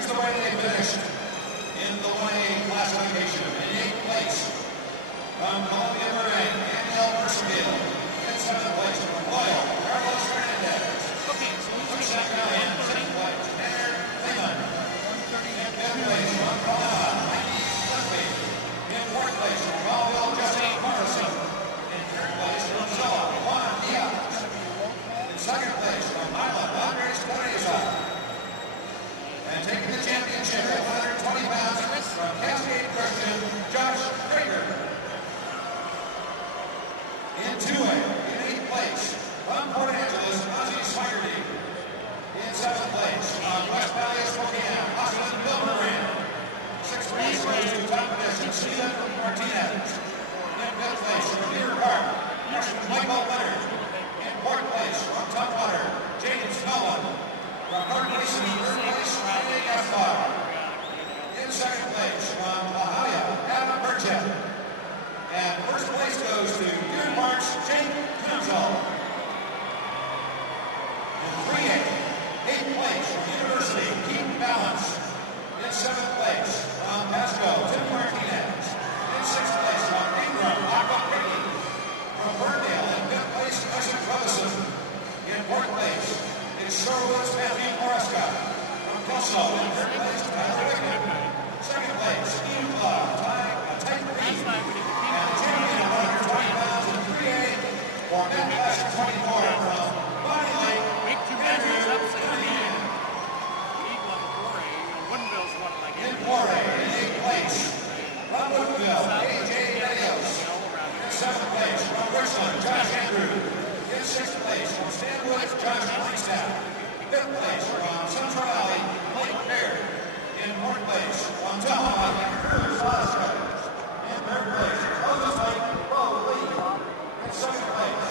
Here's the way they finished in the 1A classification. In 8th place from Columbia Moraine, Danielle Percival. In 7th place from Loyal, Carlos Fernandez. In 6th place, Tanner Lehman. In 5th place from Colorado, Mikey Dunphy. In 4th place from Colville, Jesse Morrison. In 3rd place from Zilla, Juan Diaz. In 2nd place from Island, Andres Teresa. And taking the championship at 120 pounds from Cascade Christian, Josh Krager. In 2A, in 8th place from Port Angeles, Ozzie Swigerty. In 7th place from West Valley, Spokane, Austin Bilberand. 6th place goes to top position, Steven Martinez. In 5th place from Deer Park, Michael Leonard. In 4th place from Topwater, James Nolan. From North Mason, 3rd place, Randy Gaspar. In 2nd place from La Jolla, Adam Burchett. And 1st place goes to Deer Park's Jake Kunzel. In 3A, 8th place from University, Keith Balance. In 7th place from Pasco, Tim Martinez. In 6th place from Ingram, Aqua Brady. From Ferndale, in 5th place, Isaac Robinson. In 4th place, it's Sherwood's Matthew Moresca. From Kelso, in 3rd place, Tyler Wickman. 2nd place, Steve Clark, Type Reed. And the champion at 120 pounds in 3A for Net Classic 24 from Bonnie Lake, Andrew Cunningham. In 4A, in 8th place, from Woodville, A.J. Daniels. In 7th place, from Richland, Josh Andrew. In 6th place, from Stanwood, Josh Langstaff. 5th place, from Central Valley, Blake Baird. In 4th place, from Tacoma, Cruz Alaska. In 3rd place, Moses Lake, Bo Lee. In 2nd place,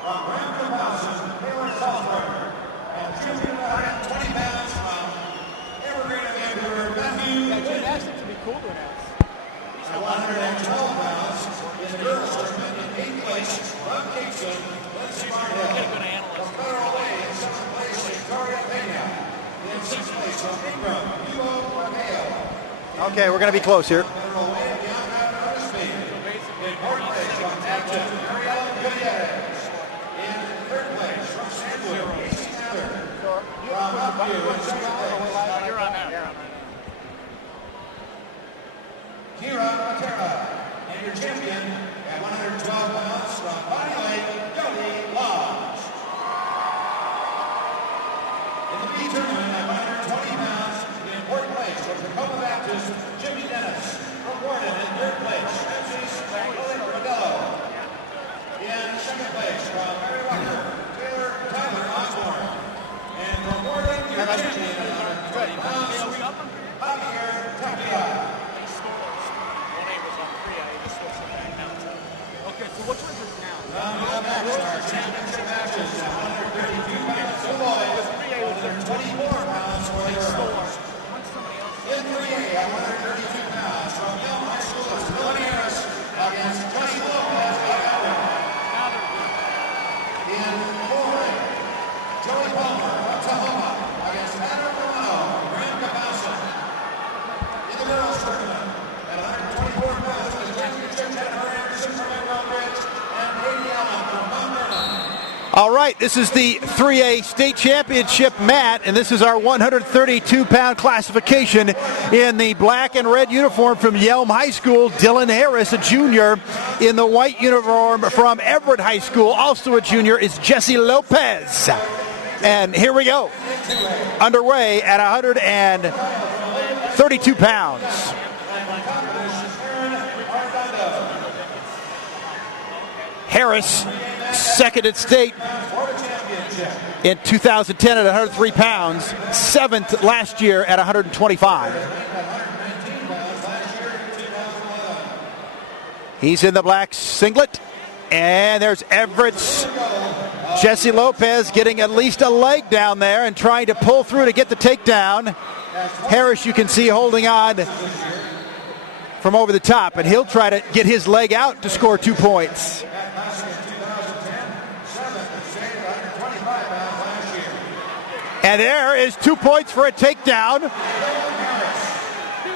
from Brampton Bowson, Taylor Salzberger. And choosing 120 pounds from Evergreen of Vancouver, Matthew. Dude, asked it to be cool to announce. At 112 pounds, in the girls tournament, in 8th place, from Kingston, Lindsay Martell. From Federal Way, in 7th place, Victoria Pena. In 6th place, from Ingram, Hugo Mateo. Okay, we're going to be close here. Federal Way, Bianca Huddersby. In 4th place, from Acton, Ariel Gutierrez. In 3rd place, from Sandwood, Casey Mather. From Upview, in 2nd place, You're on now. Kira Matera, and your champion at 112 pounds from Bonnie Lake, Jody Lodge. In the B tournament at 120 pounds, in 4th place from Tacoma Baptist, Jimmy Dennis. From Warden in 3rd place, Francis Rodello. In 2nd place from Mary Walker, Tyler Osborne. And from Warden, your champion at 120 pounds, Javier Tapia. Okay, so which one's this now? Our championship matches at 132 pounds for boys, 124 pounds for the girls. In 3A at 132 pounds from Yale High School, it's Dylan Harris against Jesse Lopez of Alvin. In 4A, Joey Palmer of Tacoma against Adam Romano of Grand Cabausa. In the girls tournament at 124 pounds for the championship, Jennifer Anderson from Emerald Ridge and Katie Allen from Mount Vernon. All right, this is the 3A state championship mat, and this is our 132-pound classification. In the black and red uniform from Yelm High School, Dylan Harris, a junior. In the white uniform from Everett High School, also a junior, is Jesse Lopez. And here we go, underway at 132 pounds. Harris, second at state in 2010 at 103 pounds, 7th last year at 125. He's in the black singlet, and there's Everett's Jesse Lopez getting at least a leg down there and trying to pull through to get the takedown. Harris, you can see, holding on from over the top, and he'll try to get his leg out to score 2 points. And there is 2 points for a takedown.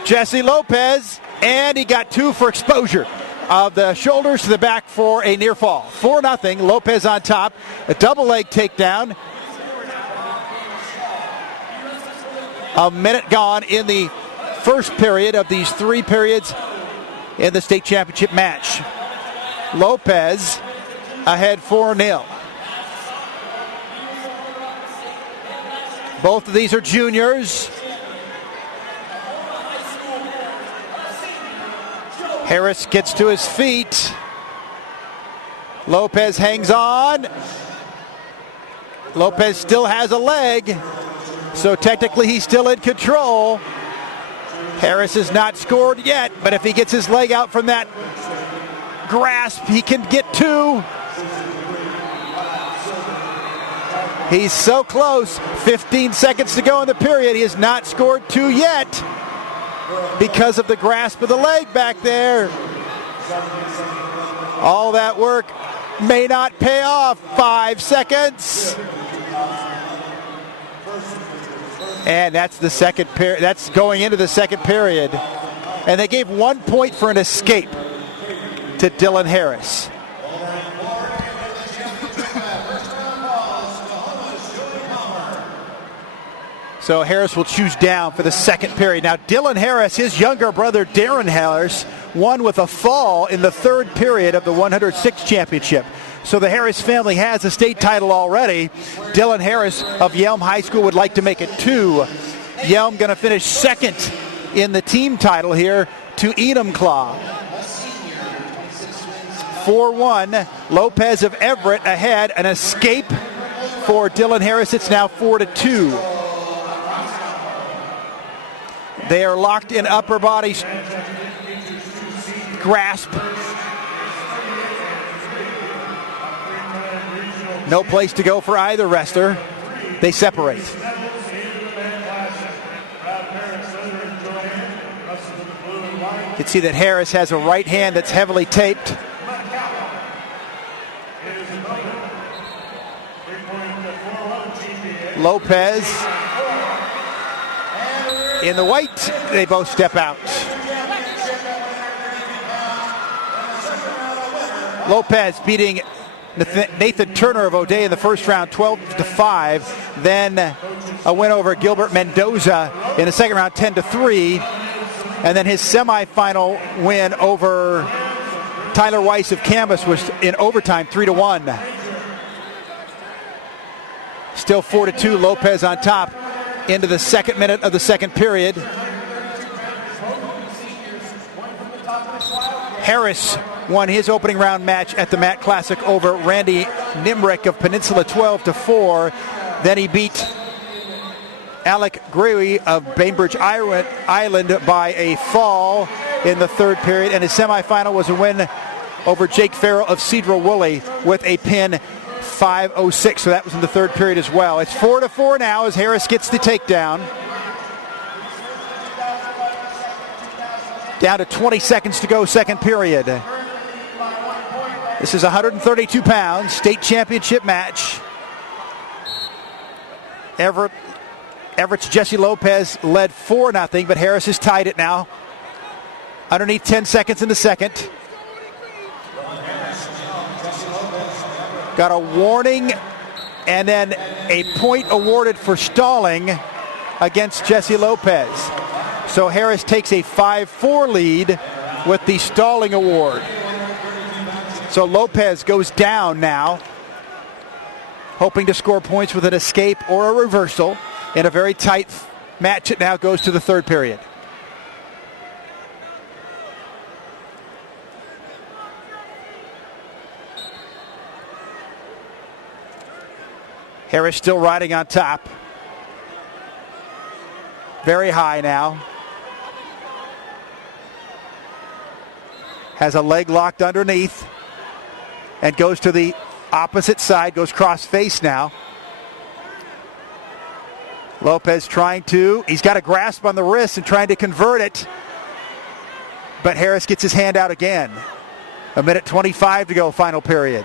Jesse Lopez, and he got 2 for exposure of the shoulders to the back for a near fall. 4-0, Lopez on top. A double leg takedown. A minute gone in the first period of these 3 periods in the state championship match. Lopez ahead 4-0. Both of these are juniors. Harris gets to his feet. Lopez hangs on. Lopez still has a leg, so technically he's still in control. Harris has not scored yet, but if he gets his leg out from that grasp, he can get 2. He's so close. 15 seconds to go in the period. He has not scored 2 yet because of the grasp of the leg back there. All that work may not pay off. 5 seconds. And that's the second period. That's going into the second period. And they gave 1 point for an escape to Dylan Harris. So Harris will choose down for the second period. Now Dylan Harris, his younger brother Darren Harris, won with a fall in the third period of the 106 championship. So the Harris family has a state title already. Dylan Harris of Yelm High School would like to make it 2. Yelm going to finish second in the team title here to Enumclaw. 4-1. Lopez of Everett ahead. An escape for Dylan Harris. It's now 4-2. They are locked in upper body grasp. No place to go for either wrestler. They separate. You can see that Harris has a right hand that's heavily taped. Lopez in the white. They both step out. Lopez beating Nathan Turner of O'Day in the first round 12-5. Then a win over Gilbert Mendoza in the second round 10-3. And then his semifinal win over Tyler Weiss of Camas was in overtime 3-1. Still 4-2, Lopez on top into the second minute of the second period. Harris won his opening round match at the Matt Classic over Randy Nimrick of Peninsula 12-4. Then he beat Alec Grewe of Bainbridge Island by a fall in the third period. And his semifinal was a win over Jake Farrell of Cedro Woolley with a pin 5-06. So that was in the third period as well. It's 4-4 now as Harris gets the takedown. Down to 20 seconds to go, second period. This is 132 pounds, state championship match. Everett's Jesse Lopez led 4-0, but Harris has tied it now. Underneath 10 seconds in the second. Got a warning and then a point awarded for stalling against Jesse Lopez. So Harris takes a 5-4 lead with the stalling award. So Lopez goes down now, hoping to score points with an escape or a reversal in a very tight match. It now goes to the third period. Harris still riding on top. Very high now. Has a leg locked underneath and goes to the opposite side, goes cross face now. Lopez he's got a grasp on the wrist and trying to convert it. But Harris gets his hand out again. 1:25 to go, final period.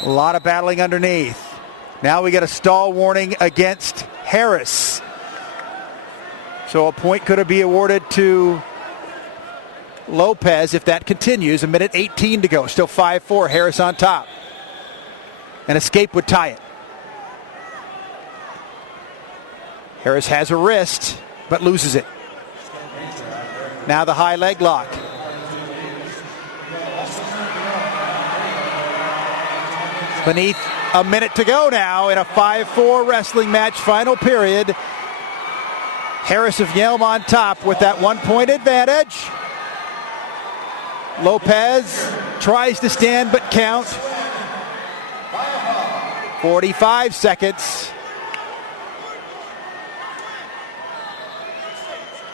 A lot of battling underneath. Now we get a stall warning against Harris. So a point could be awarded to Lopez if that continues. 1:18 to go. Still 5-4. Harris on top. An escape would tie it. Harris has a wrist, but loses it. Now the high leg lock. Beneath a minute to go now in a 5-4 wrestling match, final period. Harris of Yelm on top with that 1-point advantage. Lopez tries to stand but count. 45 seconds.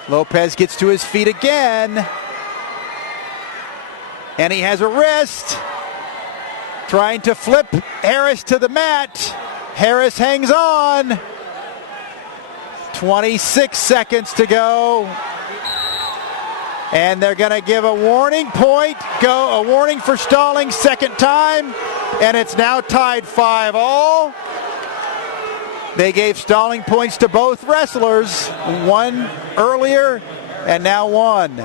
Lopez gets to his feet again. And he has a wrist. Trying to flip Harris to the mat. Harris hangs on. 26 seconds to go. And they're going to give a warning point. A warning for stalling second time. And it's now tied 5-all. They gave stalling points to both wrestlers. One earlier and now one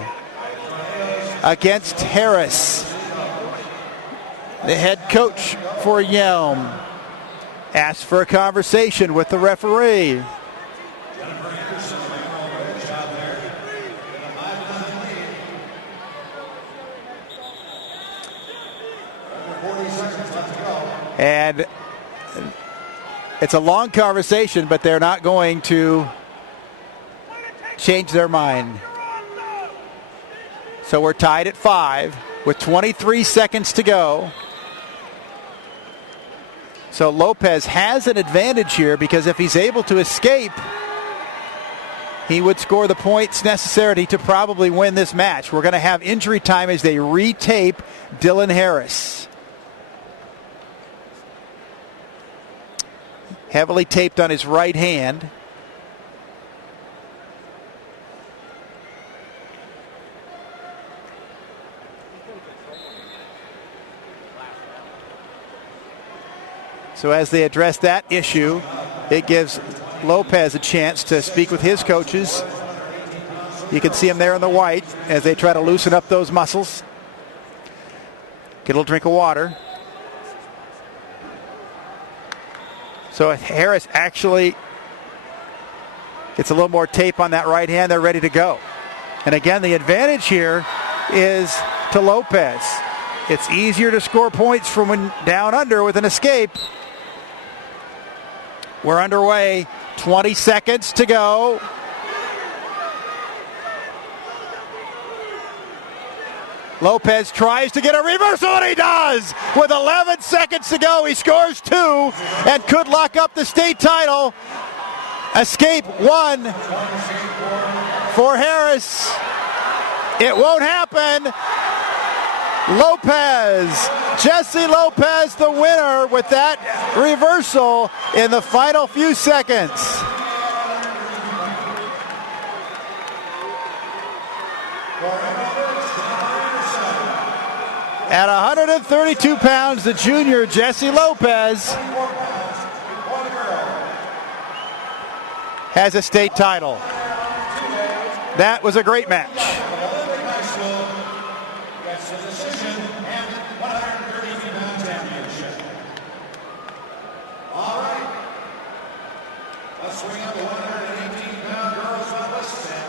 against Harris. The head coach for Yelm asked for a conversation with the referee. And it's a long conversation, but they're not going to change their mind. So we're tied at 5 with 23 seconds to go. So Lopez has an advantage here because if he's able to escape, he would score the points necessary to probably win this match. We're going to have injury time as they retape Dylan Harris. Heavily taped on his right hand. So as they address that issue, it gives Lopez a chance to speak with his coaches. You can see him there in the white as they try to loosen up those muscles. Get a little drink of water. So Harris actually gets a little more tape on that right hand. They're ready to go. And again, the advantage here is to Lopez. It's easier to score points from when down under with an escape. We're underway. 20 seconds to go. Lopez tries to get a reversal, and he does! With 11 seconds to go, he scores 2 and could lock up the state title. Escape 1 for Harris. It won't happen. Lopez, Jesse Lopez, the winner with that reversal in the final few seconds. At 132 pounds, the junior Jesse Lopez has a state title. That was a great match. All right. Let's swing up the 118-pound girls medalists and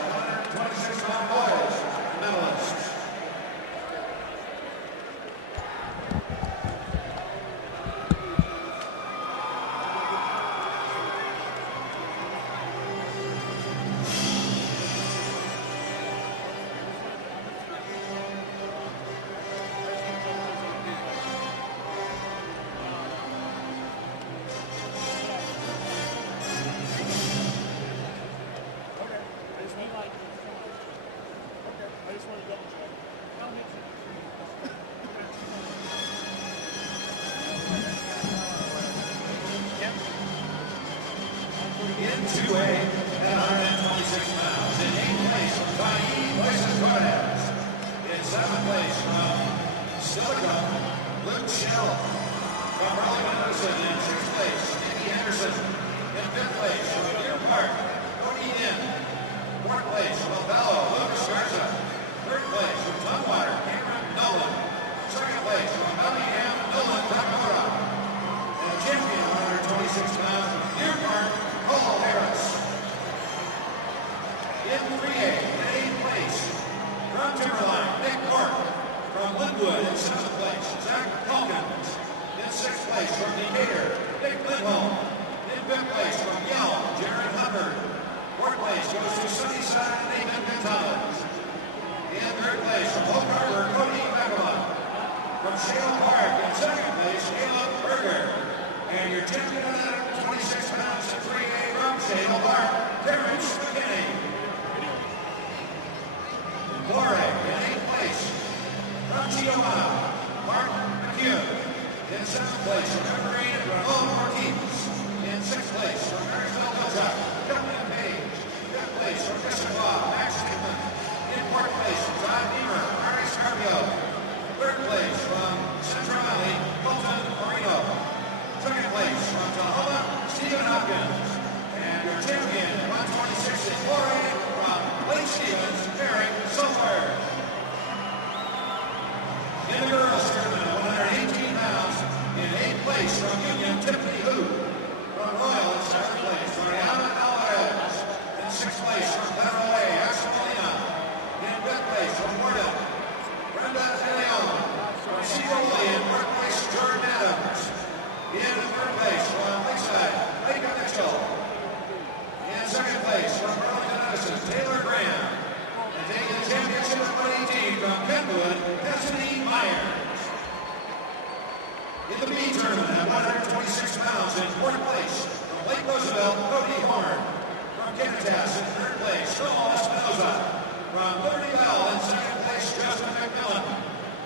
126-pound boys medalists. In fifth place, 26 pounds from Deer Park, Cole Harris. In 3A, in 8th place, from Timberline, Nick Cork. From Linwood in 7th place, Zach Calkins. In 6th place, from Decatur, Nick Lindholm. In 5th place, from Yelm, Jared Hubbard. 4th place goes to Sunnyside, Nathan Gonzalez. In 3rd place, from Oak Harbor, Cody Beckman. From Shale Park, in 2nd place, Caleb Berger. And your champion of that 26 pounds in 3A from Shale Park, Terrence McKinney. In 4A, in 8th place, from Tijuana, Mark McHugh. In 7th place, from Evergreen, Ramon Ortiz. In 6th place, from Marysville, Delta, Kelvin Page. 5th place, from Kishwaukee, Max Hickman. In 4th place, from John Beamer, Ari Scarpio. 3rd place, from Central Valley, Colton Moreno. 2nd place, from Tahoma, Stephen Hopkins. And your champion, 126 in 4A, from Lake Stevens, Eric Sulfur. In the girls' tournament, 118 pounds, in 8th place from Union, Tiffany Hu. From Royal in 7th place, Mariana Alvarez. In 6th place from Federal A, Axel Molina. In 5th place from Morden, Brenda De Leon. From Seagull in 4th place, Jordan Adams. In 3rd place from Lakeside, Lake Mitchell. In 2nd place from Burlington Edison, Taylor Graham. And taking the championship at 118 from Kenwood, Destiny Myers. In the B tournament at 126 pounds in 4th place, from Lake Roosevelt, Cody Horn. From Canitas in 3rd place, Joel Espinoza. From Liberty Bell in 2nd place, Justin McMillan.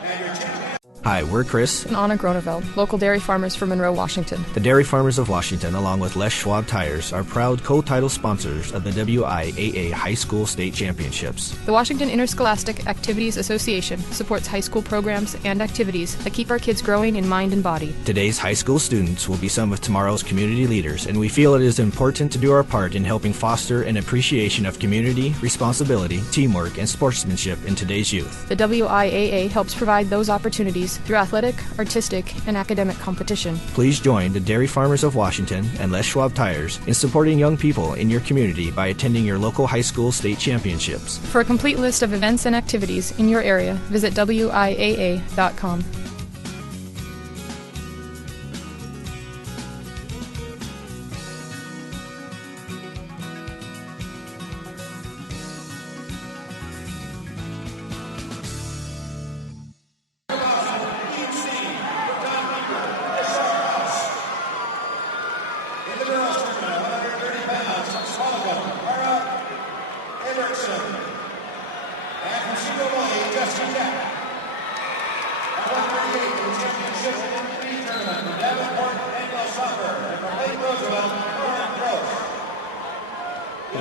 And your champion. Hi, we're Chris and Anna Groneveld, local dairy farmers from Monroe, Washington. The Dairy Farmers of Washington, along with Les Schwab Tires, are proud co-title sponsors of the WIAA High School State Championships. The Washington Interscholastic Activities Association supports high school programs and activities that keep our kids growing in mind and body. Today's high school students will be some of tomorrow's community leaders, and we feel it is important to do our part in helping foster an appreciation of community, responsibility, teamwork, and sportsmanship in today's youth. The WIAA helps provide those opportunities through athletic, artistic, and academic competition. Please join the Dairy Farmers of Washington and Les Schwab Tires in supporting young people in your community by attending your local high school state championships. For a complete list of events and activities in your area, visit WIAA.com.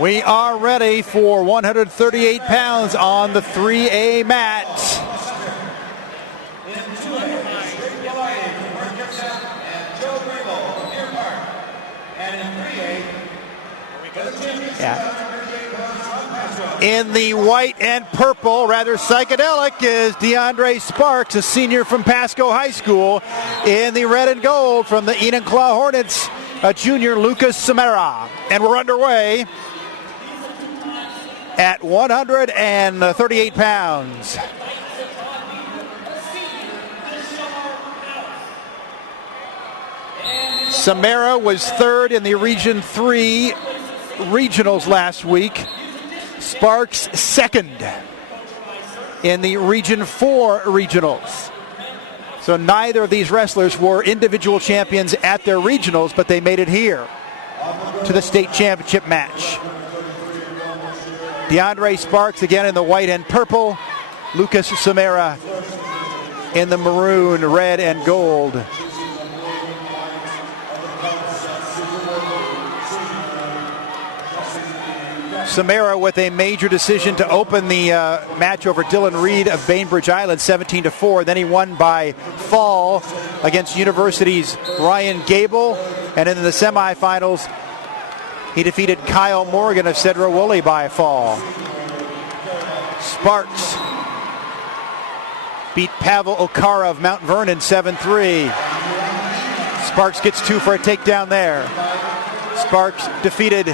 We are ready for 138 pounds on the 3A mat. Yeah. In the white and purple, rather psychedelic, is DeAndre Sparks, a senior from Pasco High School. In the red and gold from the Enumclaw Hornets, a junior, Lucas Samara. And we're underway at 138 pounds. Samara was third in the Region 3 regionals last week. Sparks second in the Region 4 regionals. So neither of these wrestlers were individual champions at their regionals, but they made it here to the state championship match. DeAndre Sparks again in the white and purple. Lucas Samara in the maroon, red, and gold. Samara with a major decision to open the match over Dylan Reed of Bainbridge Island, 17-4. Then he won by fall against University's Ryan Gable. And in the semifinals, he defeated Kyle Morgan of Cedro Woolley by fall. Sparks beat Pavel Okara of Mount Vernon 7-3. Sparks gets 2 for a takedown there. Sparks defeated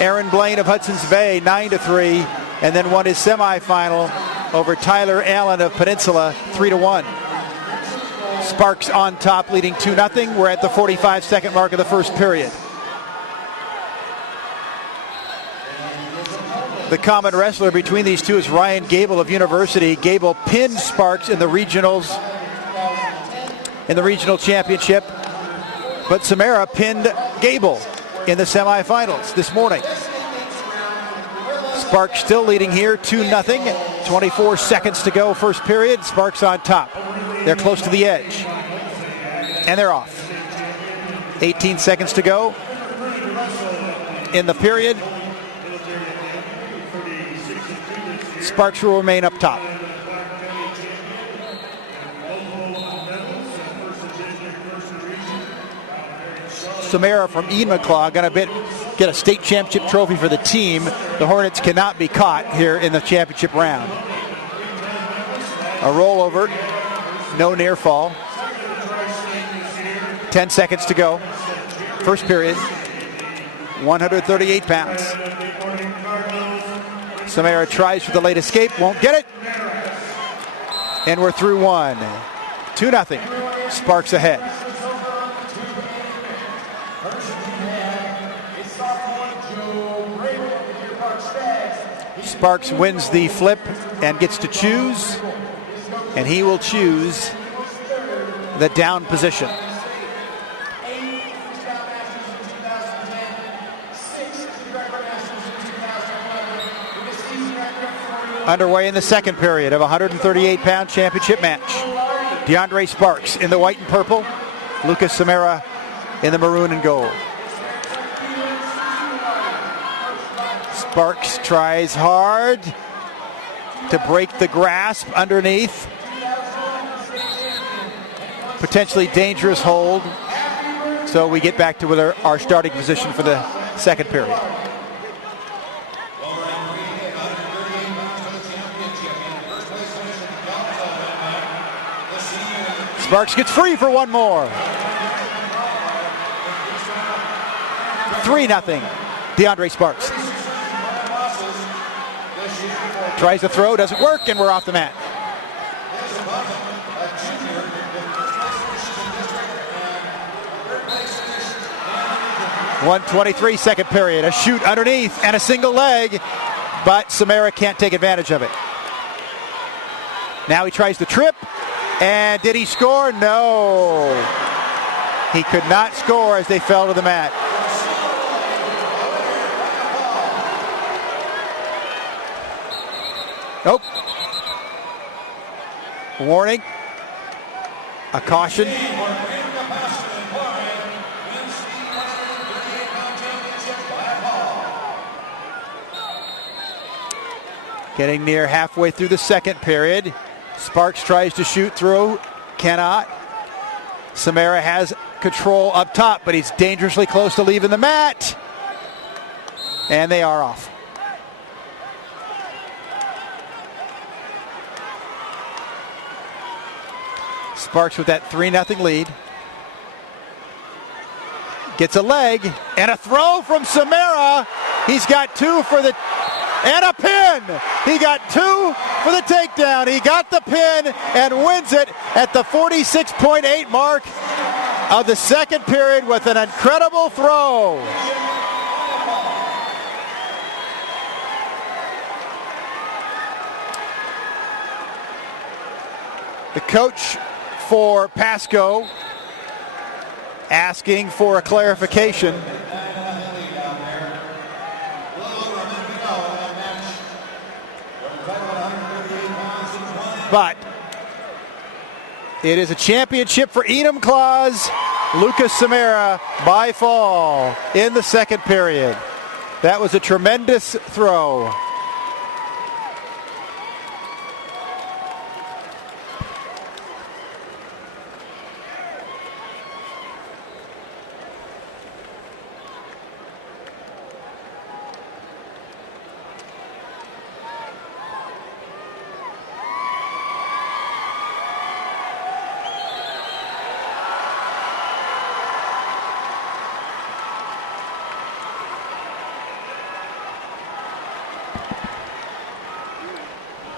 Aaron Blaine of Hudson's Bay 9-3, and then won his semifinal over Tyler Allen of Peninsula 3-1. Sparks on top, leading 2-0. We're at the 45-second mark of the first period. The common wrestler between these two is Ryan Gable of University. Gable pinned Sparks in the regionals, in the regional championship, but Samara pinned Gable in the semifinals this morning. Sparks still leading here 2-0. 24 seconds to go, first period. Sparks on top. They're close to the edge, and they're off. 18 seconds to go in the period. Sparks will remain up top. Samara from Enumclaw going to get a state championship trophy for the team. The Hornets cannot be caught here in the championship round. A rollover, no near fall. 10 seconds to go. First period, 138 pounds. Samara tries for the late escape, won't get it. And we're through one. 2-0. Sparks ahead. Sparks wins the flip and gets to choose. And he will choose the down position. Underway in the second period of a 138-pound championship match. DeAndre Sparks in the white and purple. Lucas Samara in the maroon and gold. Sparks tries hard to break the grasp underneath. Potentially dangerous hold. So we get back to our starting position for the second period. Sparks gets free for one more. 3-0. DeAndre Sparks. Tries to throw, doesn't work, and we're off the mat. .123 second period. A shoot underneath and a single leg, but Samara can't take advantage of it. Now he tries to trip. And did he score? No. He could not score as they fell to the mat. Nope. Warning. A caution. Getting near halfway through the second period. Sparks tries to shoot through, cannot. Samara has control up top, but he's dangerously close to leaving the mat. And they are off. Sparks with that 3-0 lead. Gets a leg and a throw from Samara. He's got 2 for the... And a pin! He got 2 for the takedown. He got the pin and wins it at the 46.8 mark of the second period with an incredible throw. The coach for Pasco asking for a clarification. But it is a championship for Enumclaw's Lucas Samara by fall in the second period. That was a tremendous throw.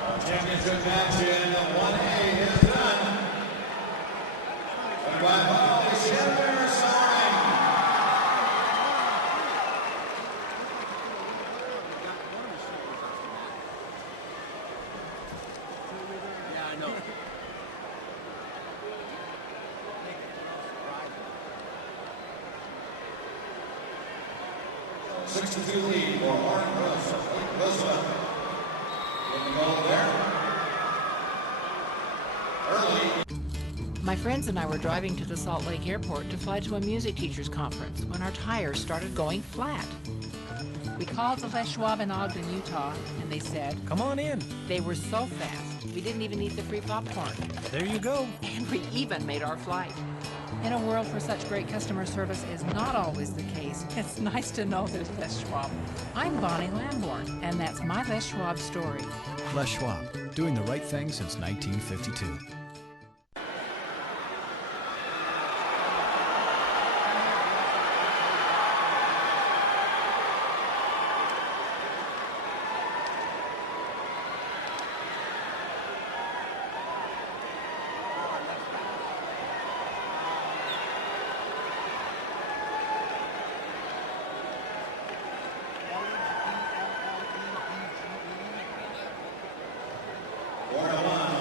Our championship match in 1A is done. And by WIAA, the champion soaring. Yeah, I know. 62 lead for Orange Rose of Lake Elizabeth. In the middle there. Early. My friends and I were driving to the Salt Lake Airport to fly to a music teachers conference when our tires started going flat. We called the Les Schwab in Ogden, Utah, and they said, "Come on in. they were so fast, we didn't even eat the free popcorn. There you go." And we even made our flight. In a world where such great customer service is not always the case, it's nice to know there's Les Schwab. I'm Bonnie Lamborn, and that's my Les Schwab story. Les Schwab, doing the right thing since 1952.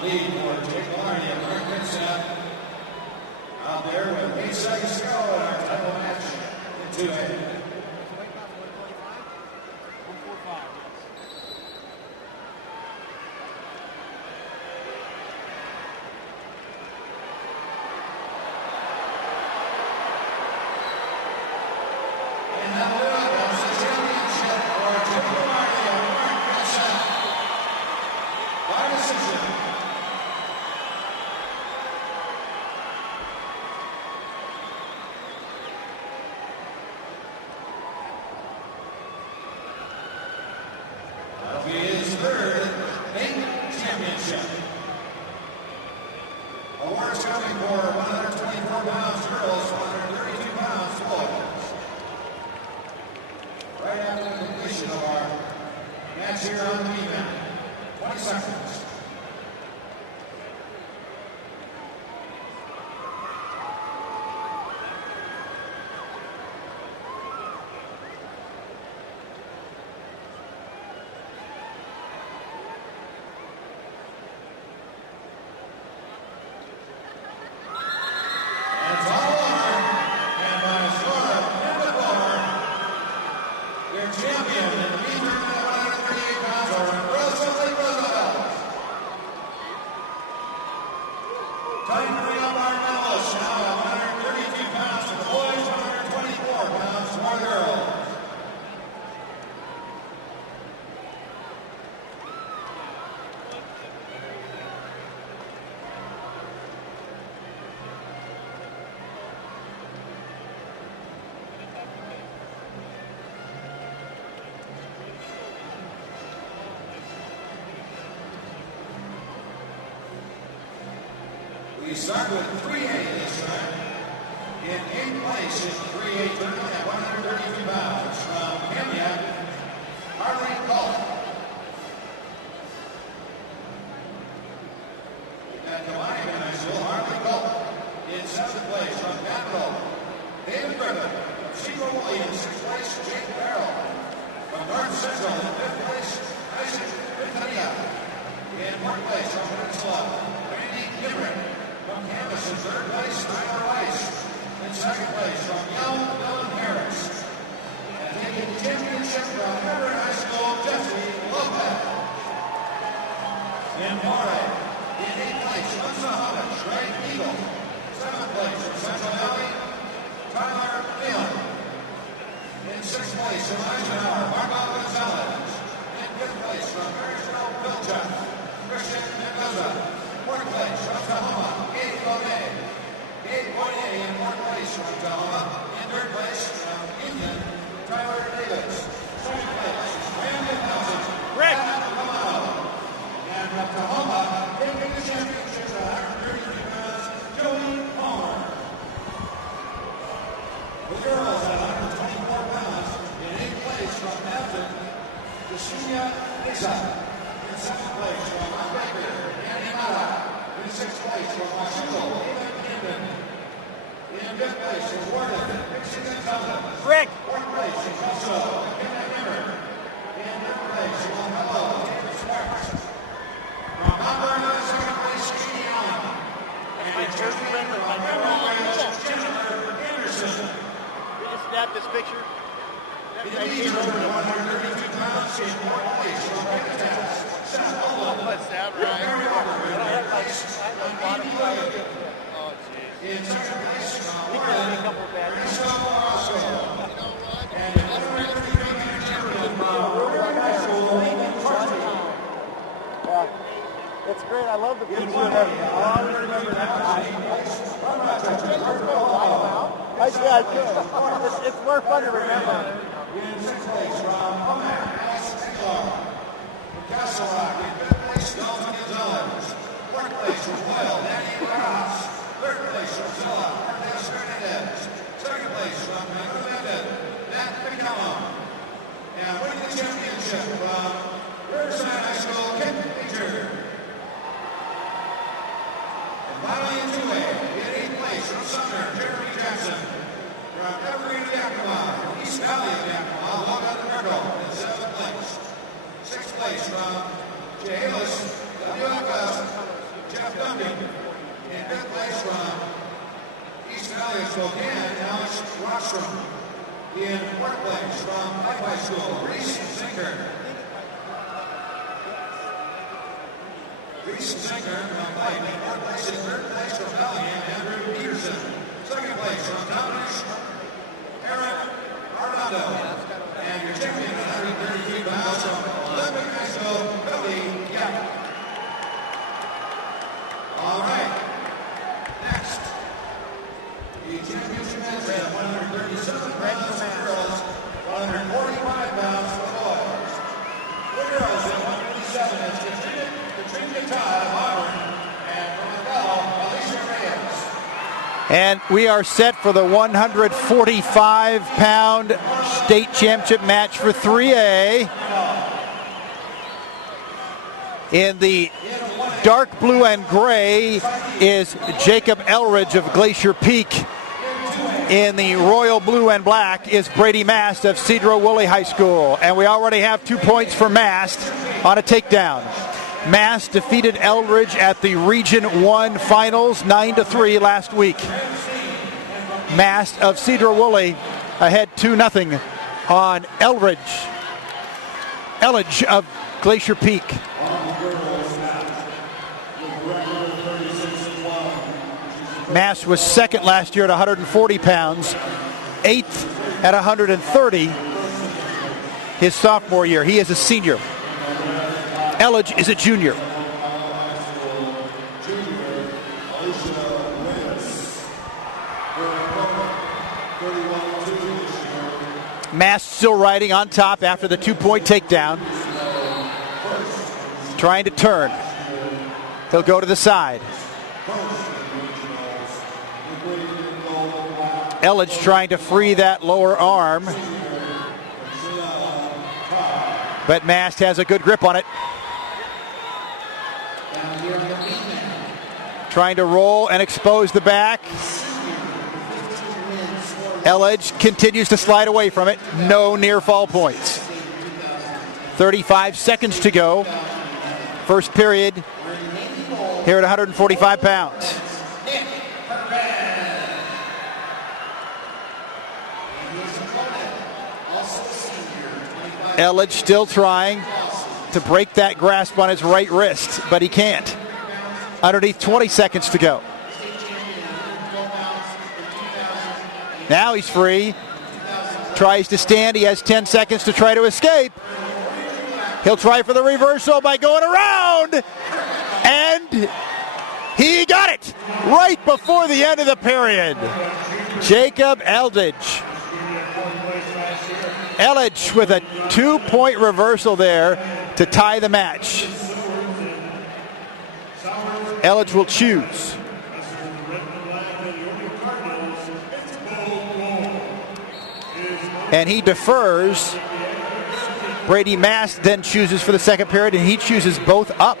Lead for Jake Larney of Arkansas. Out there with 8 seconds to go in our title match in 2A. And now comes the championship for Jake Larney of Arkansas. By decision. That'll be his third state championship. Awards coming for 124 pounds girls, 132 pounds boys. Right after the completion of our match here on the B-mat. 20 seconds. It's all over, and by a score of 10-4, their champion in the B tournament at 138 pounds are Roosevelt Roosevelt. Time to bring up our medalists now at 132 pounds for the boys, 124 pounds for the girls. We start with 3A this time. In 8th place in the 3A tournament at 132 pounds from Kenya, Harley Culp. At Kamani High School, Harley Culp. In 7th place from Capital, David Griffin. From Chico Williams, 6th place, Jake Farrell. From North Central, in 5th place, Isaac Vintania. In 4th place from Peninsula, Randy Kimrick. From Campus in 3rd place, Tyler Rice. In 2nd place from Young, Dylan Harris. And taking the championship from Everett High School, Jesse Lopez. In 4A, in 8th place from Sahana, Greg Eagle. 7th place from Central Valley, Tyler Phelan. In 6th place from Eisenhower, Marco Gonzalez. In 5th place from Marysville, Pilchuck, Christian Mendoza. 4th place from Tahoma, Gabe Bonet. Gabe Bonet in 4th place from Tahoma. In 3rd place from Union, Tyler Davis. 2nd place, Brandon Nelson. Rick! And from Tahoma, taking the championship at 133 pounds, Joey Palmer. The girls at 124 pounds in 8th place from Hampton, In second place from Mount Baker, Andy Mata. In sixth place from Washington, David Camden. In fifth place from Warden, Dixie Gonzalez. Rick. Fourth place from Kelso, Kenneth Nimmer. In fifth place from Hello, David Sparks. From Mount Vernon, second place, Katie Allen. And in third place from Jennifer Anderson. We just snapped this picture. In the lead over to 132 pounds, in fourth place from Pentataz, Seth Olin. Mary Walker in third place, Amy Williams. In second place from Warren, Teresa Orozco. And in 133-pound champion from Riverside High School, Nathan Carty. It's great. I love the picture and everything. I'll always remember that. Actually, I could. It's more fun to remember. In sixth place from Pomac, Alex Aguilar. From Castle Rock, in fifth place, Dalton Gonzalez. Fourth place from Hoyle, Danny Ross. Third place from Zilla, Martes Hernandez. Second place from Magdalena, Matt McCallum. And winning the championship from Riverside High School, Kent Major. And finally in 2A, in eighth place from Sumner, Jeremy Jackson. From Evergreen to Yakima, from East Valley of Yakima, Logan Myrtle in seventh place. Sixth place from Chehalis, WFS, Jeff Dundee. In fifth place from East Valley of Spokane, Alex Rostrom. In fourth place from Pipe High School, Reese Zinker. Reese Zinker from Pipe. In fourth place, in third place from Bellingham, Andrew Peterson. Second place from Dominic Aaron Arnaldo. And your champion at 133 pounds from Olympic High School, Cody Yap. All right. Next, the championship match at 137 pounds for girls, 145 pounds for boys. For girls at 137 is Katrina Todd of Auburn, and from Othello, Alicia Reyes. And we are set for the 145-pound state championship match for 3A. In the dark blue and gray is Jacob Elridge of Glacier Peak. In the royal blue and black is Brady Mast of Cedro Woolley High School. And we already have 2 points for Mast on a takedown. Mast defeated Eldridge at the Region 1 Finals 9-3 last week. Mast of Cedro Woolley ahead 2-0 on Eldridge. Eldridge of Glacier Peak. Mast was second last year at 140 pounds, 8th at 130 his sophomore year. He is a senior. Elledge is a junior. Mast still riding on top after the 2-point takedown. Trying to turn. He'll go to the side. Elledge trying to free that lower arm. But Mast has a good grip on it. Trying to roll and expose the back. Elledge continues to slide away from it. No near fall points. 35 seconds to go. First period here at 145 pounds. Elledge still trying to break that grasp on his right wrist, but he can't. Underneath 20 seconds to go. Now he's free. Tries to stand. He has 10 seconds to try to escape. He'll try for the reversal by going around. And he got it right before the end of the period. Jacob Eldridge. Elledge with a 2-point reversal there to tie the match. Elledge will choose. And he defers Brady Mast then chooses for the second period, and he chooses both up.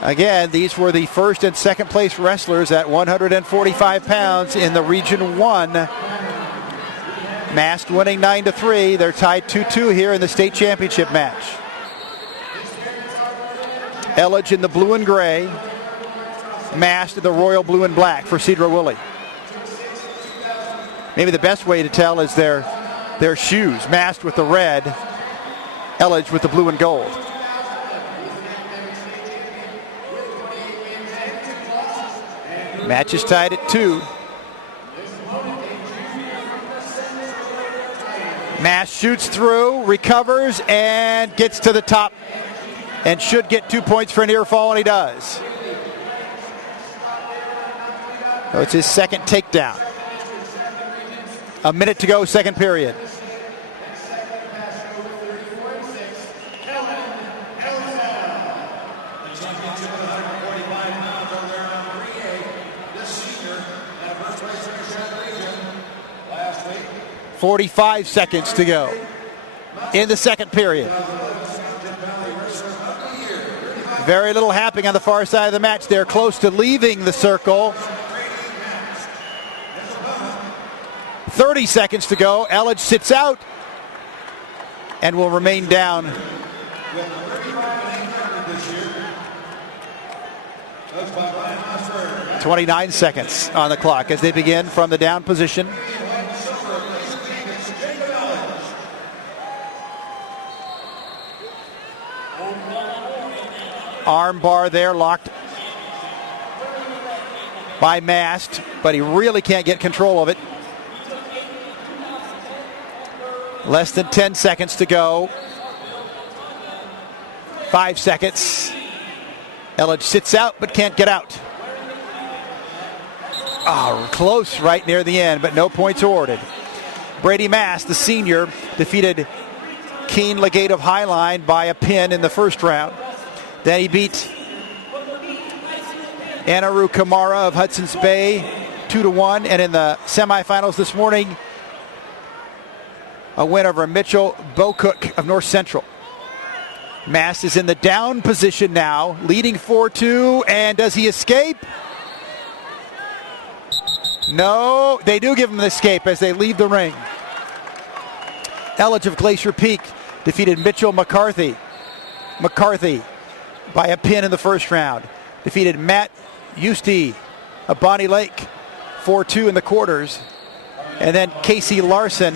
Again, these were the first and second place wrestlers at 145 pounds in the Region 1. Mast winning 9-3. They're tied 2-2 here in the state championship match. Elledge in the blue and gray. Mast in the royal blue and black for Cedro-Woolley. Maybe the best way to tell is their shoes. Mast with the red, Elledge with the blue and gold. Match is tied at 2. Mast shoots through, recovers, and gets to the top, and should get 2 points for a near fall, and he does. So it's his second takedown. A minute to go, second period. The championship of 145 pounds over there on 3A. This senior at first place finish in the region last week. 45 seconds to go in the second period. Very little happening on the far side of the match. They're close to leaving the circle. 30 seconds to go. Elledge sits out and will remain down. 29 seconds on the clock as they begin from the down position. Arm bar there locked by Mast, but he really can't get control of it. Less than 10 seconds to go. 5 seconds. Elledge sits out but can't get out. Oh, close right near the end, but no points awarded. Brady Mast, the senior, defeated Keene Legate of Highline by a pin in the first round. Then he beat Anaru Kamara of Hudson's Bay 2-1, and in the semifinals this morning, a win over Mitchell Bocook of North Central. Mast is in the down position now, leading 4-2, and does he escape? No, they do give him the escape as they leave the ring. Elledge of Glacier Peak defeated Mitchell McCarthy by a pin in the first round. Defeated Matt Euste of Bonnie Lake 4-2 in the quarters. And then Casey Larson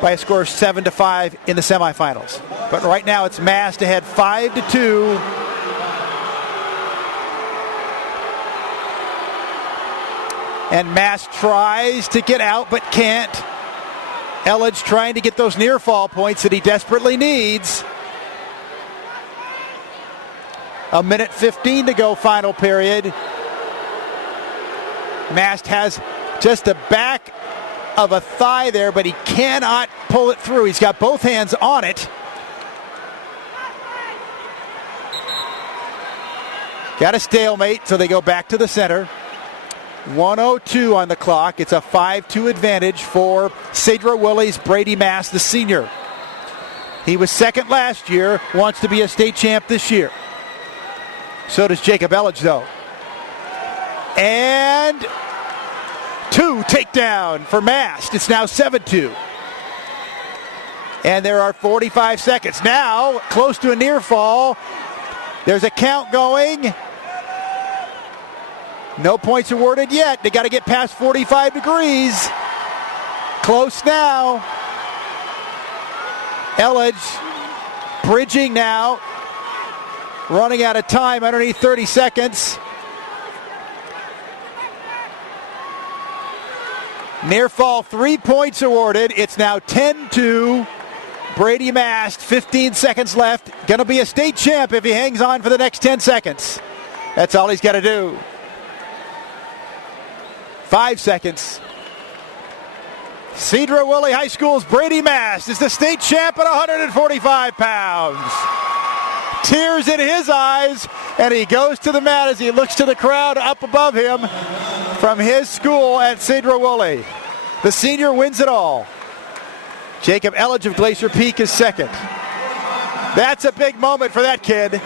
by a score of 7-5 in the semifinals. But right now it's Mast ahead 5-2. And Mast tries to get out but can't. Elledge trying to get those near fall points that he desperately needs. A minute 15 to go, final period. Mast has just the back of a thigh there, but he cannot pull it through. He's got both hands on it. Got a stalemate, so they go back to the center. 1:02 on the clock. It's a 5-2 advantage for Cedro-Woolley's Brady Mast, the senior. He was second last year, wants to be a state champ this year. So does Jacob Elledge, though. And 2 takedown for Mast. It's now 7-2. And there are 45 seconds. Now, close to a near fall. There's a count going. No points awarded yet. They got to get past 45 degrees. Close now. Elledge bridging now. Running out of time underneath 30 seconds. Near fall, 3 points awarded. It's now 10-2. Brady Mast, 15 seconds left. Going to be a state champ if he hangs on for the next 10 seconds. That's all he's got to do. 5 seconds. Cedro-Woolley High School's Brady Mast is the state champ at 145 pounds. Tears in his eyes, and he goes to the mat as he looks to the crowd up above him from his school at Cedro-Woolley. The senior wins it all. Jacob Elledge of Glacier Peak is second. That's a big moment for that kid.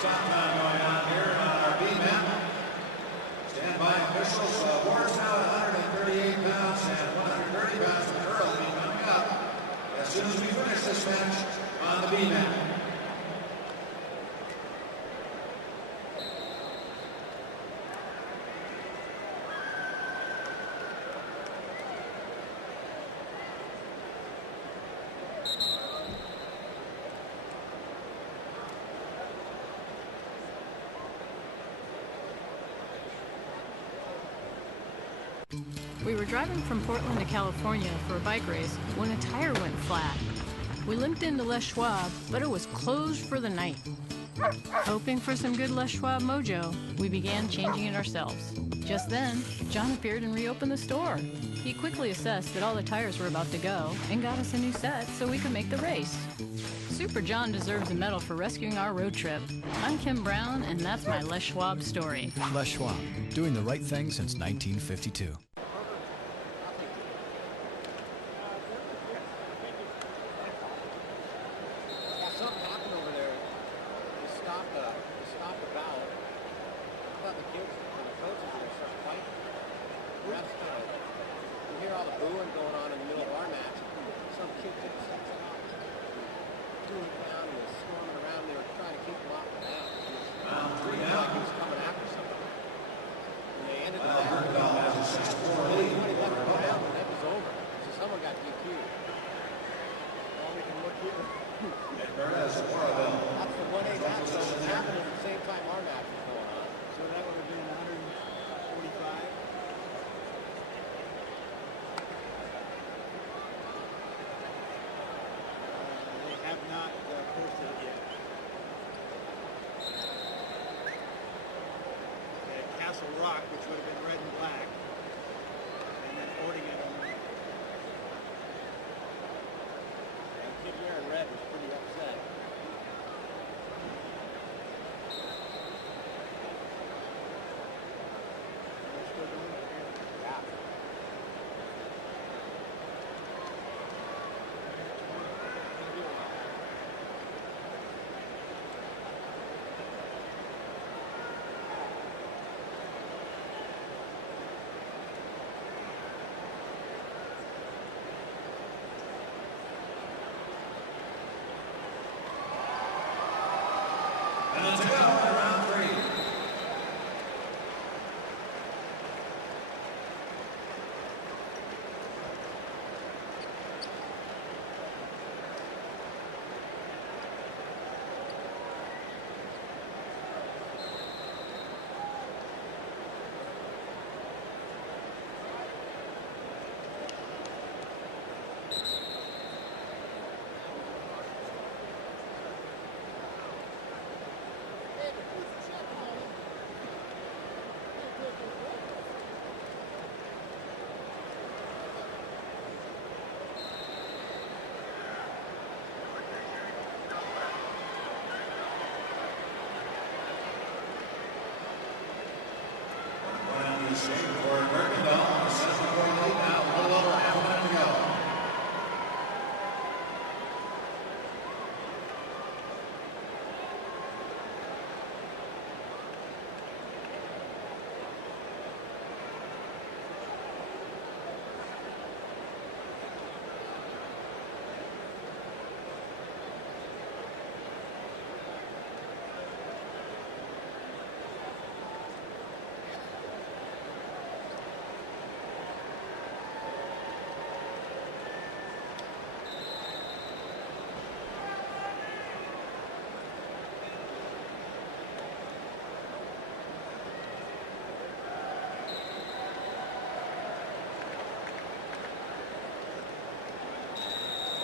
Stop time going on here on our B map. Standby officials, Ward's now at 138 pounds and 130 pounds for Earl will be coming up as soon as we finish this match on the B map. We were driving from Portland to California for a bike race when a tire went flat. We limped into Les Schwab, but it was closed for the night. Hoping for some good Les Schwab mojo, we began changing it ourselves. Just then, John appeared and reopened the store. He quickly assessed that all the tires were about to go and got us a new set so we could make the race. Super John deserves a medal for rescuing our road trip. I'm Kim Brown, and that's my Les Schwab story. Les Schwab, doing the right thing since 1952. Something happened over there. They stopped the valve. I thought the kids and the coaches were going to start fighting. Refs kind of, you hear all the booing going on in the middle of our match. Some kid took the sets off, doing it down and was swarming around. They were trying to keep him off the mat. He was coming after somebody. And they ended up there. Somebody left him down and that was over. So someone got DQ'd. Well, we can look here. That's the 1A match that was happening at the same time our match was going on. So that would have been 145. They have not posted it yet. They had Castle Rock, which would have been red and black, and then Ordingen on the kid wearing red was pretty upset. They're still going Minutes to go in round 3.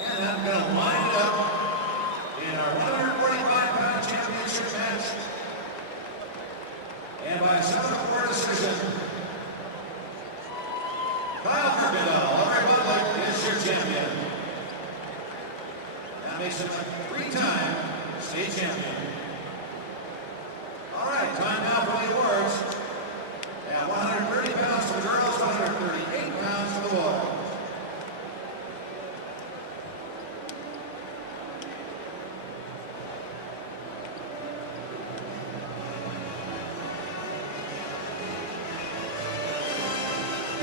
And I'm going to line it up in our 145-pound championship match. And by 7-4 decision, Kyle Kirkendall of Republic is your champion. That makes him a 3-time state champion. All right, time now for the awards. At 130 pounds for the girls, 138 pounds for the boys.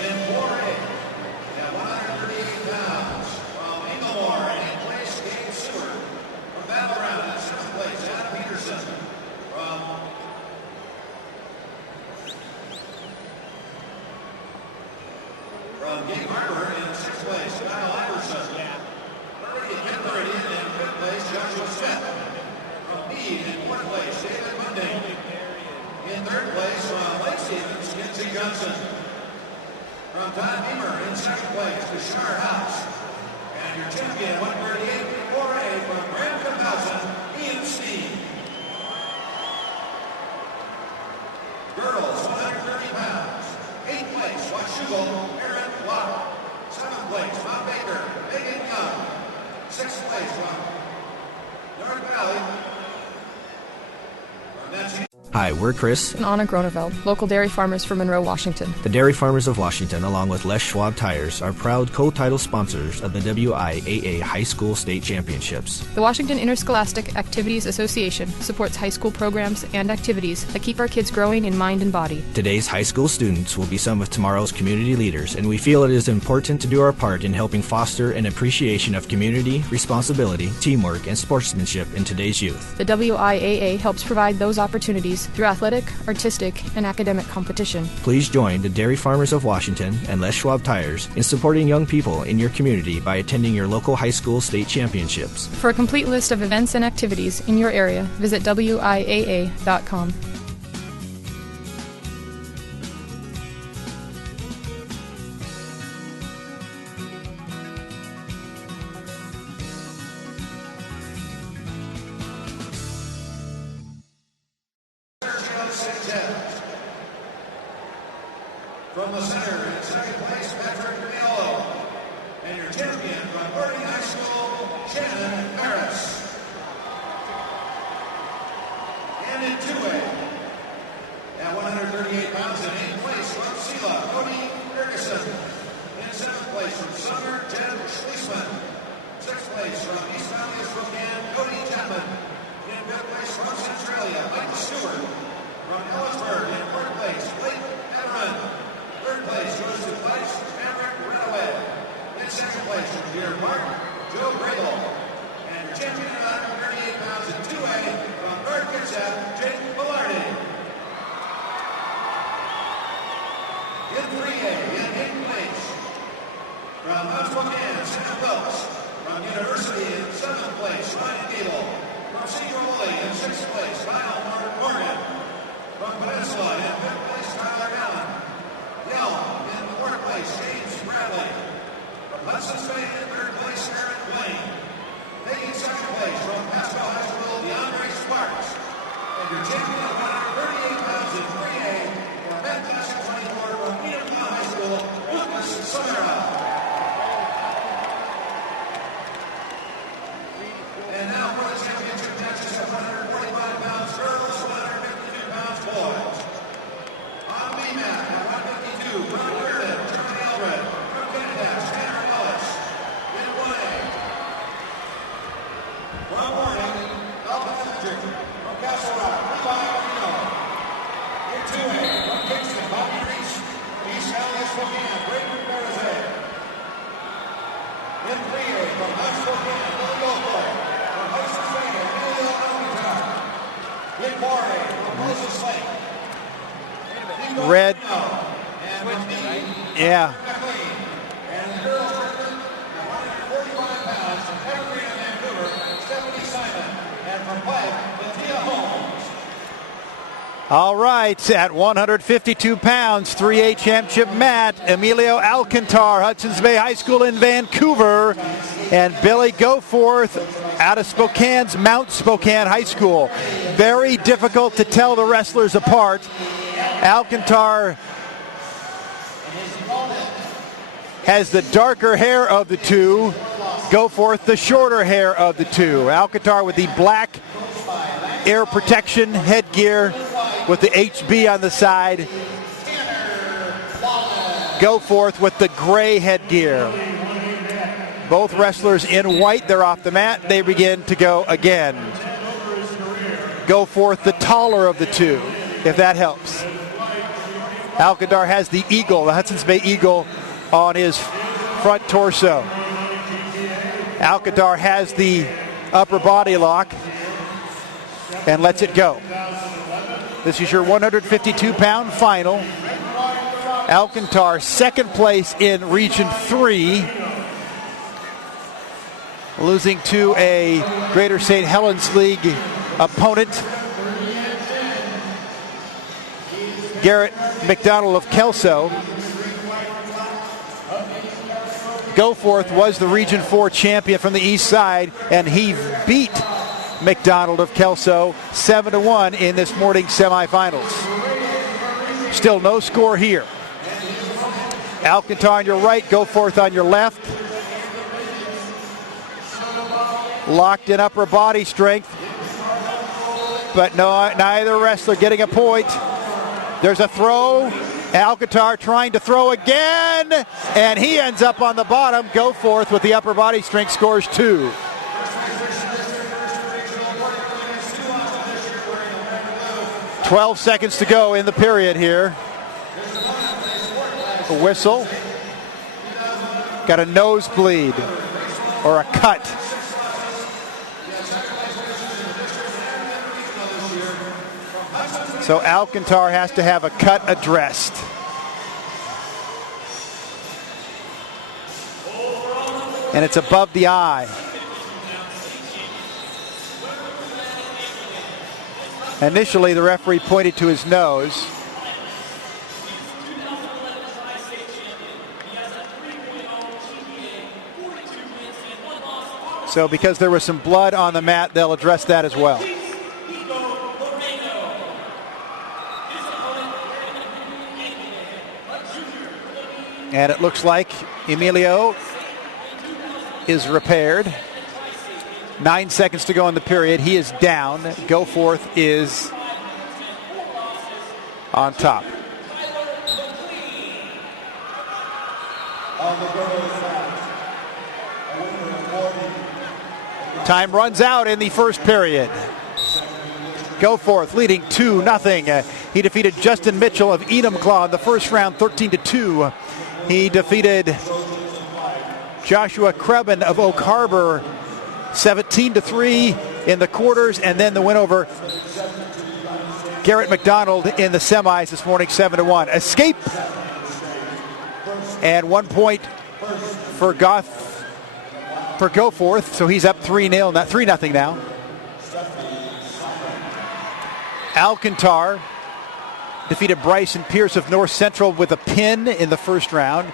In 4A, at 138 pounds, from Inglemore, in 8th place, Gabe Seward. From Battle Round, in 7th place, Adam Peterson. From Game Harbor, in 6th place, Kyle Iverson. Meridian in 5th place, Joshua Smith. From Meade, in 4th place, David Munding. In 3rd place, from Lake Stevens, Kinsey Johnson. From Todd Beamer in 2nd place, Bashar House. And your champion, 138 4A from Brampton Mountain, Ian Steen. Girls, 130 pounds. 8th place, Washougal, Aaron Locke. 7th place, Mount Baker, Megan Young. 6th place from North Valley. From that Hi, we're Chris. And Anna Groneveld, local dairy farmers from Monroe, Washington. The Dairy Farmers of Washington, along with Les Schwab Tires, are proud co-title sponsors of the WIAA High School State Championships. The Washington Interscholastic Activities Association supports high school programs and activities that keep our kids growing in mind and body. Today's high school students will be some of tomorrow's community leaders, and we feel it is important to do our part in helping foster an appreciation of community, responsibility, teamwork, and sportsmanship in today's youth. The WIAA helps provide those opportunities through athletic, artistic, and academic competition. Please join the Dairy Farmers of Washington and Les Schwab Tires in supporting young people in your community by attending your local high school state championships. For a complete list of events and activities in your area, visit WIAA.com. From the center, in 2nd place, Patrick Miolo. And your champion from Boarding High School, Shannon Harris. And in 2A, at 138 pounds in 8th place from Sela, Cody Ferguson. In 7th place from Summer, Jen Schliessman. 6th place from East Valley of Spokane, Cody Chapman. In 5th place from Centralia, Michael Stewart. From Ellisburg, in 4th place, Blake Edrun. 3rd place goes to Vice Maverick Runaway. In 2nd place from Deer Park, Joe Grable. And your champion at 138 pounds in 2A from North Kitsap, in 8th place. From Mount Spokane, Sam Wilkes. From University in 7th place, Ryan Gable. From Senior Woolley in 6th place, Kyle Morgan. From Peninsula in 5th place, Tyler Allen. Yelm in 4th place, James Bradley. From Hudson's Bay in 3rd place, Aaron Blaine. Taking 2nd place from Pasco High School, DeAndre Sparks. And your champion of 138 pounds in 3A for Men Classic 24 from Tacoma High School, Lucas Samara. And now for the championship matches of 145 pounds girls, 152 pounds boys. On B-Mat at 152, Ron Reardon, Charlie Eldred. From Canada, Tanner Ellis. In 1A. From Morning, Alvin Electric. From Castle Rock, Levi Marino. In 2A, from Kingston, Bobby Reese. East Valley, Spokane, Brayden Berzay. In 3A, from Mount Spokane, Billy Goldberg. From Hudson's Bay, Emilio Alcantara. In 4A, from Moses Lake. Red. And with me, Yeah. McLean. And the girls tournament at 145 pounds from Evergreen and Vancouver, Stephanie Simon. And from Pike, Latia Holmes. All right, at 152 pounds, 3A championship Matt, Emilio Alcantar, Hudson's Bay High School in Vancouver, and Billy Goforth out of Spokane's Mount Spokane High School. Very difficult to tell the wrestlers apart. Alcantar has the darker hair of the two, Goforth the shorter hair of the two. Alcantar with the black air protection headgear with the HB on the side. Goforth with the gray headgear. Both wrestlers in white. They're off the mat. They begin to go again. Goforth the taller of the two, if that helps. Alcantar has the eagle, the Hudson's Bay Eagle, on his front torso. Alcantar has the upper body lock and lets it go. This is your 152-pound final. Alcantar, second place in Region 3, losing to a Greater St. Helens League opponent, Garrett McDonald of Kelso. Goforth was the Region 4 champion from the east side, and he beat McDonald of Kelso 7-1 in this morning's semifinals. Still no score here. Alcantar on your right, Goforth on your left. Locked in upper body strength, but neither wrestler getting a point. There's a throw. Alcantar trying to throw again, and he ends up on the bottom. Goforth with the upper body strength scores 2. "12 seconds to go in the period here. A whistle. Got a nosebleed or a cut. So Alcantar has to have a cut addressed. And it's above the eye. Initially, the referee pointed to his nose. So because there was some blood on the mat, they'll address that as well. And it looks like Emilio is repaired. 9 seconds to go in the period. He is down. Goforth is on top. Time runs out in the first period. Goforth leading 2-0. He defeated Justin Mitchell of Enumclaw in the first round, 13-2. He defeated Joshua Krebin of Oak Harbor 17-3 in the quarters, and then the win over Garrett McDonald in the semis this morning, 7-1. Escape and 1 point for Goforth, so he's up 3-0, not 3-0 now. Alcantar defeated Bryson Pierce of North Central with a pin in the first round.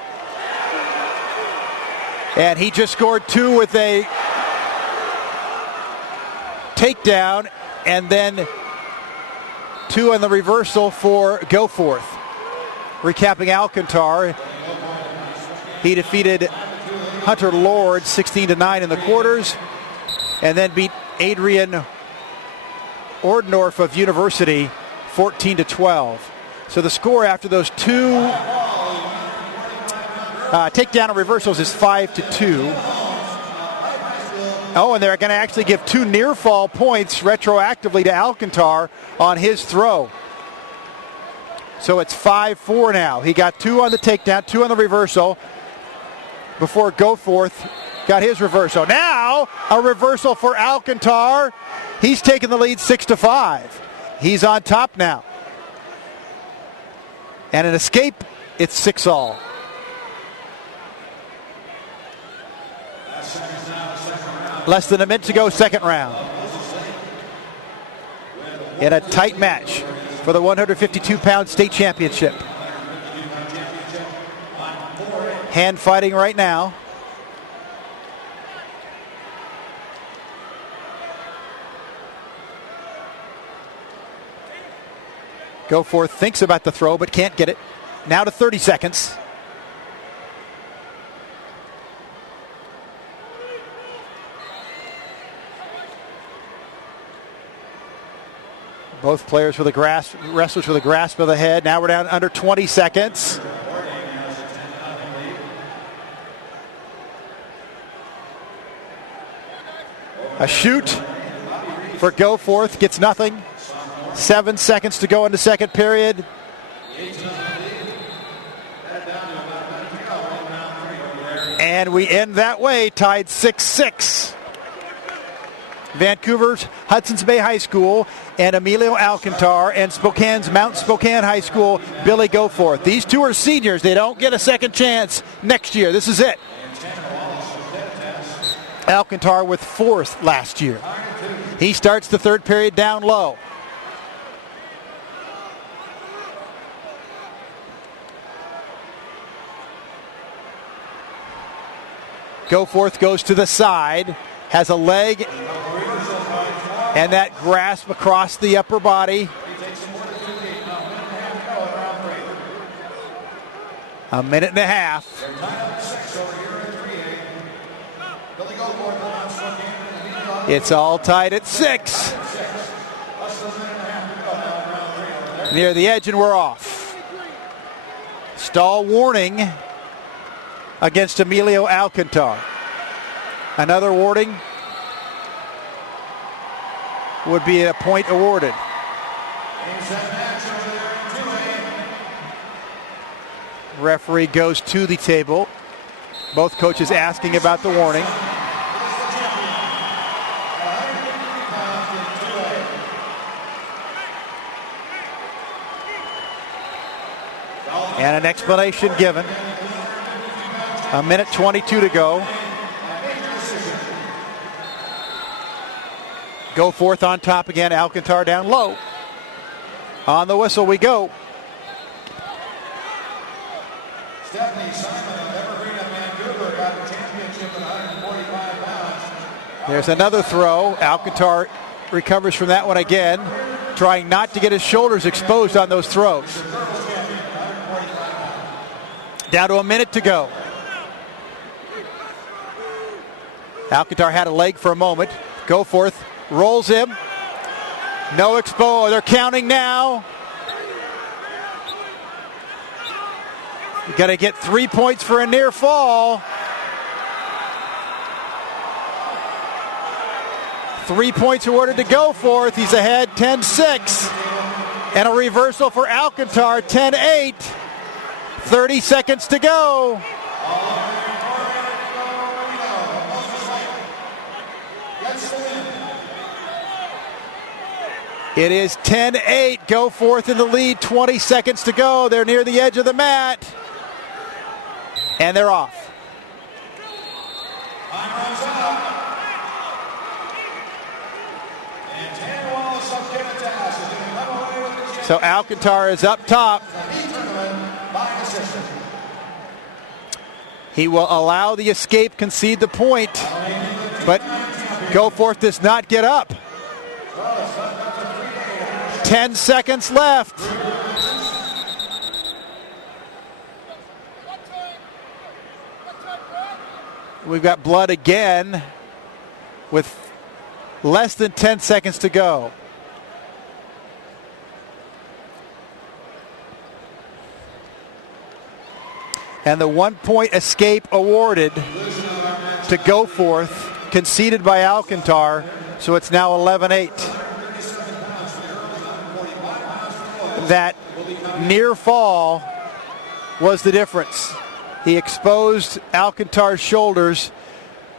And he just scored 2 with a takedown, and then 2 on the reversal for Goforth. Recapping Alcantar, he defeated Hunter Lord 16-9 in the quarters, and then beat Adrian Ordendorf of University 14-12. So the score after those 2 takedown and reversals is 5-2. Oh, and they're going to actually give 2 near fall points retroactively to Alcantar on his throw. So it's 5-4 now. He got 2 on the takedown, 2 on the reversal before Goforth got his reversal. Now a reversal for Alcantar. He's taken the lead 6-5. He's on top now. And an escape, it's 6-all. Less than a minute to go, second round. In a tight match for the 152-pound state championship. Hand fighting right now. Goforth thinks about the throw but can't get it. Now to 30 seconds. Both players with a grasp, wrestlers with a grasp of the head. Now we're down under 20 seconds. A shoot for Goforth, gets nothing. 7 seconds to go in the second period. And we end that way, tied 6-6. Vancouver's Hudson's Bay High School and Emilio Alcantar, and Spokane's Mount Spokane High School, Billy Goforth. These 2 are seniors. They don't get a second chance next year. This is it. Alcantar with 4th last year. He starts the third period down low. Goforth goes to the side, has a leg, and that grasp across the upper body. A minute and a half. It's all tied at 6. Near the edge, and we're off. Stall warning against Emilio Alcantar. Another warning would be a point awarded. Referee goes to the table. Both coaches asking about the warning. And an explanation given. A minute 22 to go. Goforth on top again. Alcantar down low. On the whistle we go. Stephanie Simon of Evergreen of Vancouver got the championship at 145 pounds. There's another throw. Alcantar recovers from that one again, trying not to get his shoulders exposed on those throws. Down to a minute to go. Alcantar had a leg for a moment. Goforth rolls him. No expose. They're counting now. You got to get 3 points for a near fall. 3 points awarded to Goforth. He's ahead 10-6. And a reversal for Alcantar 10-8. 30 seconds to go. It is 10-8. Goforth in the lead. 20 seconds to go. They're near the edge of the mat. And they're off. Time runs out. And 10 Wallace of Kimitas is going to come away with the championship. So Alcantara is up top. By decision. He will allow the escape, concede the point, but Goforth does not get up. 10 seconds left. We've got blood again with less than 10 seconds to go. And the 1-point escape awarded to Goforth, conceded by Alcantar, so it's now 11-8. That near fall was the difference. He exposed Alcantar's shoulders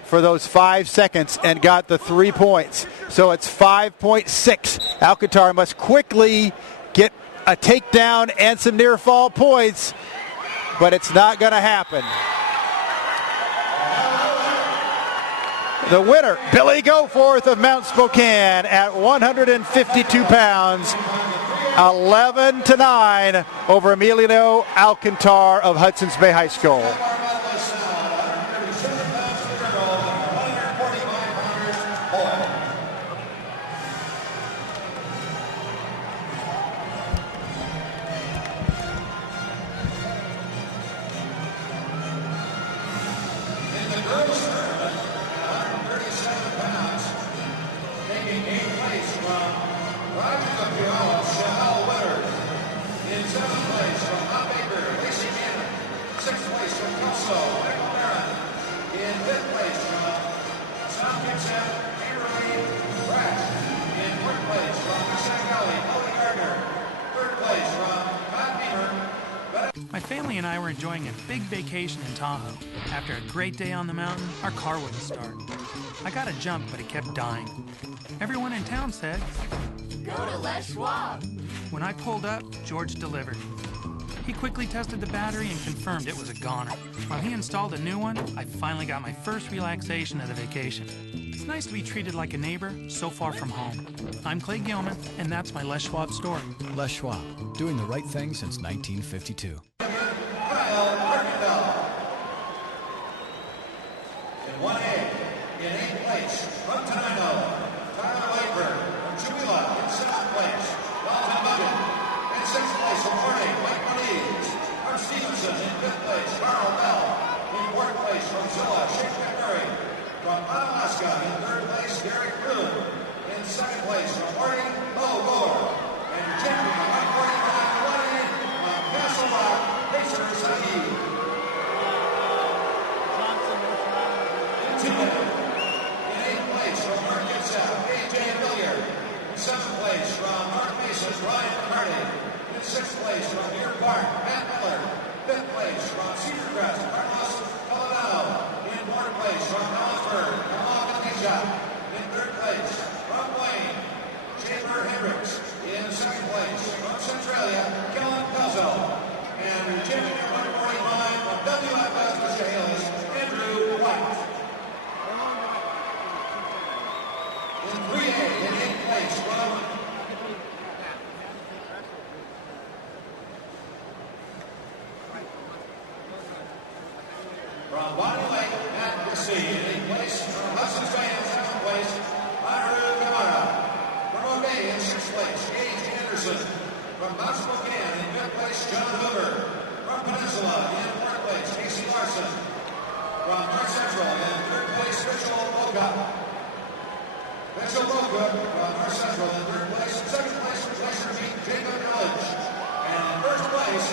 for those 5 seconds and got the 3 points. So it's 5.6. Alcantar must quickly get a takedown and some near fall points, but it's not going to happen. The winner, Billy Goforth of Mount Spokane at 152 pounds, 11-9 over Emiliano Alcantar of Hudson's Bay High School. My family and I were enjoying a big vacation in Tahoe. After a great day on the mountain, our car wouldn't start. I got a jump, but it kept dying. Everyone in town said, "Go to Les Schwab." When I pulled up, George delivered. He quickly tested the battery and confirmed it was a goner. While he installed a new one, I finally got my first relaxation of the vacation. It's nice to be treated like a neighbor so far from home. I'm Clay Gilman, and that's my Les Schwab story. Les Schwab, doing the right thing since 1952. In 1A, in 8th place, from Tenino, Tyler Whiteberg. From Jubilee, in 7th place, Dalton Muggin. In 6th place, from Morning, Mike Moniz. From Stevenson, in 5th place, Carl Bell. In 4th place, from Zilla, Shane McMurray. From Onalaska, in 3rd place, Derek Boone. In 2nd place, from Morning, Bo Gore. And champion, 145 from Castlerock, Pacer Saeed. In 8th place from Mark Gibson, A.J. Billiard. In 7th place from Mark Mason, Ryan McCarty. In 6th place from Deer Park, Matt Miller. 5th place from Cedar Crest, Carlos Colorado. In 4th place from Ellisburg, Kamal Katisha. In 3rd place from Wayne, Chamber Hendricks. In 2nd place from Centralia, Kellen Pelzo. And the champion 145 from WFS Michaelis, Andrew White. In 3A, in 8th place from Bonnie Lake, Matt Chrissy. In 8th place from Hudson's Bay, in 7th place, Maru Kamara. From O'Bay, in 6th place, Gage Anderson. From Mount Spokane, in 5th place, John Hoover. From Peninsula, in 4th place, Casey Larson. From North Central, in 3rd place, Mitchell Boca. Mitchell Boca from North Central in 3rd place. In 2nd place, Glacier Peak, Jacob College. And in 1st place,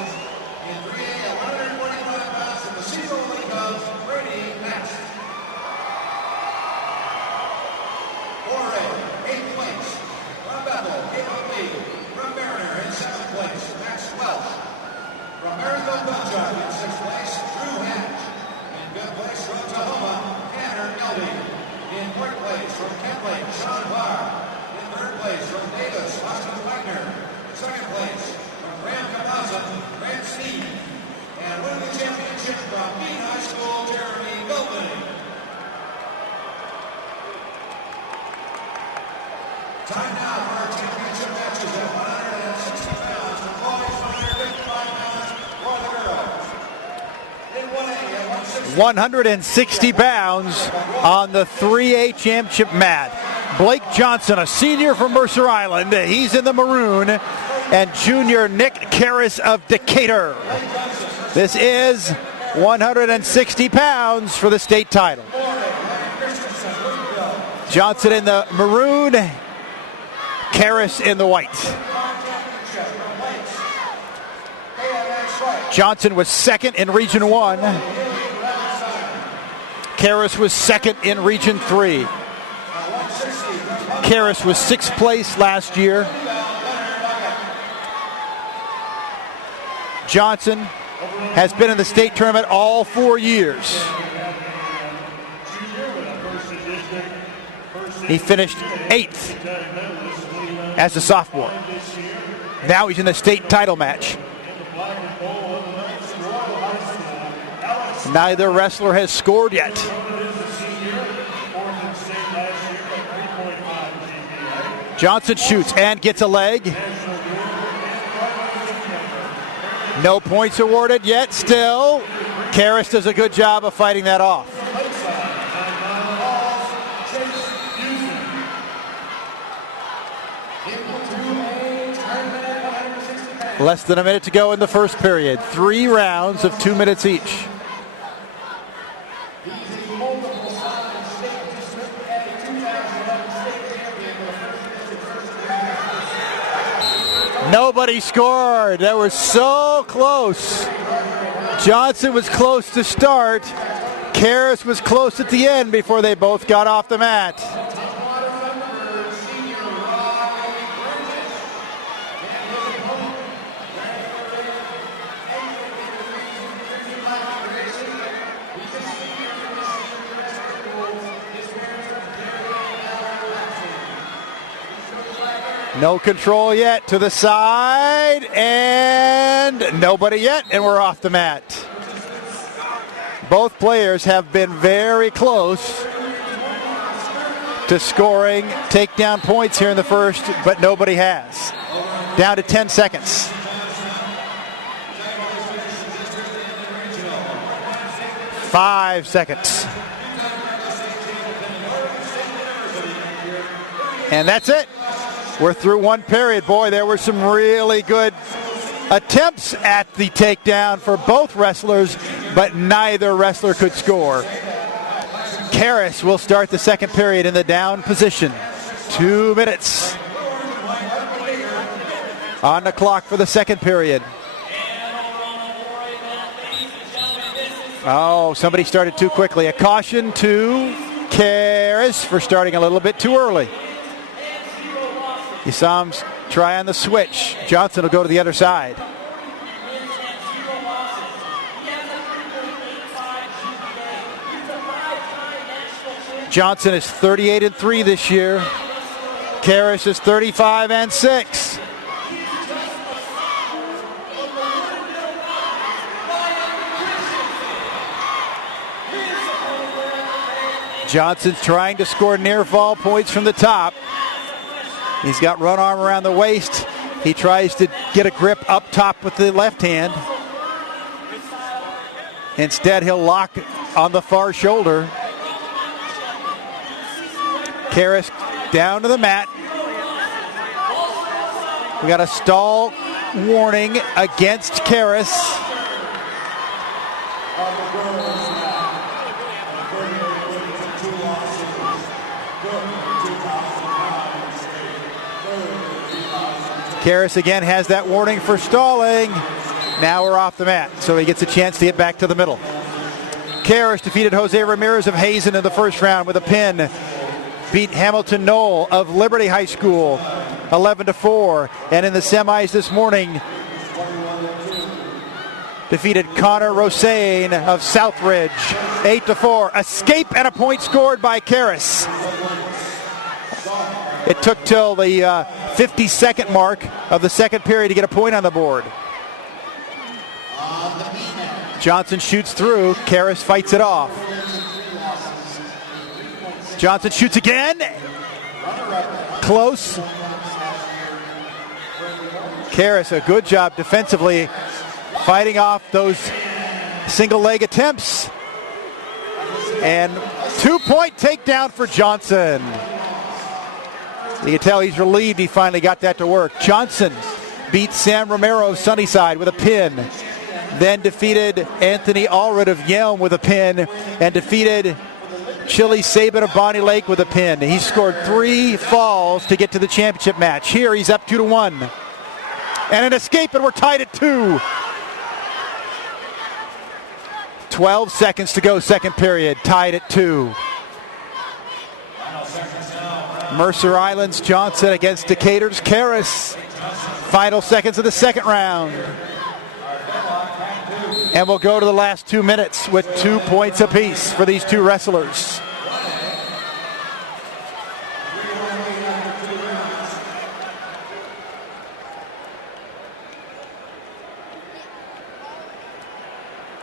in 3A, 145 pounds from the Cedar League Cubs, Brady Max. 4A, 8th place, from Bethel, Caleb Lee. From Mariner in 7th place, Max Welch. From Maryville, Belgium in 6th place, Drew Hatch. In 5th place, from Tahoma, Tanner Gelby. In 4th place, from Kent Lake, Sean Barr. In 3rd place, from Davis, Austin Wagner. In 2nd place, from Graham Kapazan, Grant Sneed. And winning the championship from Bean High School, Jeremy Goldman. Time now for our championship matches at 160 pounds for boys, 155 pounds for the girls. In 1A at 160 pounds on the 3A championship mat. Blake Johnson, a senior from Mercer Island. He's in the maroon. And junior Nick Karras of Decatur. This is 160 pounds for the state title. Johnson in the maroon, Karras in the white. Johnson was second in Region 1. Karras was second in Region 3. Karras was 6th place last year. Johnson has been in the state tournament all 4 years. He finished 8th as a sophomore. Now he's in the state title match. Neither wrestler has scored yet. Johnson shoots and gets a leg. No points awarded yet. Still, Karras does a good job of fighting that off. Less than a minute to go in the first period. 3 rounds of 2 minutes each. Nobody scored. That was so close. Johnson was close to start. Karras was close at the end before they both got off the mat. No control yet, to the side, and nobody yet, and we're off the mat. Both players have been very close to scoring takedown points here in the first, but nobody has. Down to 10 seconds. Five seconds. And that's it. We're through one period. Boy, there were some really good attempts at the takedown for both wrestlers, but neither wrestler could score. Karras will start the second period in the down position. 2 minutes on the clock for the second period. Oh, somebody started too quickly. A caution to Karras for starting a little bit too early. You saw him try on the switch. Johnson will go to the other side. Johnson is 38-3 this year. Karras is 35-6. Johnson's trying to score near fall points from the top. He's got run arm around the waist. He tries to get a grip up top with the left hand. Instead, he'll lock on the far shoulder. Karras down to the mat. We got a stall warning against Karras. Karras again has that warning for stalling. Now we're off the mat, so he gets a chance to get back to the middle. Karras defeated Jose Ramirez of Hazen in the first round with a pin. Beat Hamilton Knoll of Liberty High School 11-4. And in the semis this morning, defeated Connor Rosane of Southridge 8-4. Escape and a point scored by Karras. It took till the 52nd mark of the second period to get a point on the board. On the beat Johnson shoots through. Karras fights it off. Johnson shoots again. Close. Karras, a good job defensively fighting off those single leg attempts. And 2-point takedown for Johnson. You can tell he's relieved he finally got that to work. Johnson beat Sam Romero of Sunnyside with a pin. Then defeated Anthony Allred of Yelm with a pin. And defeated Chili Sabin of Bonnie Lake with a pin. He scored 3 falls to get to the championship match. Here he's up 2-1. And an escape, and we're tied at 2. 12 seconds to go, second period, tied at 2. Mercer Island's Johnson against Decatur's Karras. Final seconds of the second round. And we'll go to the last 2 minutes with 2 points apiece for these two wrestlers.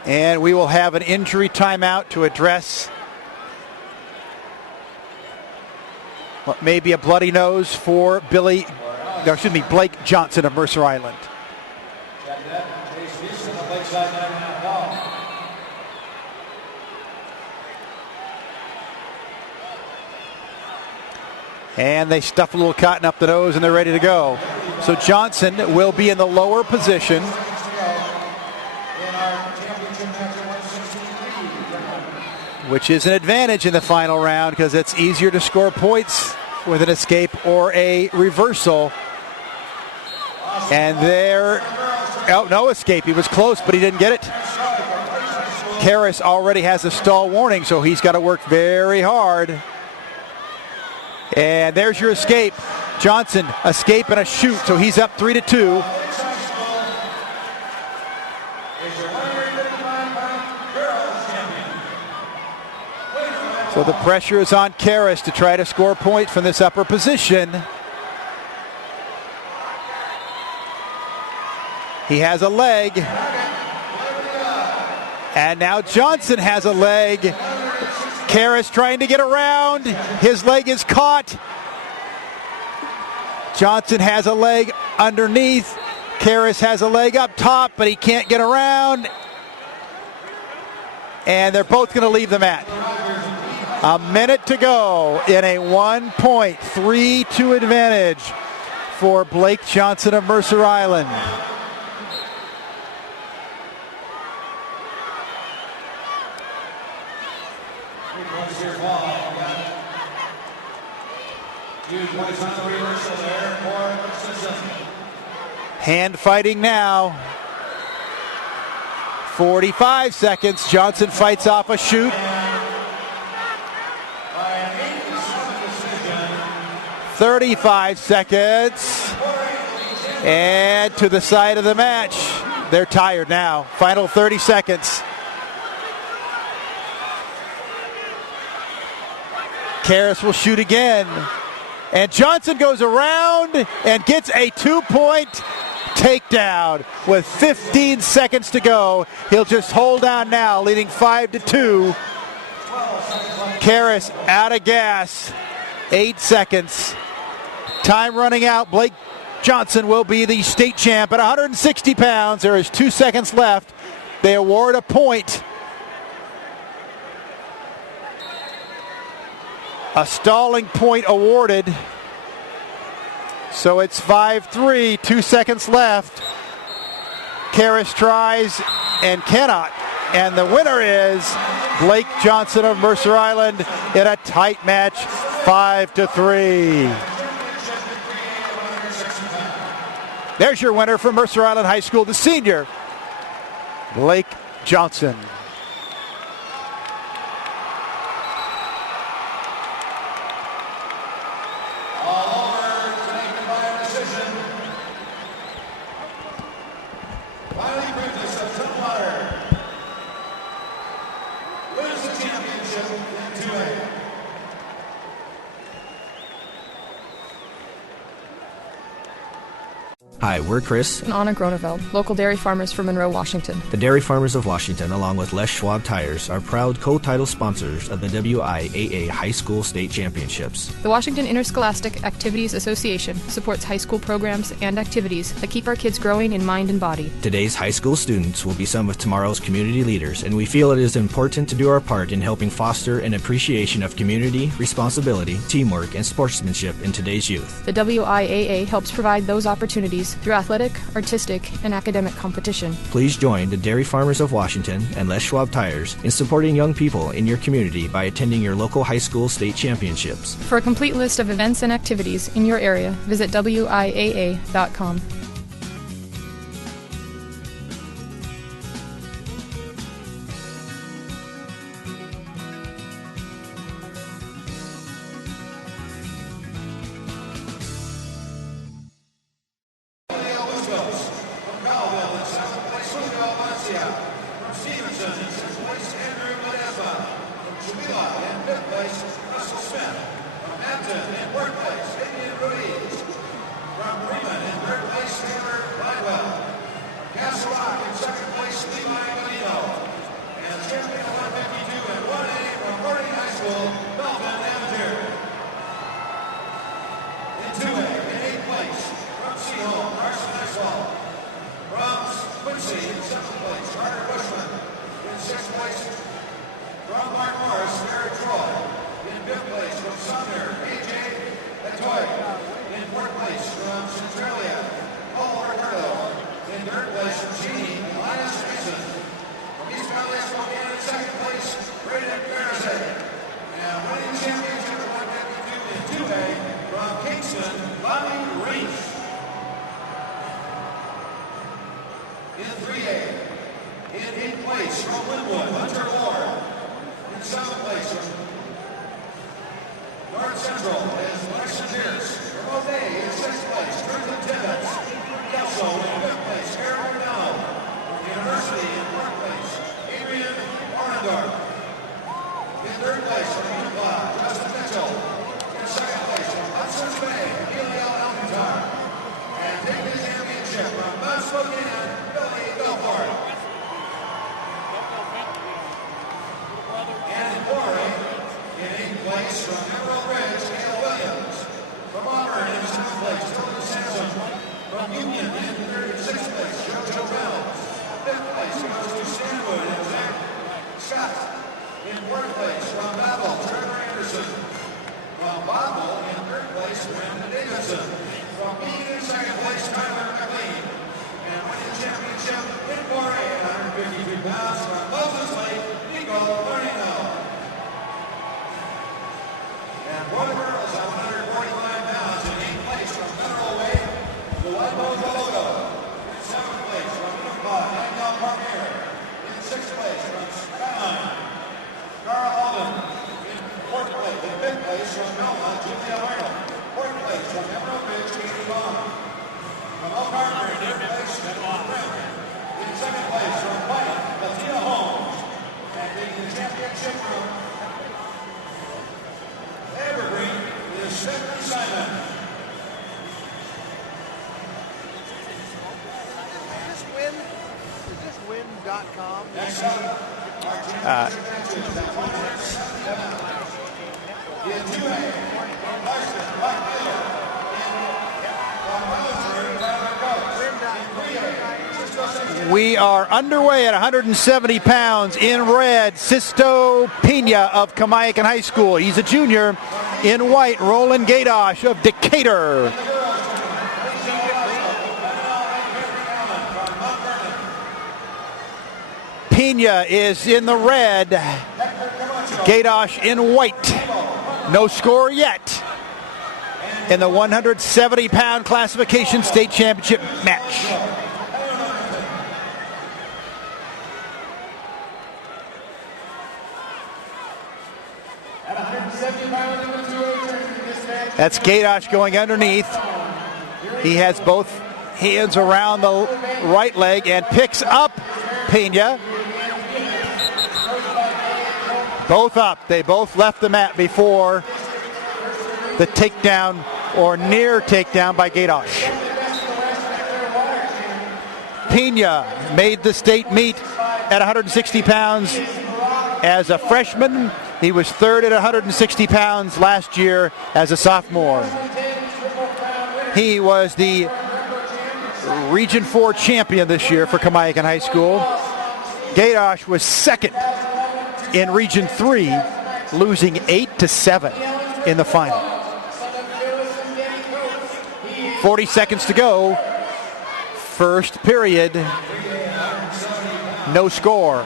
And we will have an injury timeout to address what may be a bloody nose for Blake Johnson of Mercer Island. And they stuff a little cotton up the nose and they're ready to go. So Johnson will be in the lower position. Which is an advantage in the final round because it's easier to score points with an escape or a reversal. And there, no escape. He was close, but he didn't get it. Karras already has a stall warning, so he's got to work very hard. And there's your escape. Johnson, escape and a shoot, so he's up 3-2. So the pressure is on Karras to try to score points from this upper position. He has a leg. And now Johnson has a leg. Karras trying to get around. His leg is caught. Johnson has a leg underneath. Karras has a leg up top, but he can't get around. And they're both going to leave the mat. A minute to go in a 1-point, 3-2 advantage for Blake Johnson of Mercer Island. Hand fighting now. 45 seconds. Johnson fights off a shoot. 35 seconds. And to the side of the match. They're tired now. Final 30 seconds. Karras will shoot again. And Johnson goes around and gets a 2-point takedown with 15 seconds to go. He'll just hold on now, leading 5-2. Karras out of gas. 8 seconds. Time running out. Blake Johnson will be the state champ at 160 pounds. There is 2 seconds left. They award a point. A stalling point awarded. So it's 5-3, 2 seconds left. Karras tries and cannot. And the winner is Blake Johnson of Mercer Island in a tight match, 5-3. There's your winner from Mercer Island High School, the senior, Blake Johnson. Hi, we're Chris and Anna Groneveld, local dairy farmers from Monroe, Washington. The Dairy Farmers of Washington, along with Les Schwab Tires, are proud co-title sponsors of the WIAA High School State Championships. The Washington Interscholastic Activities Association supports high school programs and activities that keep our kids growing in mind and body. Today's high school students will be some of tomorrow's community leaders, and we feel it is important to do our part in helping foster an appreciation of community, responsibility, teamwork, and sportsmanship in today's youth. The WIAA helps provide those opportunities through athletic, artistic, and academic competition. Please join the Dairy Farmers of Washington and Les Schwab Tires in supporting young people in your community by attending your local high school state championships. For a complete list of events and activities in your area, visit WIAA.com. We are underway at 170 pounds. In red, Sisto Pena of Kamayakan High School. He's a junior. In white, Roland Gadosh of Decatur. Pena is in the red. Gadosh in white. No score yet in the 170-pound classification state championship match. That's Gadosh going underneath. He has both hands around the right leg and picks up Pena. Both up. They both left the mat before the takedown or near takedown by Gadosh. Pena made the state meet at 160 pounds as a freshman. He was third at 160 pounds last year as a sophomore. He was the Region 4 champion this year for Kamiakin High School. Gadosh was second in Region 3, losing 8-7 in the final. 40 seconds to go. First period. No score.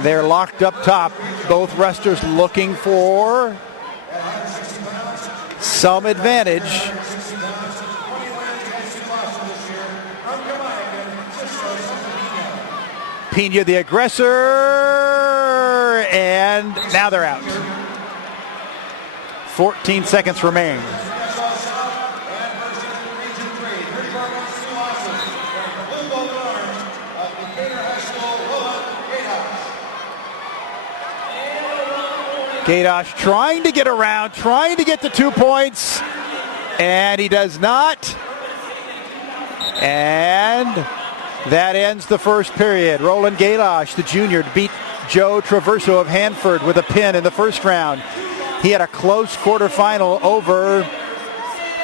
They're locked up top. Both wrestlers looking for some advantage. Pena the aggressor, and now they're out. 14 seconds remain. Gadosh trying to get around, trying to get the 2 points, and he does not. And that ends the first period. Roland Gadosh, the junior, beat Joe Traverso of Hanford with a pin in the first round. He had a close quarterfinal over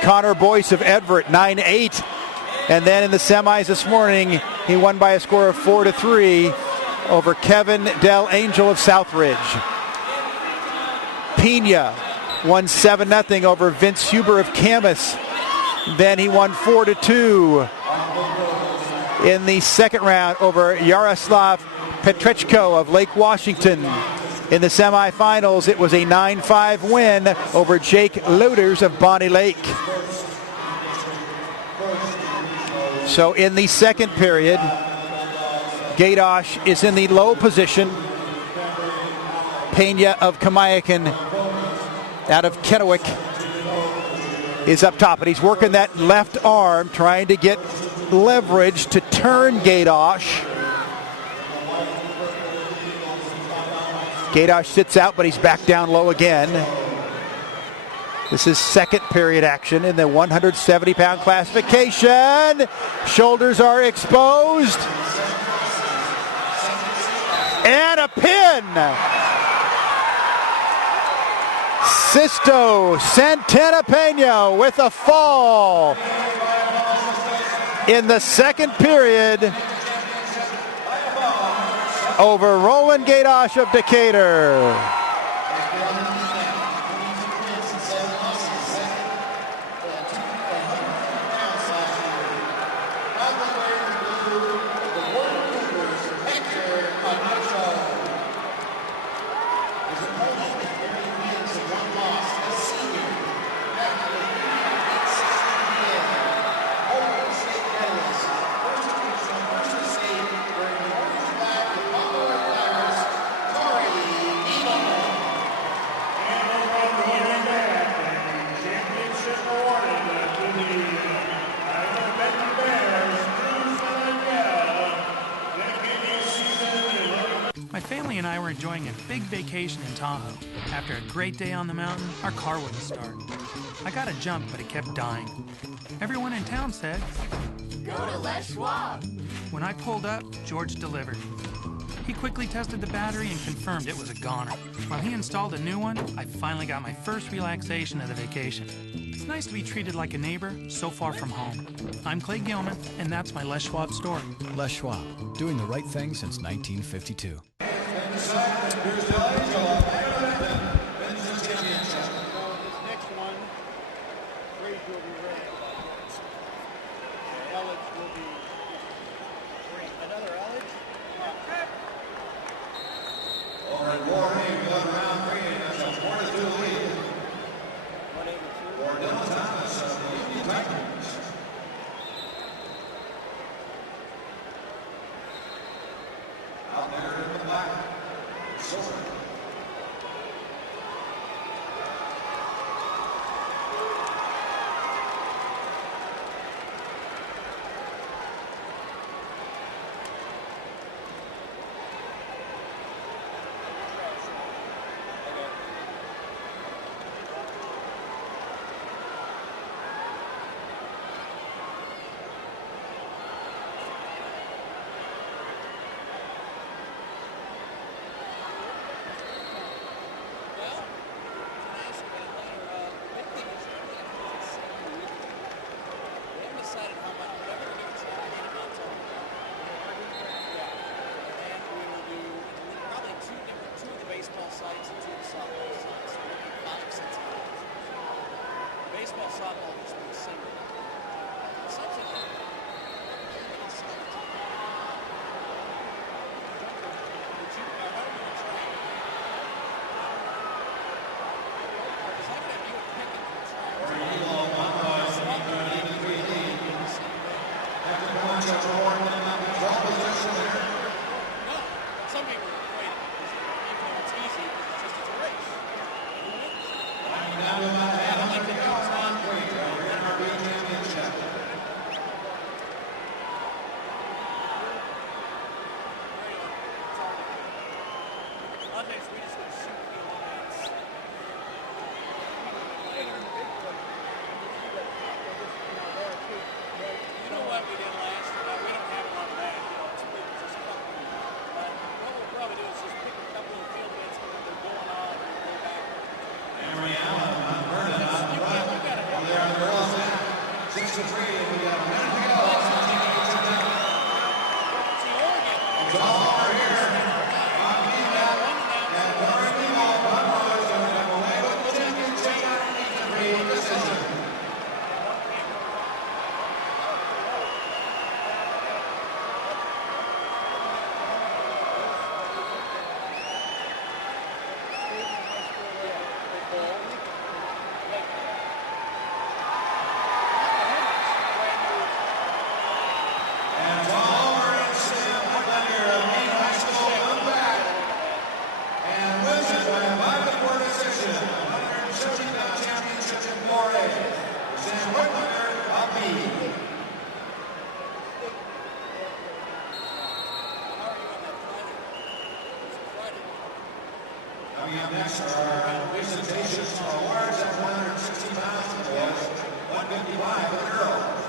Connor Boyce of Everett, 9-8. And then in the semis this morning, he won by a score of 4-3 over Kevin Del Angel of Southridge. Pena won 7-0 over Vince Huber of Camas. Then he won 4-2 in the second round over Yaroslav Petrechko of Lake Washington. In the semifinals, it was a 9-5 win over Jake Loaders of Bonnie Lake. So in the second period, Gadosh is in the low position. Pena of Kamiakin out of Kennewick is up top, and he's working that left arm, trying to get leverage to turn Gadosh. Gadosh sits out, but he's back down low again. This is second period action in the 170-pound classification. Shoulders are exposed. And a pin. Sisto Santana Pena with a fall in the second period over Roland Gadosh of Decatur. My family and I were enjoying a big vacation in Tahoe. After a great day on the mountain, our car wouldn't start. I got a jump, but it kept dying. Everyone in town said, "Go to Les Schwab." When I pulled up, George delivered. He quickly tested the battery and confirmed it was a goner. While he installed a new one, I finally got my first relaxation of the vacation. It's nice to be treated like a neighbor so far from home. I'm Clay Gilman, and that's my Les Schwab story. Les Schwab, doing the right thing since 1952. baseball, softball, just been single. Something like that. Coming up next are presentations for awards at 160 pounds for boys, 155 for the girls.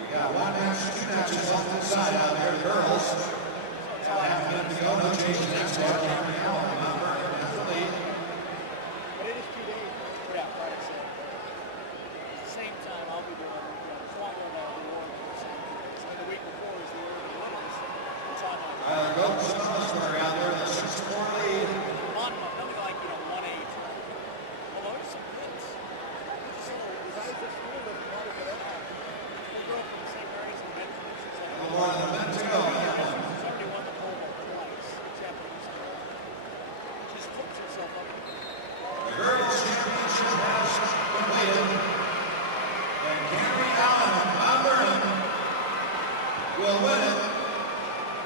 We got one match, two matches off to the side out there, the girls. About half a minute to go, no changes next to it. Cameron Allen, Mount Vernon has the lead. But it is 2 days. Yeah, Friday, Saturday. At the same time, I'll be doing Toronto award. So the week before is the Oregon Winners. Tyler Goats, Osborne out there, the 6-4 lead. Nothing like, 1-8. Although there's some hits. A little more than a minute to go. Somebody won the Bowl twice. Just puts himself up. The girls' championship has completed. And Cameron Allen of Mount Vernon will win it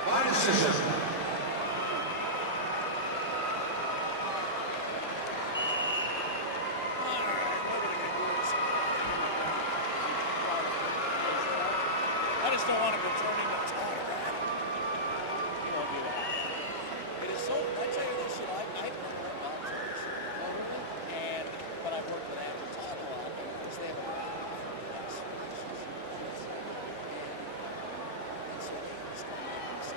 by decision. I just don't want to go turning the tire. You won't do that. It is so, I tell you this shit, I've never read about this. But I've worked with Andrew Todd a lot because they have a lot of and so they just come in and say,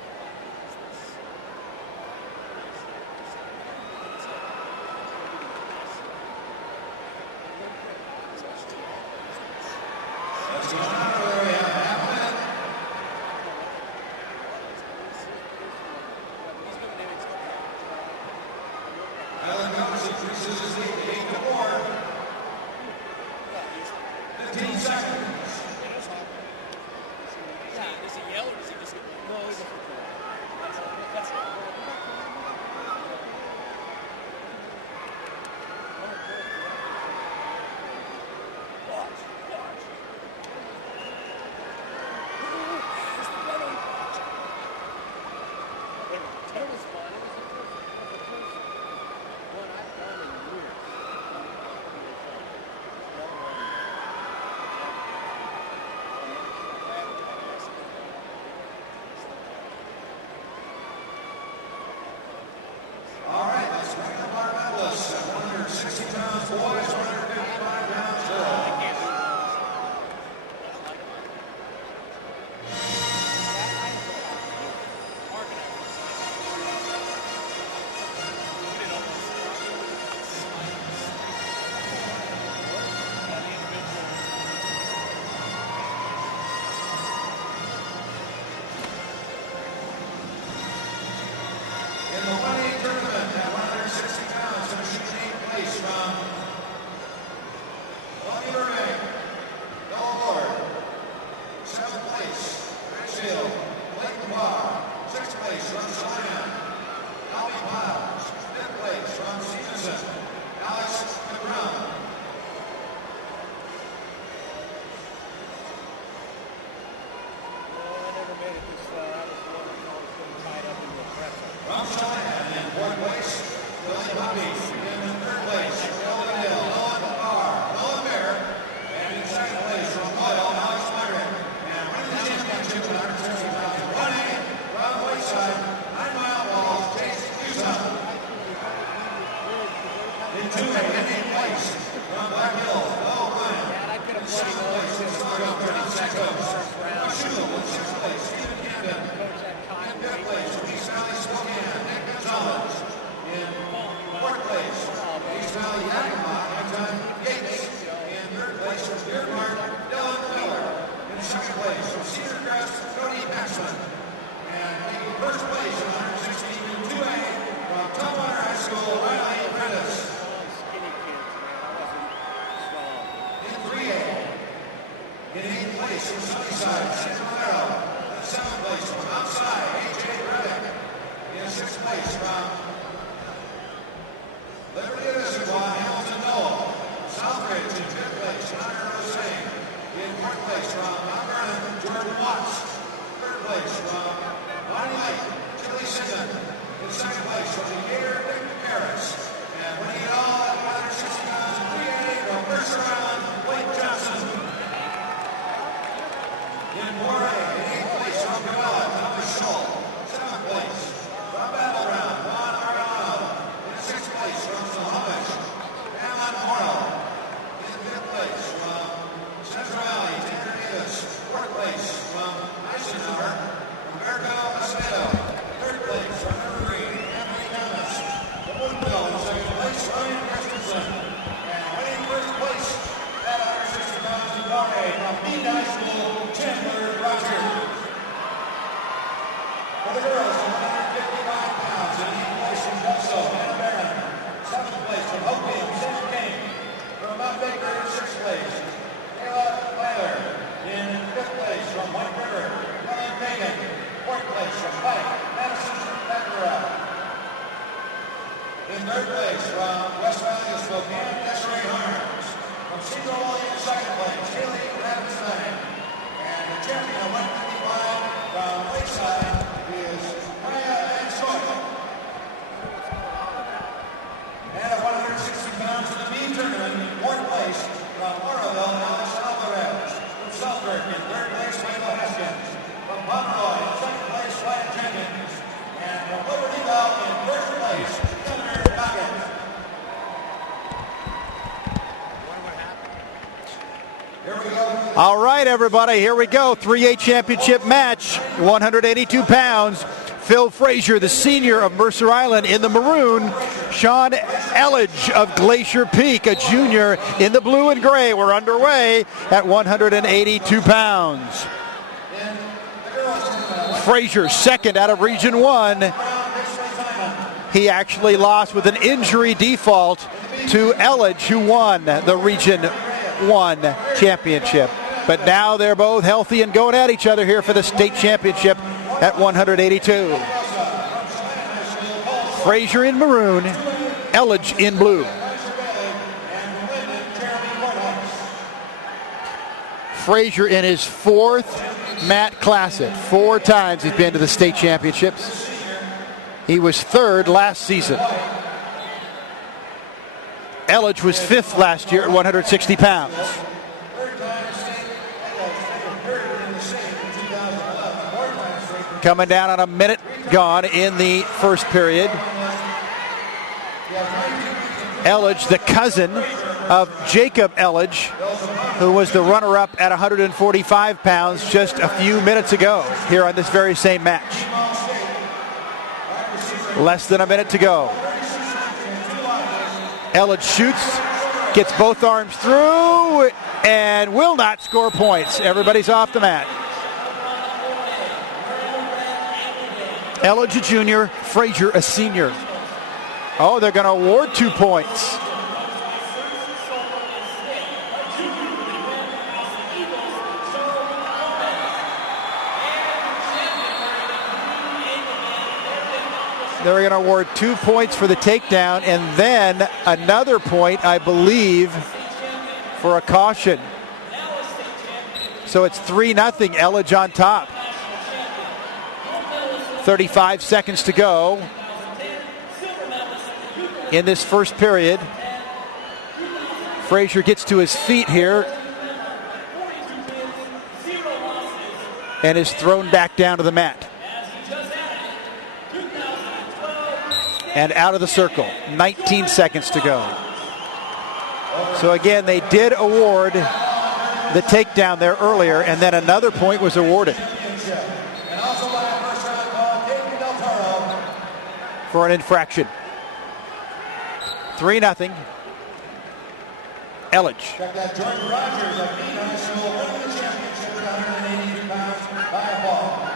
Let's go on where we have half a minute. Allen Goats increases his lead to 8-4. 15 seconds. Does he yell or does he just get no, he doesn't. That's All right, let's bring up our medalists at 160 pounds boys, 155 pounds girls. In the 1-8 tournament at 160 pounds, finishing in 8th place from 2A in 8th place from Black Hills, Will Ryan. In 7th place from Starville, 36th coach. Washougal in 6th place, Stephen Camden. In 5th place from East Valley, Spokane, Nick Gonzalez. In 4th place from East Valley, Yakima, Anton Yates. In 3rd place from Deer Park, Dylan Miller. In 2nd place from Cedar Crest, Cody Maxman. And taking 1st place in 116 in 2A from Tacoma High School, Riley Prentice. In 3A, in 8th place from Sunnyside, San Romero. In 7th place from Outside, A.J. Reddick. In 6th place from Liberty of Issaquah, Hamilton Noel. Southbridge in 5th place, Hunter Hussein. In 4th place from Mount Vernon, Jordan Watts. 3rd place from Bonnie Lake, Chili Sinden. In 2nd place from the Gator, Nick Harris. And winning it all at 160 pounds in 3A from Mercer Island, Blake Johnson. In 4A, in 8th place from Cabela, Thomas Scholl. 7th place from Battle Ground, Juan Arellano. In 6th place from Snohomish, Alan Morrow. In 5th place from Central Valley, Tanner Davis. 4th place from Eisenhower, Roberto Acevedo. 3rd place from Evergreen, Anthony Thomas. From Woodville in 2nd place, Ryan Christensen. And winning 1st place at 160 pounds in 4A from Meade High School, Chandler Rogers. For the girls, 155 pounds in 8th place from Kelso, Hannah Barron. 7th place from Hopium, Sam King. From Mount Baker in 6th place, Kayla Tyler. In 5th place from White River, Helen Fagan. 4th place from Pike, Madison Beckera. In 3rd place from West Valley of Spokane, Desiree Harms. From Cedar Valley in 2nd place, Haley Ravenstein. And the champion of 155 from Lakeside is Maya Van Soil. And at 160 pounds in the B tournament, in 4th place from Oroville, Alex Alvarez. From Southburg in 3rd place, Michael Haskins. From Pomeroy in 2nd place, Ryan Jenkins. And from Libertyville in 1st place, Gunnar Goggins. Here we go. All right, everybody, here we go. 3A championship match, 182 pounds. Phil Frazier, the senior of Mercer Island, in the maroon. Sean Elledge of Glacier Peak, a junior, in the blue and gray. We're underway at 182 pounds. Frazier, second out of Region 1. He actually lost with an injury default to Elledge, who won the Region 1 championship. But now they're both healthy and going at each other here for the state championship at 182. Frazier in maroon, Elledge in blue. Frazier in his 4th MAT Classic. 4 times he's been to the state championships. He was 3rd last season. Elledge was 5th last year at 160 pounds. Coming down on a minute gone in the first period. Elledge, the cousin of Jacob Elledge, who was the runner-up at 145 pounds just a few minutes ago here on this very same match. Less than a minute to go. Elledge shoots, gets both arms through, and will not score points. Everybody's off the mat. Elledge a junior, Frazier a senior. Oh, they're going to award 2 points. They're going to award 2 points for the takedown and then another point, I believe, for a caution. So it's 3-0, Elledge on top. 35 seconds to go in this first period. Frazier gets to his feet here and is thrown back down to the mat. And out of the circle. 19 seconds to go. So again, they did award the takedown there earlier, and then another point was awarded And also by a first round call, David Del Toro. for an infraction. 3-0. Elledge. Check that Jordan Rogers of Meade High School winning the championship at 182 pounds by a fall.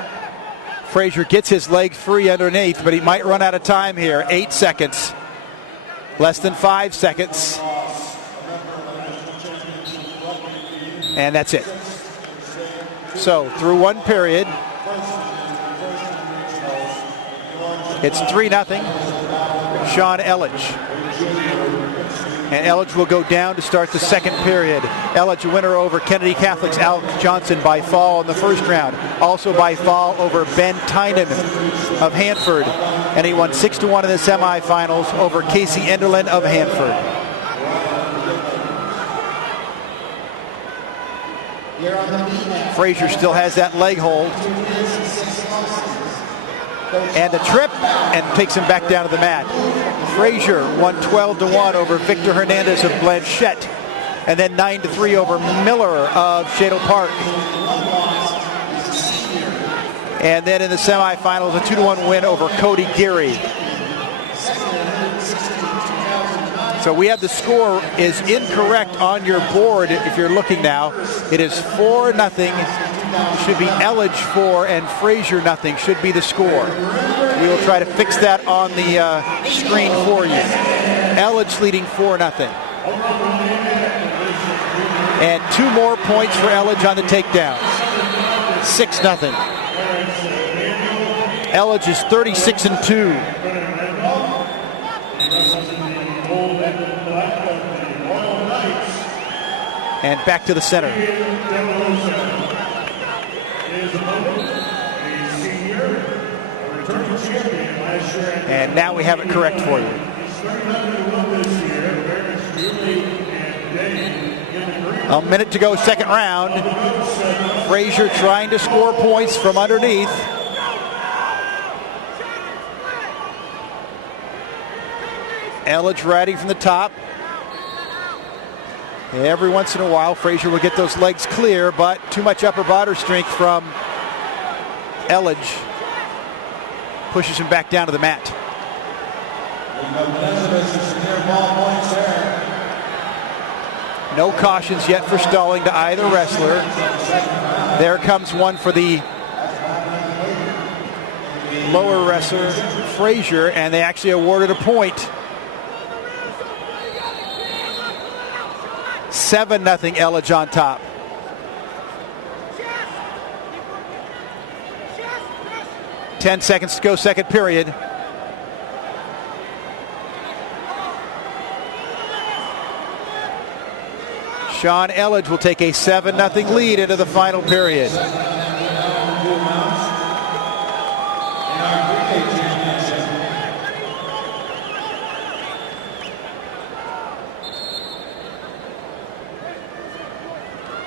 Frazier gets his leg free underneath, but he might run out of time here. 8 seconds. Less than 5 seconds. And that's it. So through one period, it's 3-0. Sean Elledge. And Elledge will go down to start the second period. Elledge, a winner over Kennedy Catholic's Al Johnson by fall in the first round. Also by fall over Ben Tynan of Hanford. And he won 6-1 in the semifinals over Casey Enderlin of Hanford. Frazier still has that leg hold. And a trip, and takes him back down to the mat. Frazier won 12-1 over Victor Hernandez of Blanchette, and then 9-3 over Miller of Shadle Park. And then in the semifinals, a 2-1 win over Cody Geary. So we have the score is incorrect on your board if you're looking now. It is 4-0. Should be Elledge 4 and Frazier 0 should be the score. We will try to fix that on the screen for you. Elledge leading 4-0. And 2 more points for Elledge on the takedown. 6-0. Elledge is 36-2. And back to the center. And now we have it correct for you. A minute to go, second round. Frazier trying to score points from underneath. Elledge riding from the top. Every once in a while, Frazier will get those legs clear, but too much upper body strength from Elledge pushes him back down to the mat. No cautions yet for stalling to either wrestler. There comes one for the lower wrestler, Frazier, and they actually awarded a point. 7-0 Elledge on top. Ten seconds to go, second period. Sean Elledge will take a 7-0 lead into the final period.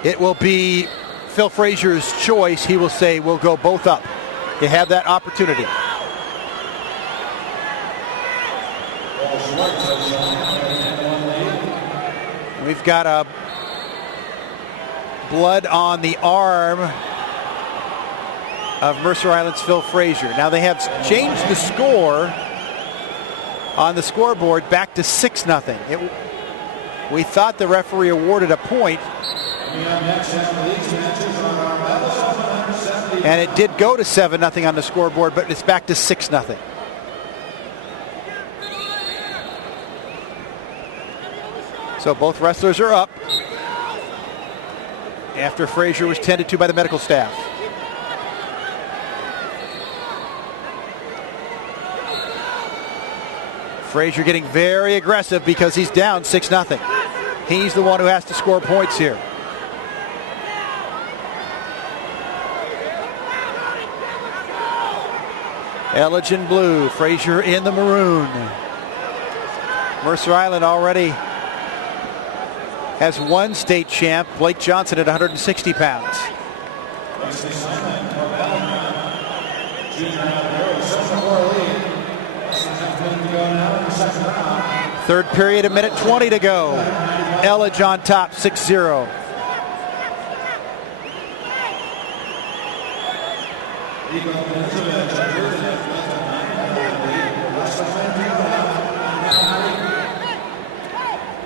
It will be Phil Frazier's choice. He will say, we'll go both up. You have that opportunity. We've got a blood on the arm of Mercer Island's Phil Frazier. Now they have changed the score on the scoreboard back to 6-0. We thought the referee awarded a point. And it did go to 7-0 on the scoreboard, but it's back to 6-0. So both wrestlers are up after Frazier was tended to by the medical staff. Frazier getting very aggressive because he's down 6-0. He's the one who has to score points here. Elledge in blue, Frazier in the maroon. Mercer Island already has one state champ, Blake Johnson at 160 pounds. Third period, a minute 20 to go. Elledge on top, 6-0.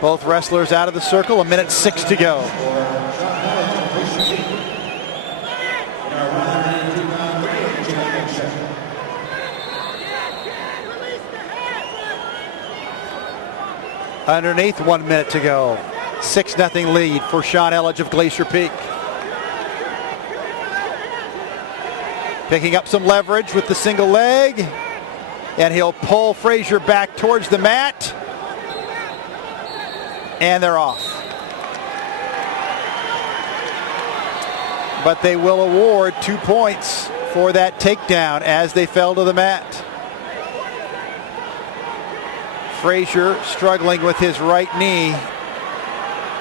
Both wrestlers out of the circle, 1:06 to go. Underneath, 1 minute to go. 6-0 lead for Sean Elledge of Glacier Peak. Picking up some leverage with the single leg, and he'll pull Frazier back towards the mat, and they're off. But they will award 2 points for that takedown as they fell to the mat. Frazier struggling with his right knee.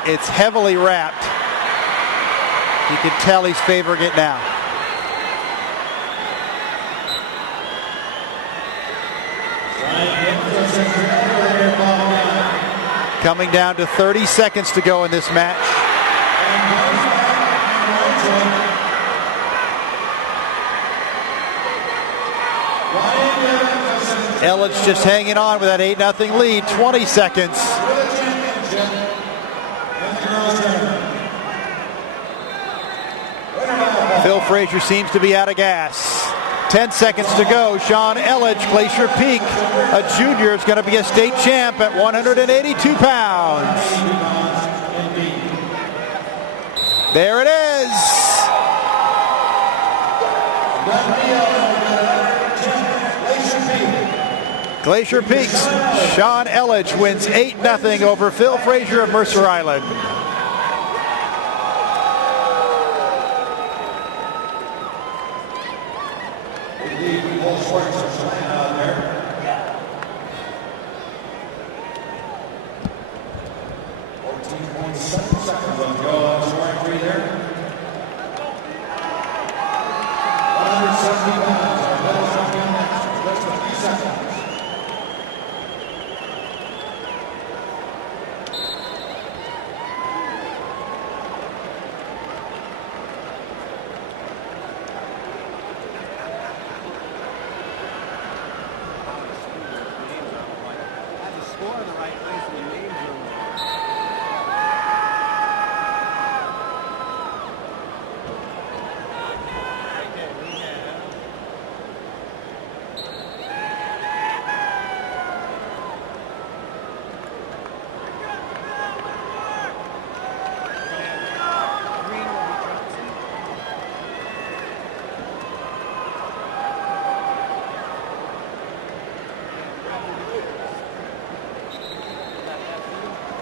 It's heavily wrapped. You can tell he's favoring it now. Coming down to 30 seconds to go in this match. Elledge just hanging on with that 8-0 lead, 20 seconds. Phil Frazier seems to be out of gas. 10 seconds to go. Sean Elledge, Glacier Peak, a junior, is going to be a state champ at 182 pounds. There it is. Glacier Peak's Sean Elledge wins 8-0 over Phil Frazier of Mercer Island.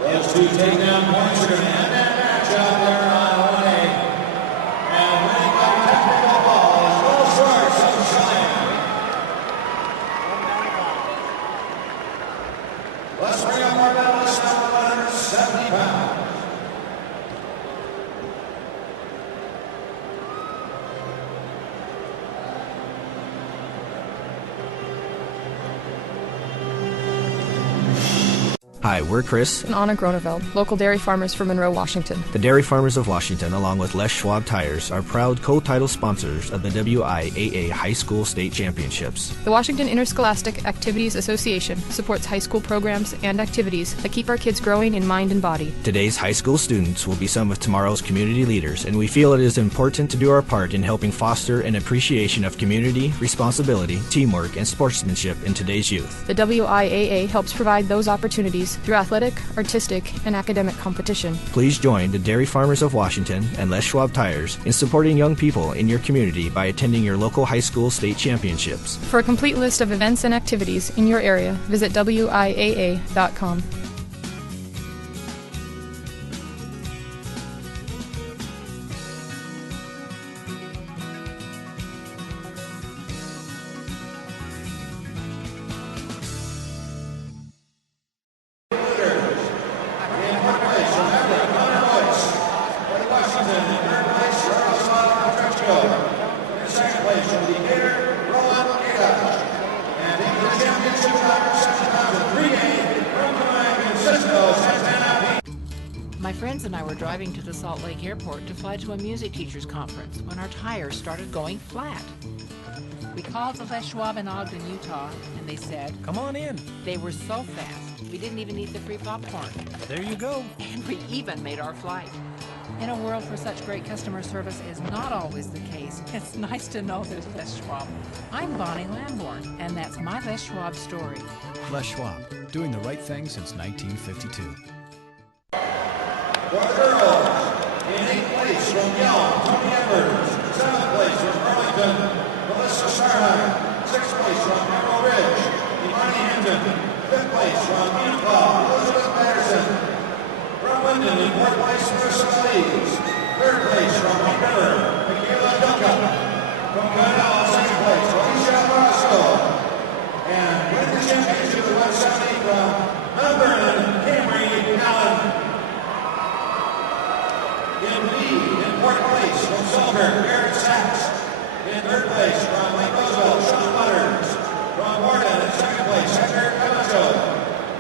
Those 2 takedown points are going to end that match out there on 1A. And winning by technical fall is Will Schwartz of Cheyenne. Let's bring up our medalist now at 170 pounds. Hi, we're Chris and Anna Groneveld, local dairy farmers from Monroe, Washington. The Dairy Farmers of Washington, along with Les Schwab Tires, are proud co-title sponsors of the WIAA High School State Championships. The Washington Interscholastic Activities Association supports high school programs and activities that keep our kids growing in mind and body. Today's high school students will be some of tomorrow's community leaders, and we feel it is important to do our part in helping foster an appreciation of community, responsibility, teamwork, and sportsmanship in today's youth. The WIAA helps provide those opportunities through athletic, artistic, and academic competition. Please join the Dairy Farmers of Washington and Les Schwab Tires in supporting young people in your community by attending your local high school state championships. For a complete list of events and activities in your area, visit WIAA.com. And in the championship, 3A, from Command My friends and I were driving to the Salt Lake Airport to fly to a music teachers conference when our tires started going flat. We called the Les Schwab in Ogden, Utah, and they said, Come on in. they were so fast, we didn't even eat the free popcorn. There you go. And we even made our flight. In a world where such great customer service is not always the case, it's nice to know there's Les Schwab. I'm Bonnie Lamborn, and that's my Les Schwab story. Les Schwab, doing the right thing since 1952. For the girls, in 8th place from Yelm, Tony Evers. 7th place from Burlington, Melissa Sarnine. 6th place from Emerald Ridge, Imani Hinton. 5th place from Uniclaw, Elizabeth Patterson. From Linden in 4th place, Marissa Lees. 3rd place from White River, Michaela Duncan. From Gunnell, 2nd place, Alicia Roscoe. And winning the championship at 170 from Mount Vernon, Camry Allen. In lead, in 4th place from Silver, Eric Sachs. In 3rd place from Lake Roosevelt, Sean Butters. From Morden in 2nd place, Hector Camacho.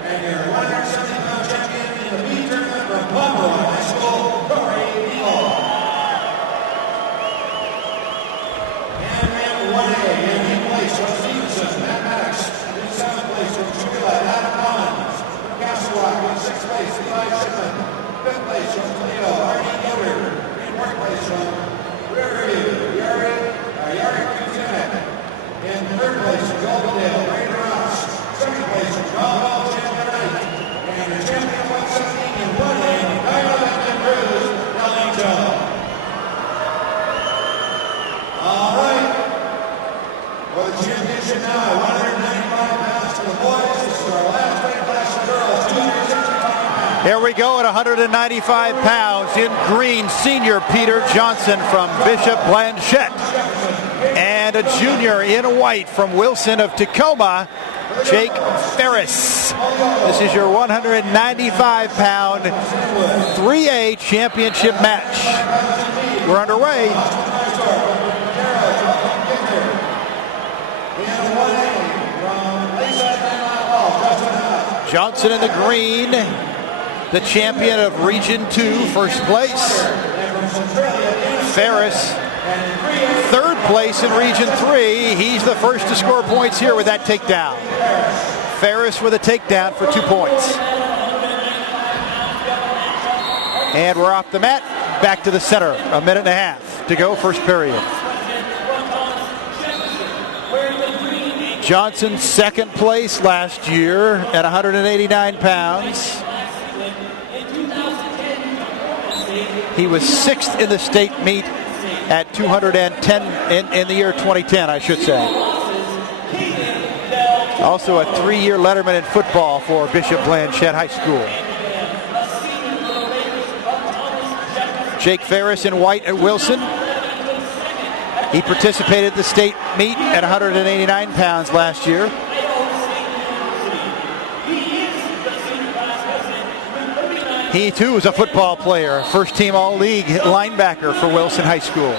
And your 170-pound champion in the B tournament from Pomeroy High School, Corey Eagle. And in 1A, in 8th place from Stevenson, Matt Maddox. In 7th place from Chula, Adam Collins. From Castle Rock in 6th place, Eli Shipman. 5th place from Toledo, Artie Yoder. In 4th place from Riverview, Yari Kutunek. In 3rd place from Goldendale, Brandon Ross. 2nd place from Brownwell, Chandler Knight. And the champion of 170 in 1A, Diamond Cruz, Ellington. All right. For the championship now, 195 pounds for the boys. This is our last weight class for girls, 265 pounds. Here we go at 195 pounds. In green, senior Peter Johnson from Bishop Blanchette. And a junior in white from Wilson of Tacoma, Jake Ferris. This is your 195-pound 3A championship match. We're underway. Johnson in the green, the champion of Region 2, first place. Ferris, 3rd place in Region 3. He's the first to score points here with that takedown. Ferris with a takedown for 2 points. And we're off the mat, back to the center. A minute and a half to go, first period. Johnson, 2nd place last year at 189 pounds. He was 6th in the state meet at 210 in the year 2010, I should say. Also a 3-year letterman in football for Bishop Blanchette High School. Jake Ferris in white at Wilson. He participated in the state meet at 189 pounds last year. He too is a football player, first team all-league linebacker for Wilson High School.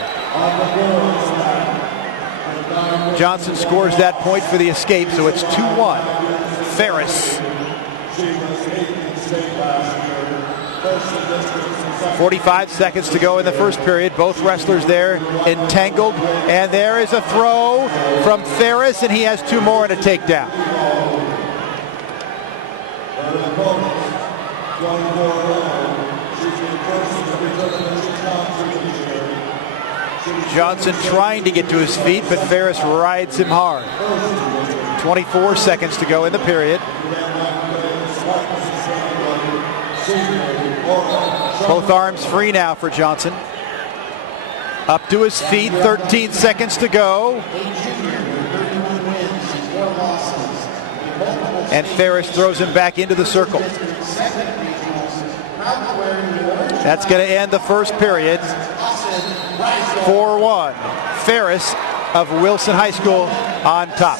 Johnson scores that point for the escape, so it's 2-1. Ferris. 45 seconds to go in the first period. Both wrestlers there entangled. And there is a throw from Ferris, and he has 2 more and a takedown. Johnson trying to get to his feet, but Ferris rides him hard. 24 seconds to go in the period. Both arms free now for Johnson. Up to his feet, 13 seconds to go. And Ferris throws him back into the circle. That's going to end the first period. 4-1. Ferris of Wilson High School on top.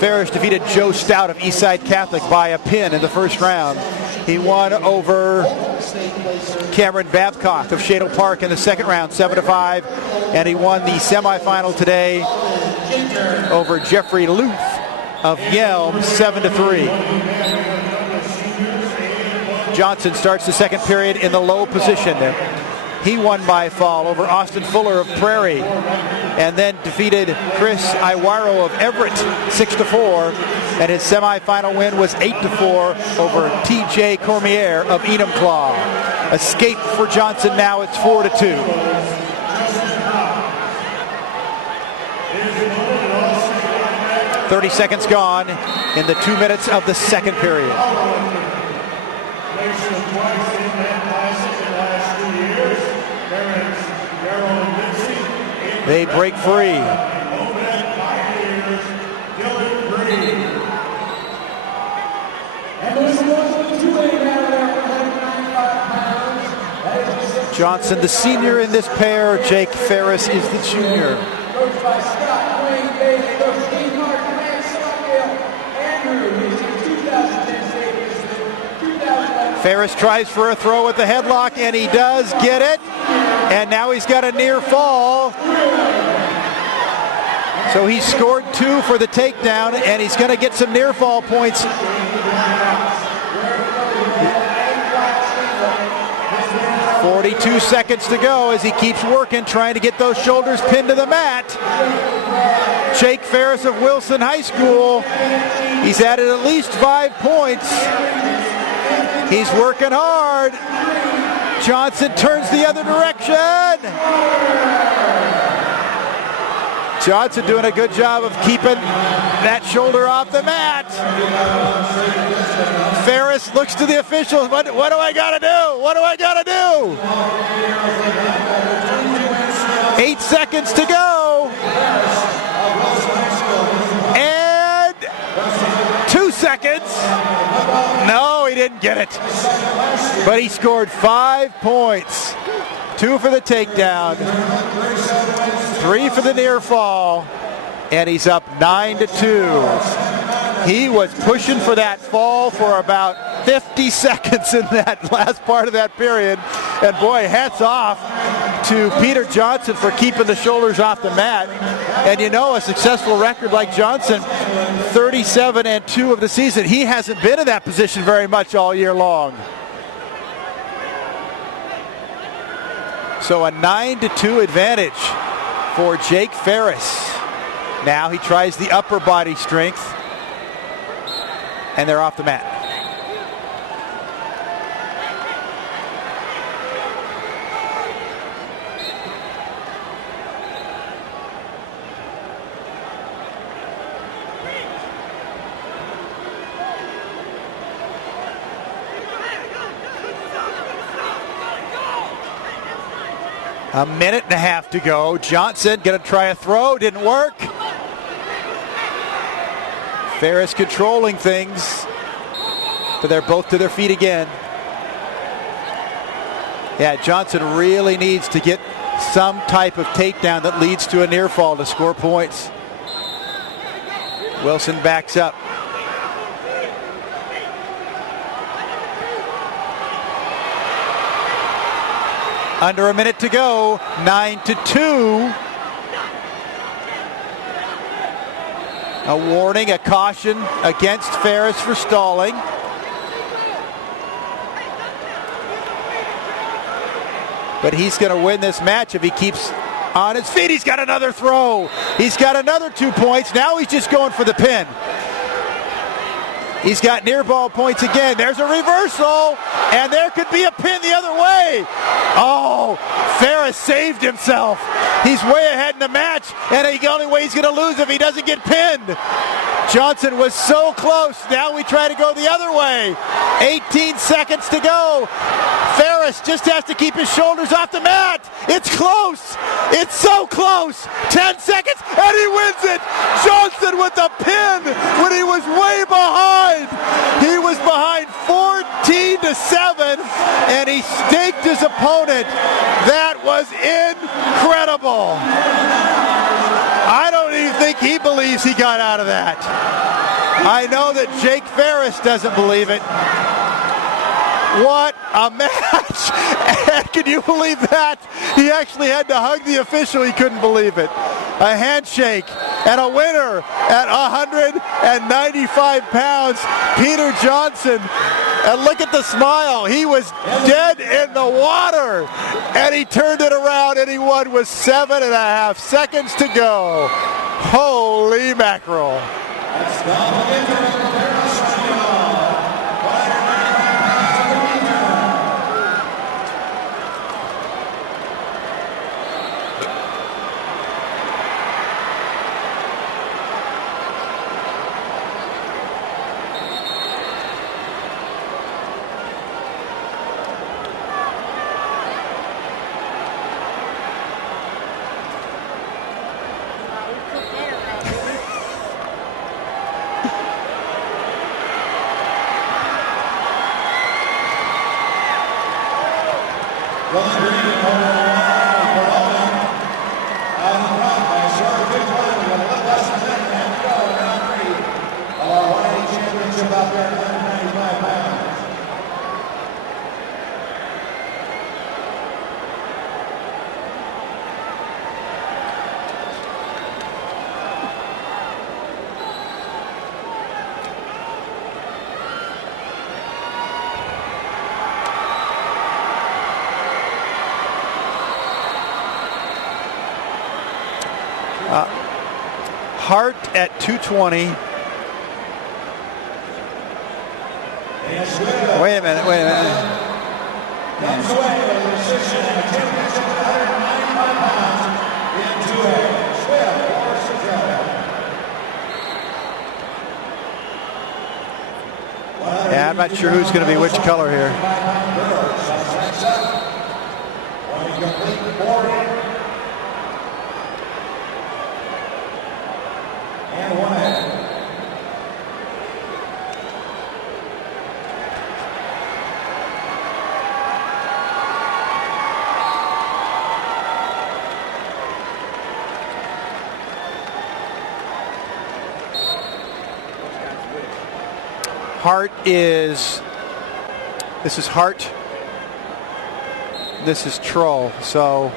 Ferris defeated Joe Stout of Eastside Catholic by a pin in the first round. He won over Cameron Babcock of Shadle Park in the second round, 7-5. And he won the semifinal today over Jeffrey Luth of Yelm, 7-3. Johnson starts the second period in the low position. He won by fall over Austin Fuller of Prairie, and then defeated Chris Iwaro of Everett 6-4, and his semifinal win was 8-4 over TJ Cormier of Enumclaw. Escape for Johnson now, it's 4-2. .30 seconds gone in the 2 minutes of the second period. They break free. Johnson, the senior in this pair. Jake Ferris is the junior. Ferris tries for a throw with the headlock, and he does get it. And now he's got a near fall. So he scored 2 for the takedown, and he's going to get some near fall points. 42 seconds to go as he keeps working, trying to get those shoulders pinned to the mat. Jake Ferris of Wilson High School. He's added at least 5 points. He's working hard. Johnson turns the other direction. Johnson doing a good job of keeping that shoulder off the mat. Ferris looks to the officials. What do I got to do? What do I got to do? 8 seconds to go. And 2 seconds. No, he didn't get it. But he scored 5 points. 2 for the takedown, 3 for the near fall, and he's up 9-2. He was pushing for that fall for about 50 seconds in that last part of that period. And boy, hats off to Peter Johnson for keeping the shoulders off the mat. And you know, a successful record like Johnson, 37-2 of the season, he hasn't been in that position very much all year long. So a 9-2 advantage for Jake Ferris. Now he tries the upper body strength, and they're off the mat. A minute and a half to go. Johnson going to try a throw. Didn't work. Ferris controlling things. But they're both to their feet again. Yeah, Johnson really needs to get some type of takedown that leads to a near fall to score points. Wilson backs up. Under a minute to go, 9-2. A warning, a caution against Ferris for stalling. But he's going to win this match if he keeps on his feet. He's got another throw. He's got another 2 points. Now he's just going for the pin. He's got near ball points again. There's a reversal, and there could be a pin the other way. Oh, Ferris saved himself. He's way ahead in the match, and the only way he's going to lose if he doesn't get pinned. Johnson was so close. Now we try to go the other way. 18 seconds to go. Ferris just has to keep his shoulders off the mat. It's close. It's so close. 10 seconds, and he wins it. Johnson with the pin when he was way behind. He was behind 14-7, and he staked his opponent. That was incredible. I don't even think he believes he got out of that. I know that Jake Ferris doesn't believe it. What a match! And can you believe that? He actually had to hug the official. He couldn't believe it. A handshake and a winner at 195 pounds, Peter Johnson. And look at the smile. He was dead in the water. And he turned it around and he won with 7.5 seconds to go. Holy mackerel. Hart at 220. Wait a minute. Comes away with a decision and a championship at 195 pounds in 2A. Swift versus Joe. Yeah, I'm not sure who's going to be which color here. Hart is, this is Hart, this is Troll, so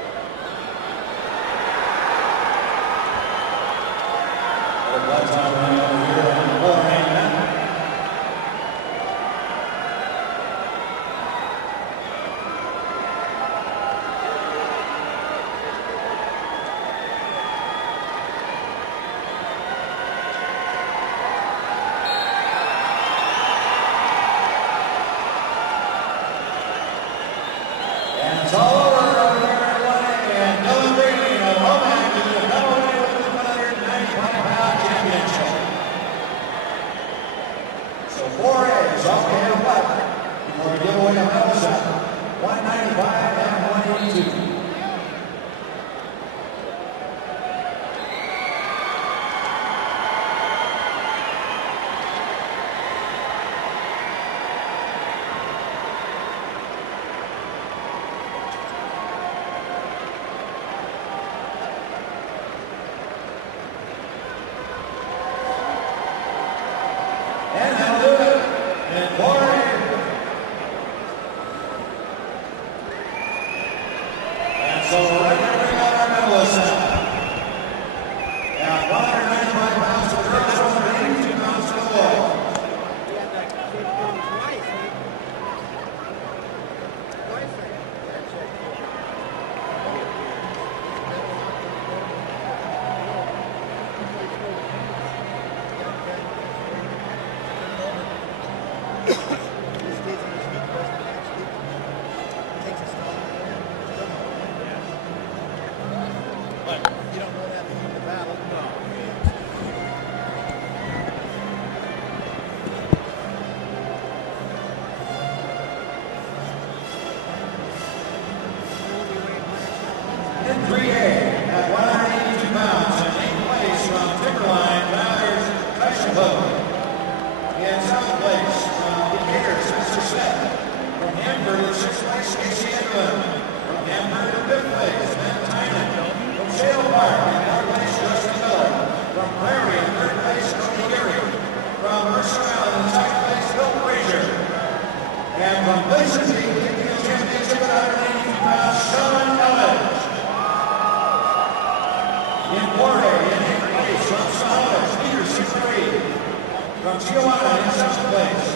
From Tijuana in seventh place,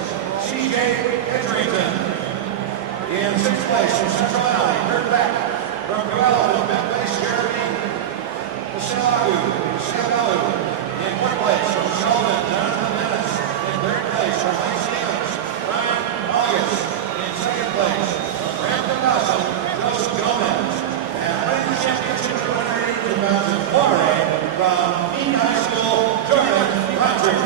CJ In 6th place from Central Valley, Kurt Beck. From Coelho, 5th place, Jeremy Silagu. In 4th place from Sheldon, Jonathan Dennis. In 3rd place from Mike Stevens, Ryan August. In 2nd place from Ramon Dawson, Joseph Gomez. And winning the championship for 182 pounds in Florida from Eaton High School, Jordan Hunter.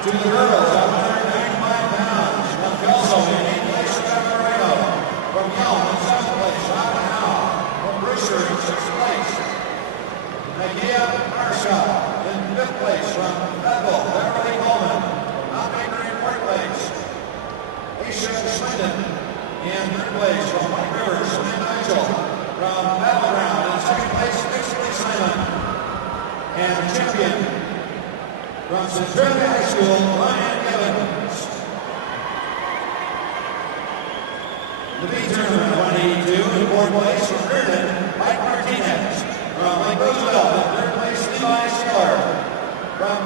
To the girls at 195 pounds, from Kelso in 8th place, Rebecca Moreno. From Yelm in 7th place, Robin Howe. From Brewster in 6th place, Nagia Marsha. In 5th place, from Bethel, Beverly Coleman. Outmaker in 4th place, Aisha Swindon. In 3rd place, from White River, Sam Nigel. From Battleground in 2nd place, Dixie Simon. And champion from Centralia High School, Ryan Evans. The B tournament 182 in 4th place from Herndon, Mike Martinez. From Lake Roosevelt in 3rd place, Levi Siller. From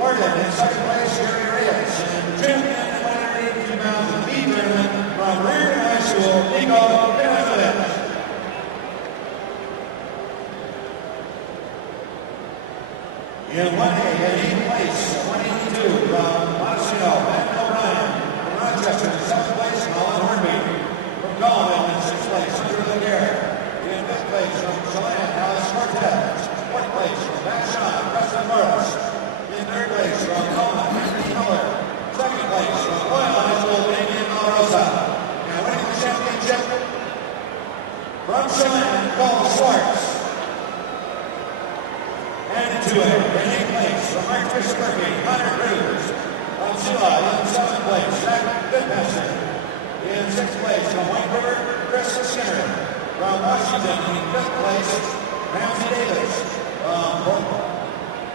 Warden in 2nd place, Jerry Reyes. And champion in 182 pounds in the B tournament from Reardon High School, Nico Benavides. In 1A, in 8th place, 182 from Montesino, Ben O'Brien. From Rochester in 7th place, Colin Hornby. From Colvin in 6th place, Andrew Laguerre. In 5th place from Chelan, Alice Cortez. 4th place from Vashon, Preston Morris. In 3rd place from Coleman, Henry Miller. 2nd place from Royal High School, Damian Malarosa. And winning the championship from Chelan, Cole Schwartz. And into it, in 8th place from Marcus Murphy, Hunter Cruz. From Sila in 7th place, Zach Goodpasser. In 6th place from White River, Chris Skinner. From Washington in 5th place, Ramsey Davis. From Port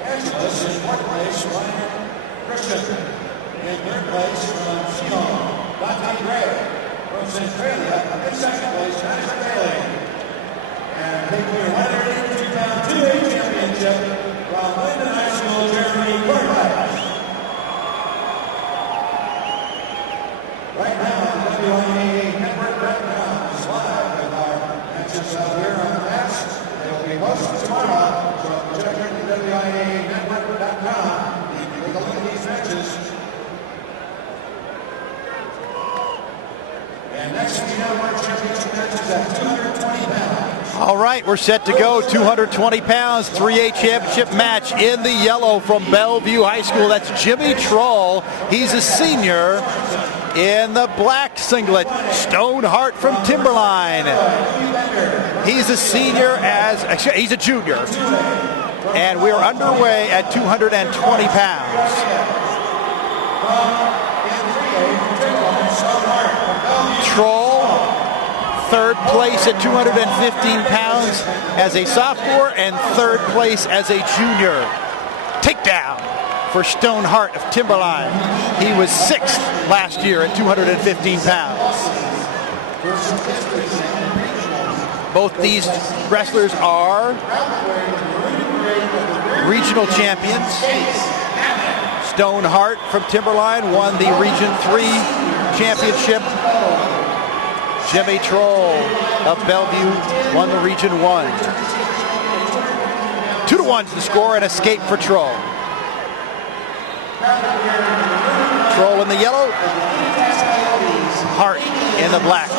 Angeles in 4th place, Ryan Christian. In 3rd place from Sion, Dante Gray. From Centralia in 2nd place, Nigel Bailey. And taking your 182-pound 2A championship from Linden High School, Jeremy Cornwright. Right now, the WIAA Network.com is live with our matches out here on the mats. They will be posted tomorrow, so check out the WIAA Network.com. You can take a look at these matches. And next we have our championship matches at 220 pounds. All right, we're set to go. 220 pounds, 3A championship match in the yellow from Bellevue High School. That's Jimmy Troll. He's a senior. In the black singlet, Stonehart from Timberline. He's a senior he's a junior. And we're underway at 220 pounds. Troll, 3rd place at 215 pounds as a sophomore and 3rd place as a junior. Takedown for Stonehart of Timberline. He was 6th last year at 215 pounds. Both these wrestlers are regional champions. Stonehart from Timberline won the Region 3 championship. Jimmy Troll of Bellevue won the Region 1. 2-1 the score, and escape for Troll. Troll in the yellow, Hart in the black.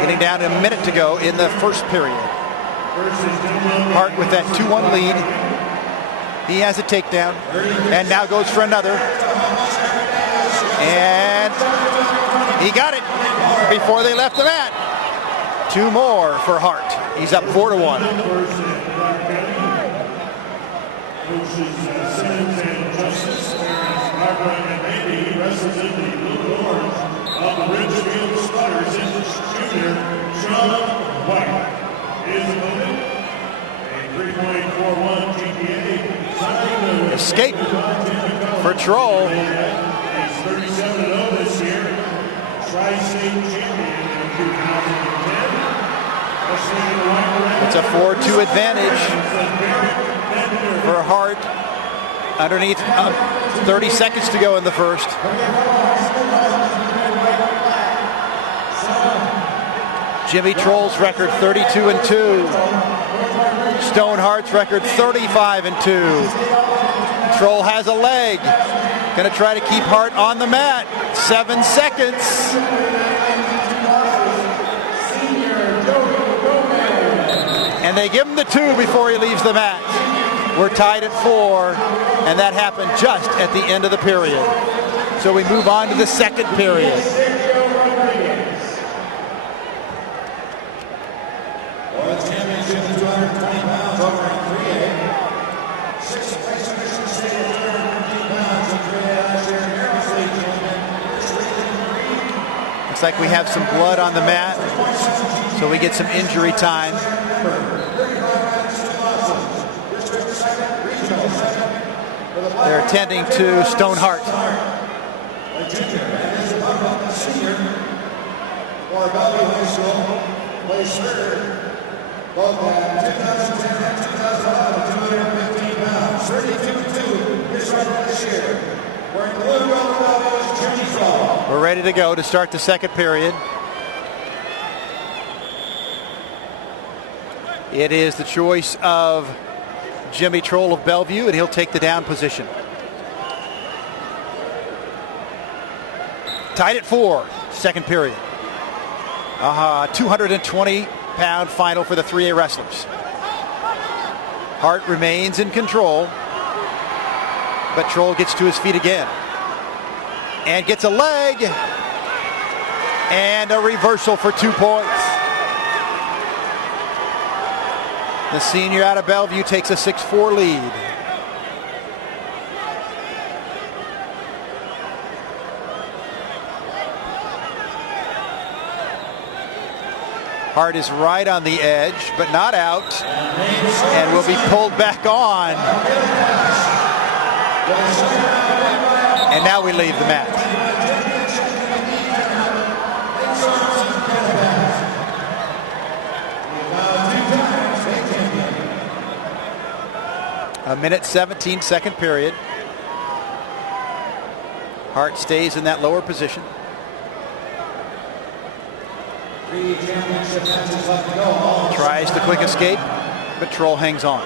Getting down to a minute to go in the first period. Hart with that 2-1 lead. He has a takedown and now goes for another. And he got it before they left the mat. 2 more for Hart. He's up 4-1. Coaches Simmons and Justice, Barbara and Mandy represent the blue and orange of the Ridgefield Sputters and junior Sean White. His opponent, a 3.41 GPA. Escape for Troll. He's 37-0 this year. Tri-state champion in 2010. It's a 4-2 advantage for Hart. underneath 30 seconds to go in the first. Jimmy Troll's record 32-2. Stonehart's record 35-2. Troll has a leg. Going to try to keep Hart on the mat. 7 seconds. And they give him the 2 before he leaves the mat. We're tied at 4, and that happened just at the end of the period. So we move on to the second period. World Championship is 220 pounds over in 3A. 6th place finisher stayed at 215 pounds in 3A last year. America's League champion. Looks like we have some blood on the mat, so we get some injury time. They're attending to Stonehart. Senior for Bellevue High School, placed third, both at 2010 and 2011, 215 pounds, 32-2, his record this year. We're in blue, gold, Bellevue's Jimmy Troll. We're ready to go to start the second period. It is the choice of Jimmy Troll of Bellevue, and he'll take the down position. Tied at 4, second period. 220-pound final for the 3A wrestlers. Hart remains in control, but Troll gets to his feet again. And gets a leg, and a reversal for 2 points. The senior out of Bellevue takes a 6-4 lead. Hart is right on the edge, but not out, and will be pulled back on. And now we leave the mat. A minute 17, second period. Hart stays in that lower position. 3 championship matches left to go. Tries the quick escape, but Troll hangs on.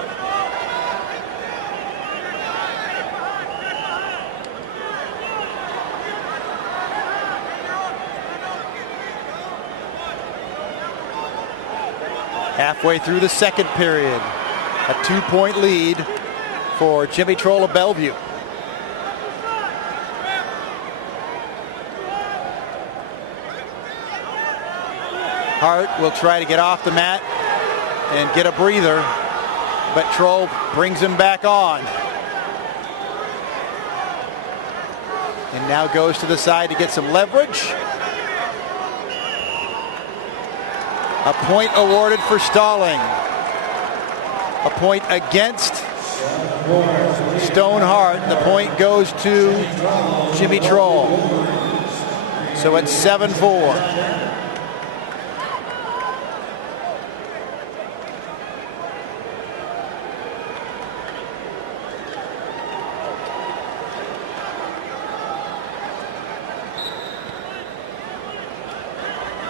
Halfway through the second period, a 2-point lead for Jimmy Troll of Bellevue. Hart will try to get off the mat and get a breather, but Troll brings him back on. And now goes to the side to get some leverage. A point awarded for stalling. A point against Stonehart. The point goes to Jimmy Troll. So it's 7-4.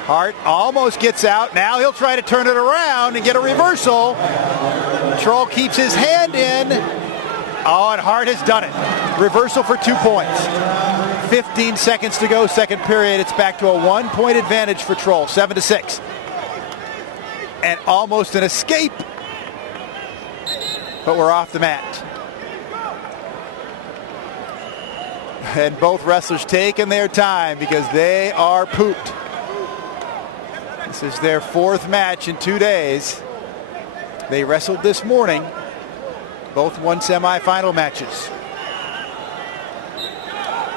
Hart almost gets out. Now he'll try to turn it around and get a reversal. Troll keeps his hand in. Oh, and Hart has done it. Reversal for 2 points. 15 seconds to go, second period. It's back to a 1-point advantage for Troll, 7-6. And almost an escape. But we're off the mat. And both wrestlers taking their time because they are pooped. This is their 4th match in 2 days. They wrestled this morning. Both won semifinal matches.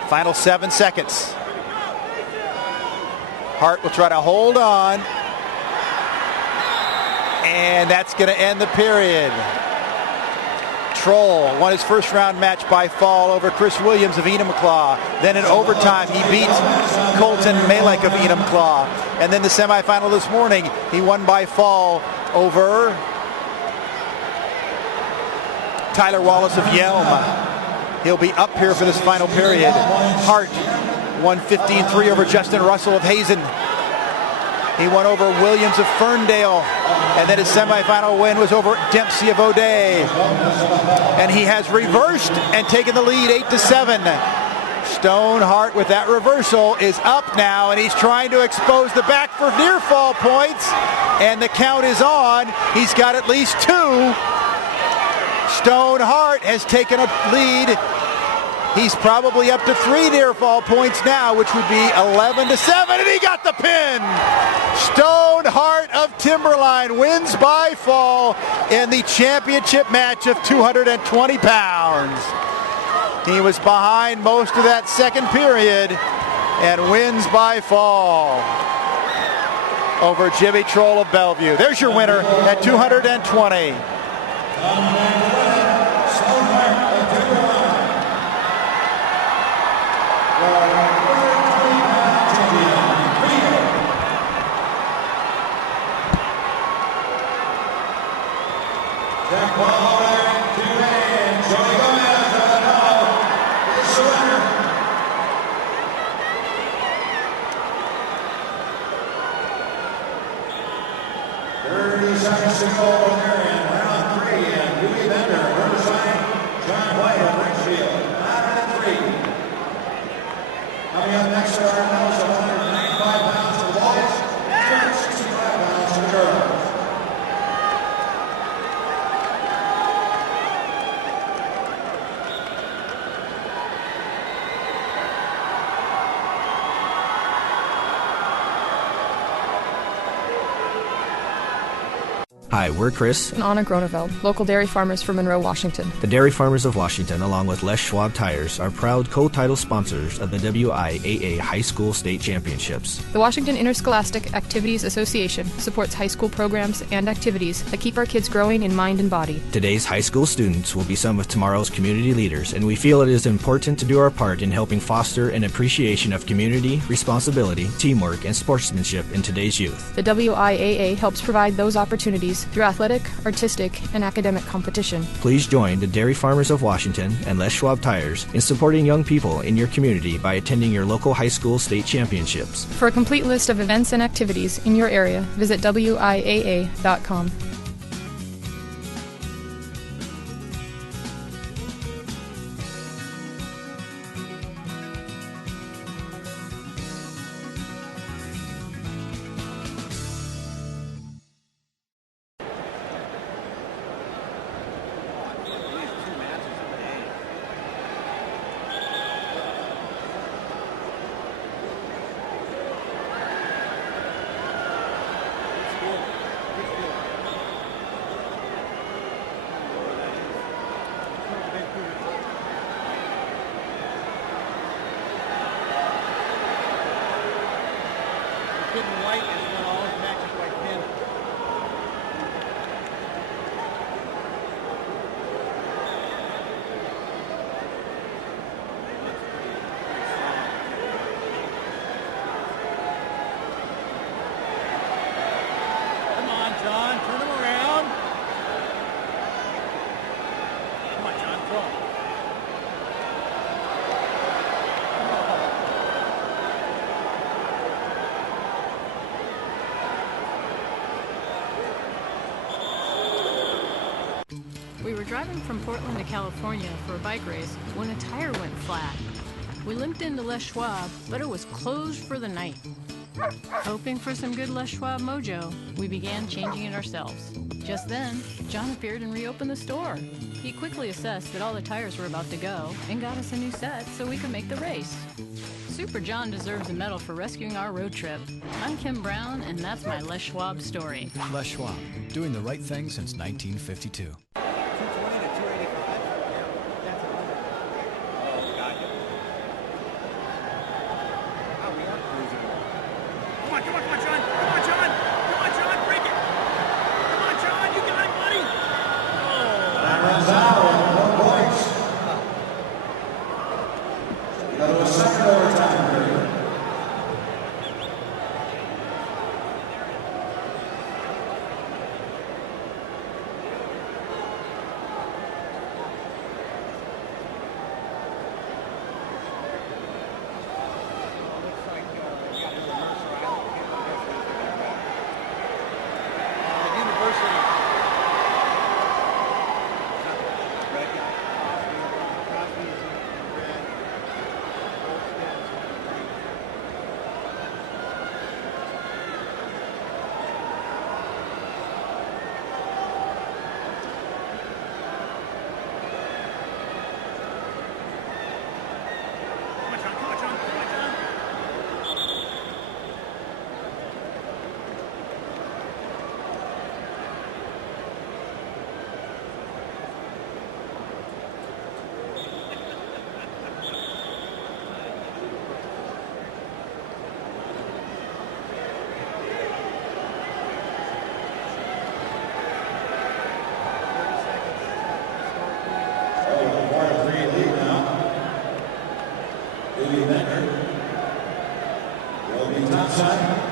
Final 7 seconds. Hart will try to hold on. And that's going to end the period. Troll won his first round match by fall over Chris Williams of Enumclaw. Then in overtime, he beat Colton Malek of Enumclaw. And then the semifinal this morning, he won by fall over Tyler Wallace of Yelm. He'll be up here for this final period. Hart won 15-3 over Justin Russell of Hazen. He won over Williams of Ferndale, and then his semifinal win was over Dempsey of O'Day. And he has reversed and taken the lead 8-7. Stone Hart with that reversal is up now, and he's trying to expose the back for near fall points, and the count is on. He's got at least two. Stone Hart has taken a lead. He's probably up to 3 near fall points now, which would be 11-7, and he got the pin. Stone Hart of Timberline wins by fall in the championship match of 220 pounds. He was behind most of that second period and wins by fall over Jimmy Troll of Bellevue. There's your winner at 220. Hi, we're Chris and Anna Groneveld, local dairy farmers from Monroe, Washington. The Dairy Farmers of Washington, along with Les Schwab Tires, are proud co-title sponsors of the WIAA High School State Championships. The Washington Interscholastic Activities Association supports high school programs and activities that keep our kids growing in mind and body. Today's high school students will be some of tomorrow's community leaders, and we feel it is important to do our part in helping foster an appreciation of community, responsibility, teamwork, and sportsmanship in today's youth. The WIAA helps provide those opportunities through athletic, artistic, and academic competition. Please join the Dairy Farmers of Washington and Les Schwab Tires in supporting young people in your community by attending your local high school state championships. For a complete list of events and activities in your area, visit WIAA.com. We were driving from Portland to California for a bike race when a tire went flat. We limped into Les Schwab, but it was closed for the night. Hoping for some good Les Schwab mojo, we began changing it ourselves. Just then, John appeared and reopened the store. He quickly assessed that all the tires were about to go and got us a new set so we could make the race. Super John deserves a medal for rescuing our road trip. I'm Kim Brown, and that's my Les Schwab story. Les Schwab, doing the right thing since 1952. son.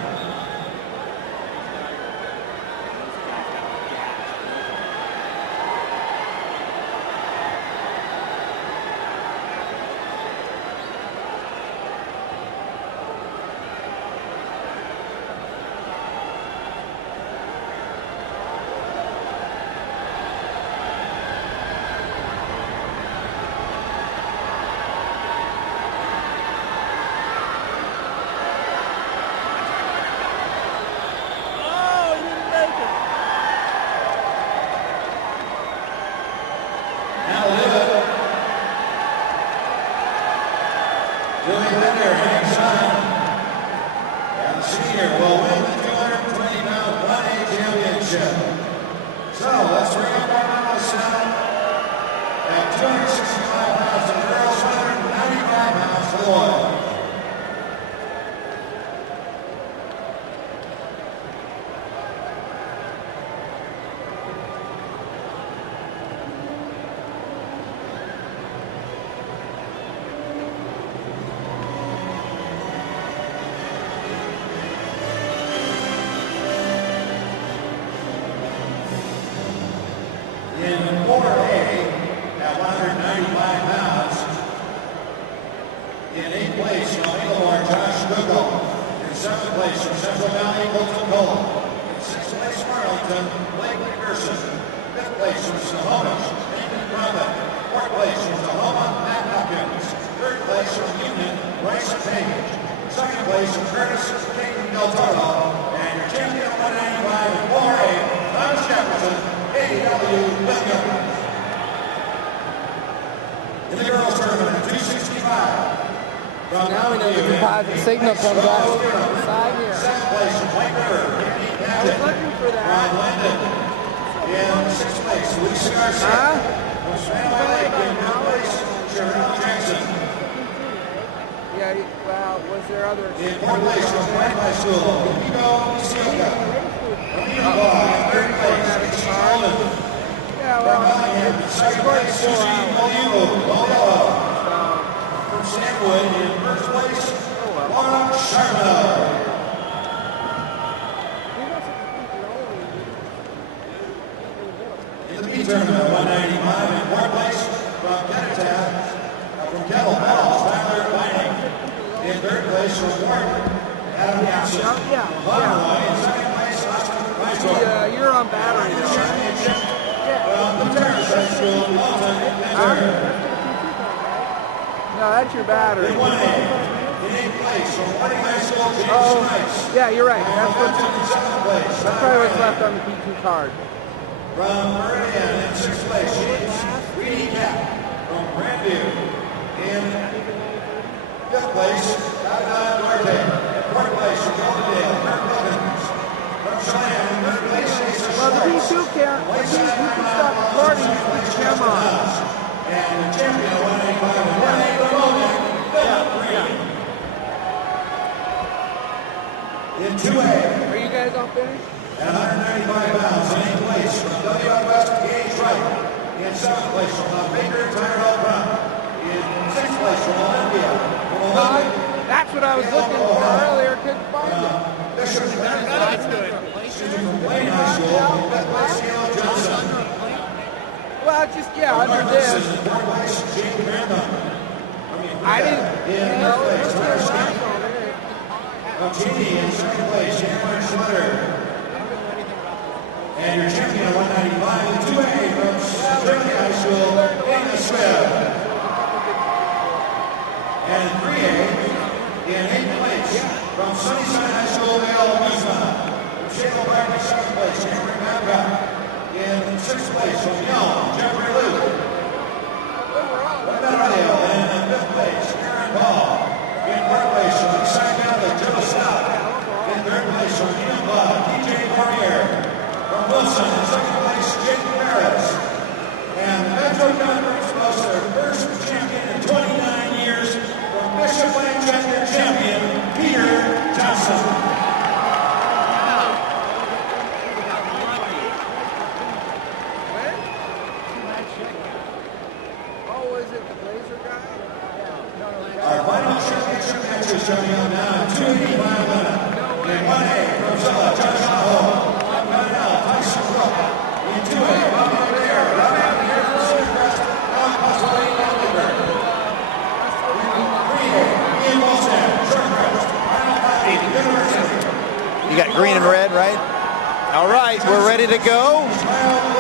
Now we know the deposit signal comes out side here. I was looking for that. In sixth place, Lucy Garcia. From Spanaway Lake in fifth place, Cheryl Jackson. Yeah, well, was there others? In fourth place, from White High School, Yumiko Sioka. From Utah, in third place, Casey Holden. Yeah, well, in second place, Susie Olivo. From Stanwood, in first place, Laura Sharma. In the B tournament, 195 in fourth place from Kettletown, from Kettle Falls, Tyler Vining. In third place from Ward, Adam Hansen. From Pomeroy, in second place, Austin Weisdorf. You're on battery though, Championship from the Terrace High School, Alton, in third. No, that's your battery. In 1A, in eighth place from Whiting High School, James Snipes. Yeah, you're right. That's probably what's left on the P2 card. From Meridian in sixth place, James Reedy Cap from Grandview. In fifth place, Dada Duarte. In fourth place, from Goldendale, Kirk Wilkins. From Cheyenne, in third place, Jason Schwartz. Well, the P2 can't. You can stop recording and put the camera on. And the champion of 185 and 180 Ramona, Philip Green. In 2A. Are you guys all finished? At 195 pounds, in 8th place from W.F. West, Gage Wright. In 7th place from Baker, Tyrell Brown. In 6th place from Olympia. That's what I was looking for earlier. Couldn't find it. Bishop That's good. From Wayne High School. 5th place, Caleb Johnson. Well, just, yeah, under this. In 4th place, Jake Grantham. I didn't. In 3rd place, Tyler Scott. From Cheney in 2nd place, Chandler Schlutter. And your champion at 195 in 2A from Sterling High School, Dana Swift. And in 3A, in 8th place, from Sunnyside High School, Dale Guzma. From Shale Park in 7th place, Cameron Babcock. In 6th place, from Young, Jeffrey Luke. From Meadowdale in 5th place, Aaron Ball. In 4th place, from Eastside Catholic, Joe Stout. In 3rd place, from Yuma, DJ Cormier. From Wilson, in 2nd place, Jake Ferris. And the Metro Conference was their first champion in 29 years from Bishop Lancaster champion, Peter Johnson. Our final championship match is coming up now at 285 minutes. In 1A, from Zilla, Josh Aho. 1L, Tyson Wilk. In 2A, Bobby Rivera, Roman here for Silvercrest, Alan Possibly, and Lindbergh. In 3A, Ian Wilson, Shortcrest, Ryan County, University. You got green and red, right? All right, we're ready to go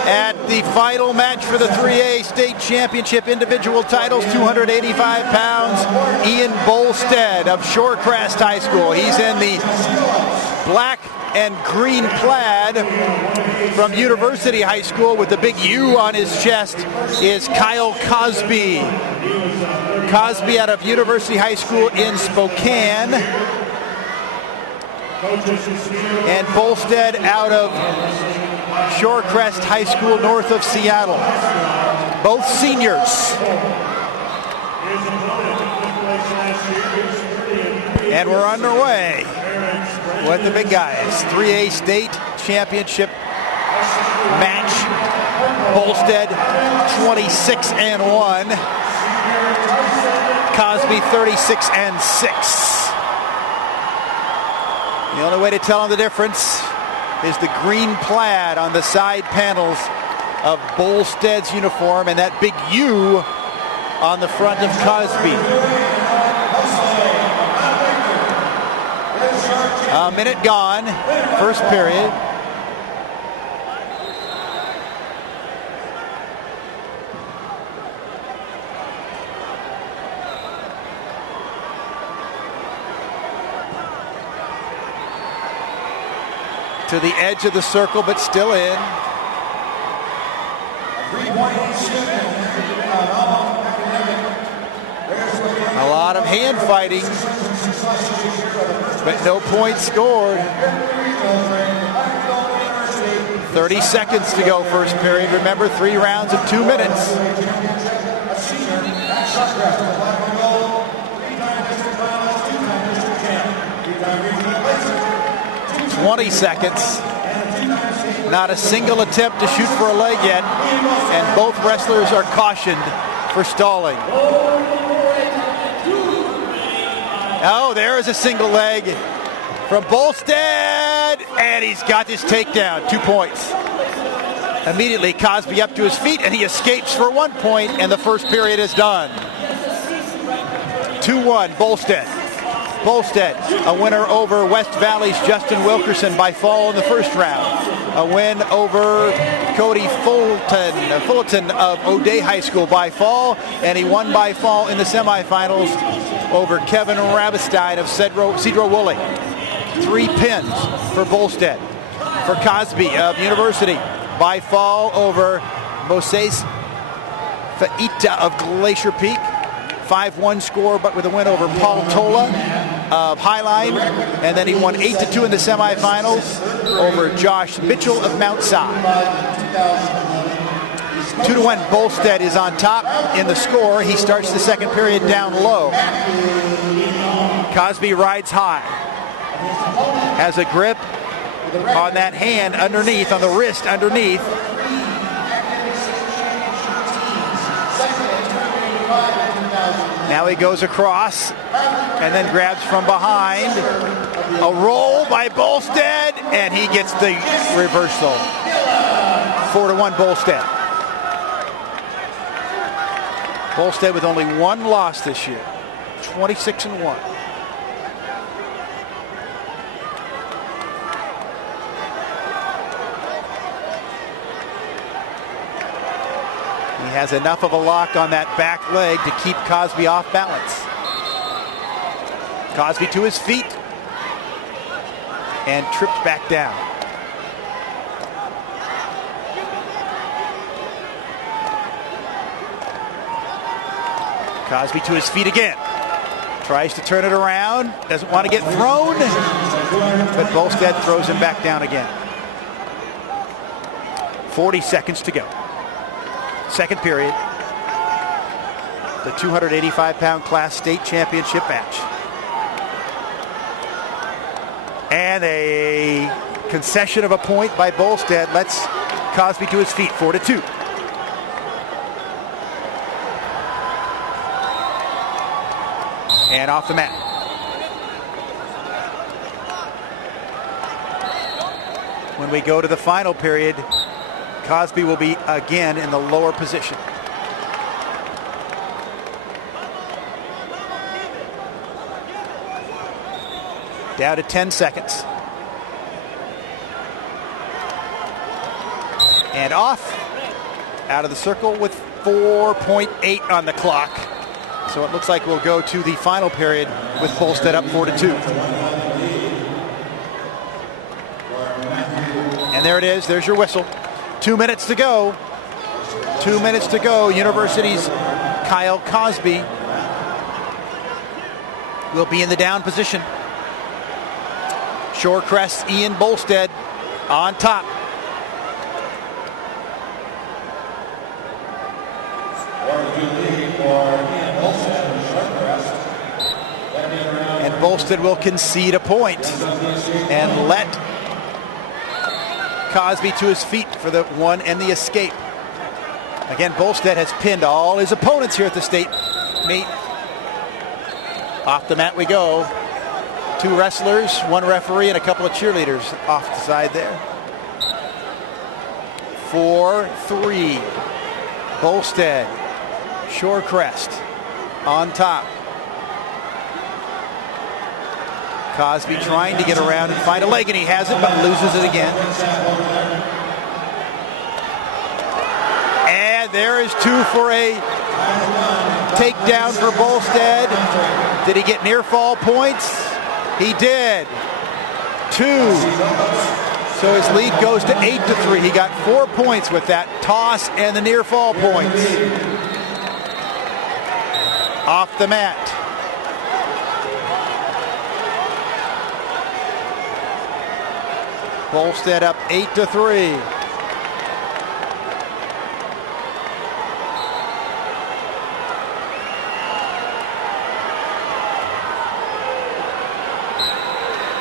at the final match for the 3A state championship individual titles, 285 pounds. Ian Bolstead of Shorecrest High School. He's in the black and green plaid. From University High School with the big U on his chest is Kyle Cosby. Cosby out of University High School in Spokane. And Bolstead out of Shorecrest High School north of Seattle. Both seniors. And we're underway with the big guys. 3A state championship match. Bolstead 26-1. Cosby 36-6. The only way to tell them the difference is the green plaid on the side panels of Bolstead's uniform and that big U on the front of Cosby. A minute gone, first period. To the edge of the circle, but still in. A lot of hand fighting, but no points scored. 30 seconds to go, first period. Remember, 3 rounds of 2 minutes. 20 seconds. Not a single attempt to shoot for a leg yet, and both wrestlers are cautioned for stalling. Oh, there is a single leg from Bolstead, and he's got this takedown. 2 points. Immediately, Cosby up to his feet, and he escapes for 1 point, and the first period is done. 2-1, Bolstead. Bolstead, a winner over West Valley's Justin Wilkerson by fall in the first round. A win over Cody Fullerton of O'Day High School by fall, and he won by fall in the semifinals over Kevin Rabestein of Cedro Woolley. 3 pins for Bolstead. For Cosby of University, by fall over Moses Faita of Glacier Peak. 5-1 score, but with a win over Paul Tola of Highline. And then he won 8-2 in the semifinals over Josh Mitchell of Mount Si. 2-1, Bolstead is on top in the score. He starts the second period down low. Cosby rides high. Has a grip on that hand underneath, on the wrist underneath. Now he goes across and then grabs from behind. A roll by Bolstead, and he gets the reversal. 4-1 Bolstead. Bolstead with only 1 loss this year. 26-1. He has enough of a lock on that back leg to keep Cosby off balance. Cosby to his feet and trips back down. Cosby to his feet again. Tries to turn it around. Doesn't want to get thrown, but Bolstead throws him back down again. 40 seconds to go. Second period. The 285-pound class state championship match. And a concession of a point by Bolstead lets Cosby to his feet, 4-2. And off the mat. When we go to the final period, Cosby will be again in the lower position. Down to 10 seconds. And off. Out of the circle with 4.8 on the clock. So it looks like we'll go to the final period with Bolstead up 4-2. And there it is. There's your whistle. 2 minutes to go. 2 minutes to go. University's Kyle Cosby will be in the down position. Shorecrest's Ian Bolstead on top. And Bolstead will concede a point and let Cosby to his feet for the one and the escape. Again, Bolstead has pinned all his opponents here at the state meet. Off the mat we go. 2 wrestlers, 1 referee, and a couple of cheerleaders off the side there. 4-3. Bolstead, Shorecrest on top. Cosby trying to get around and find a leg, and he has it, but loses it again. And there is 2 for a takedown for Bolstead. Did he get near fall points? He did. 2. So his lead goes to 8-3. He got 4 points with that toss and the near fall points. Off the mat. Bolstead up 8-3.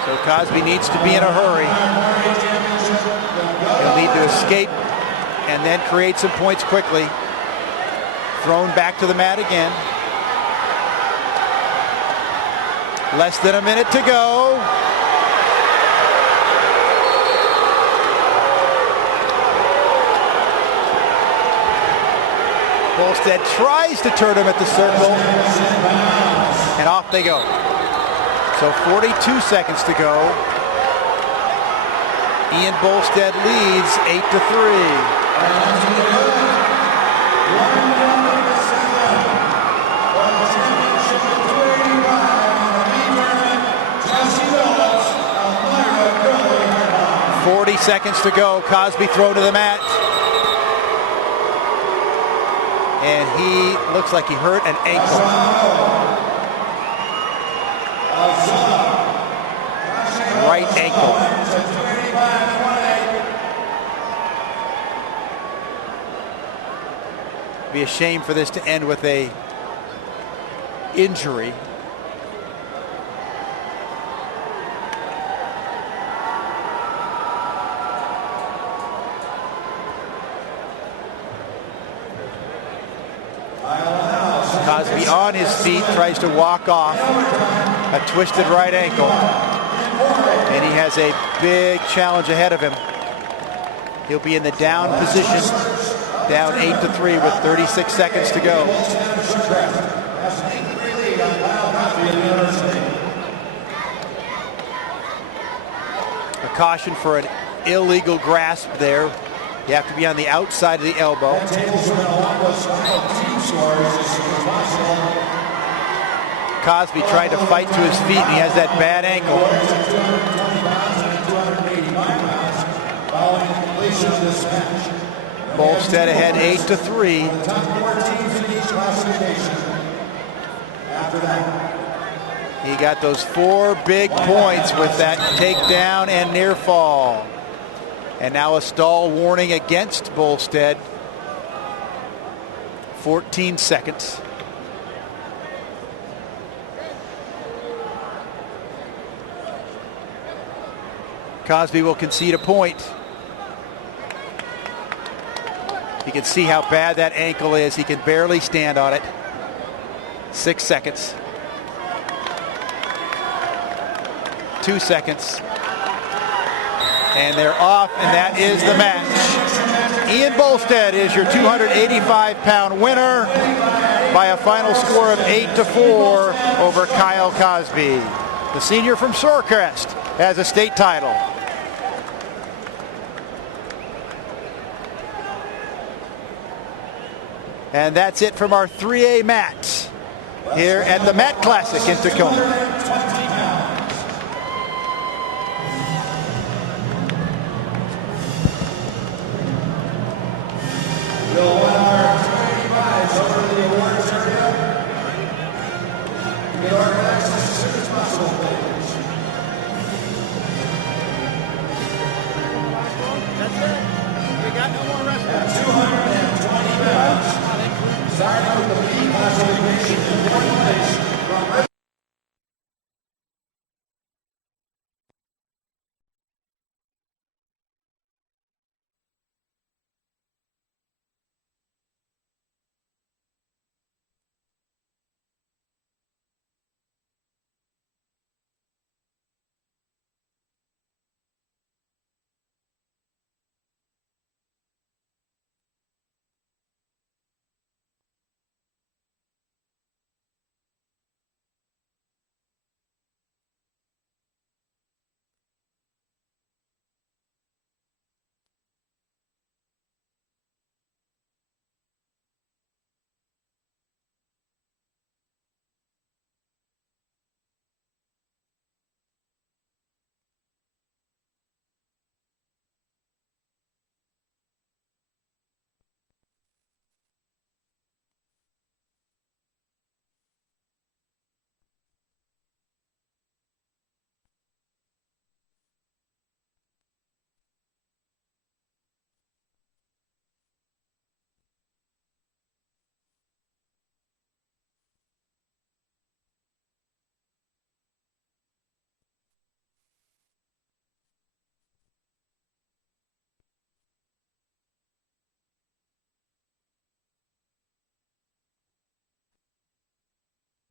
So Cosby needs to be in a hurry. He'll need to escape and then create some points quickly. Thrown back to the mat again. Less than a minute to go. Bolstead tries to turn him at the circle, and off they go. So 42 seconds to go. Ian Bolstead leads 8-3. Seconds to go. Cosby thrown to the mat. And he looks like he hurt an ankle. Right ankle. Be a shame for this to end with a injury. Cosby on his feet, tries to walk off a twisted right ankle. And he has a big challenge ahead of him. He'll be in the down position, down 8-3 with 36 seconds to go. A caution for an illegal grasp there. You have to be on the outside of the elbow. Cosby tried to fight to his feet, and he has that bad ankle. Bolstead ahead 8-3. He got those 4 big points with that takedown and near fall. And now a stall warning against Bolstead. 14 seconds. Cosby will concede a point. You can see how bad that ankle is. He can barely stand on it. 6 seconds. 2 seconds. And they're off, and that is the match. Ian Bolstead is your 285-pound winner by a final score of 8-4 over Kyle Cosby. The senior from Shorecrest has a state title. And that's it from our 3A mat here at the Mat Classic in Tacoma. Will win our 285s over to the awards area.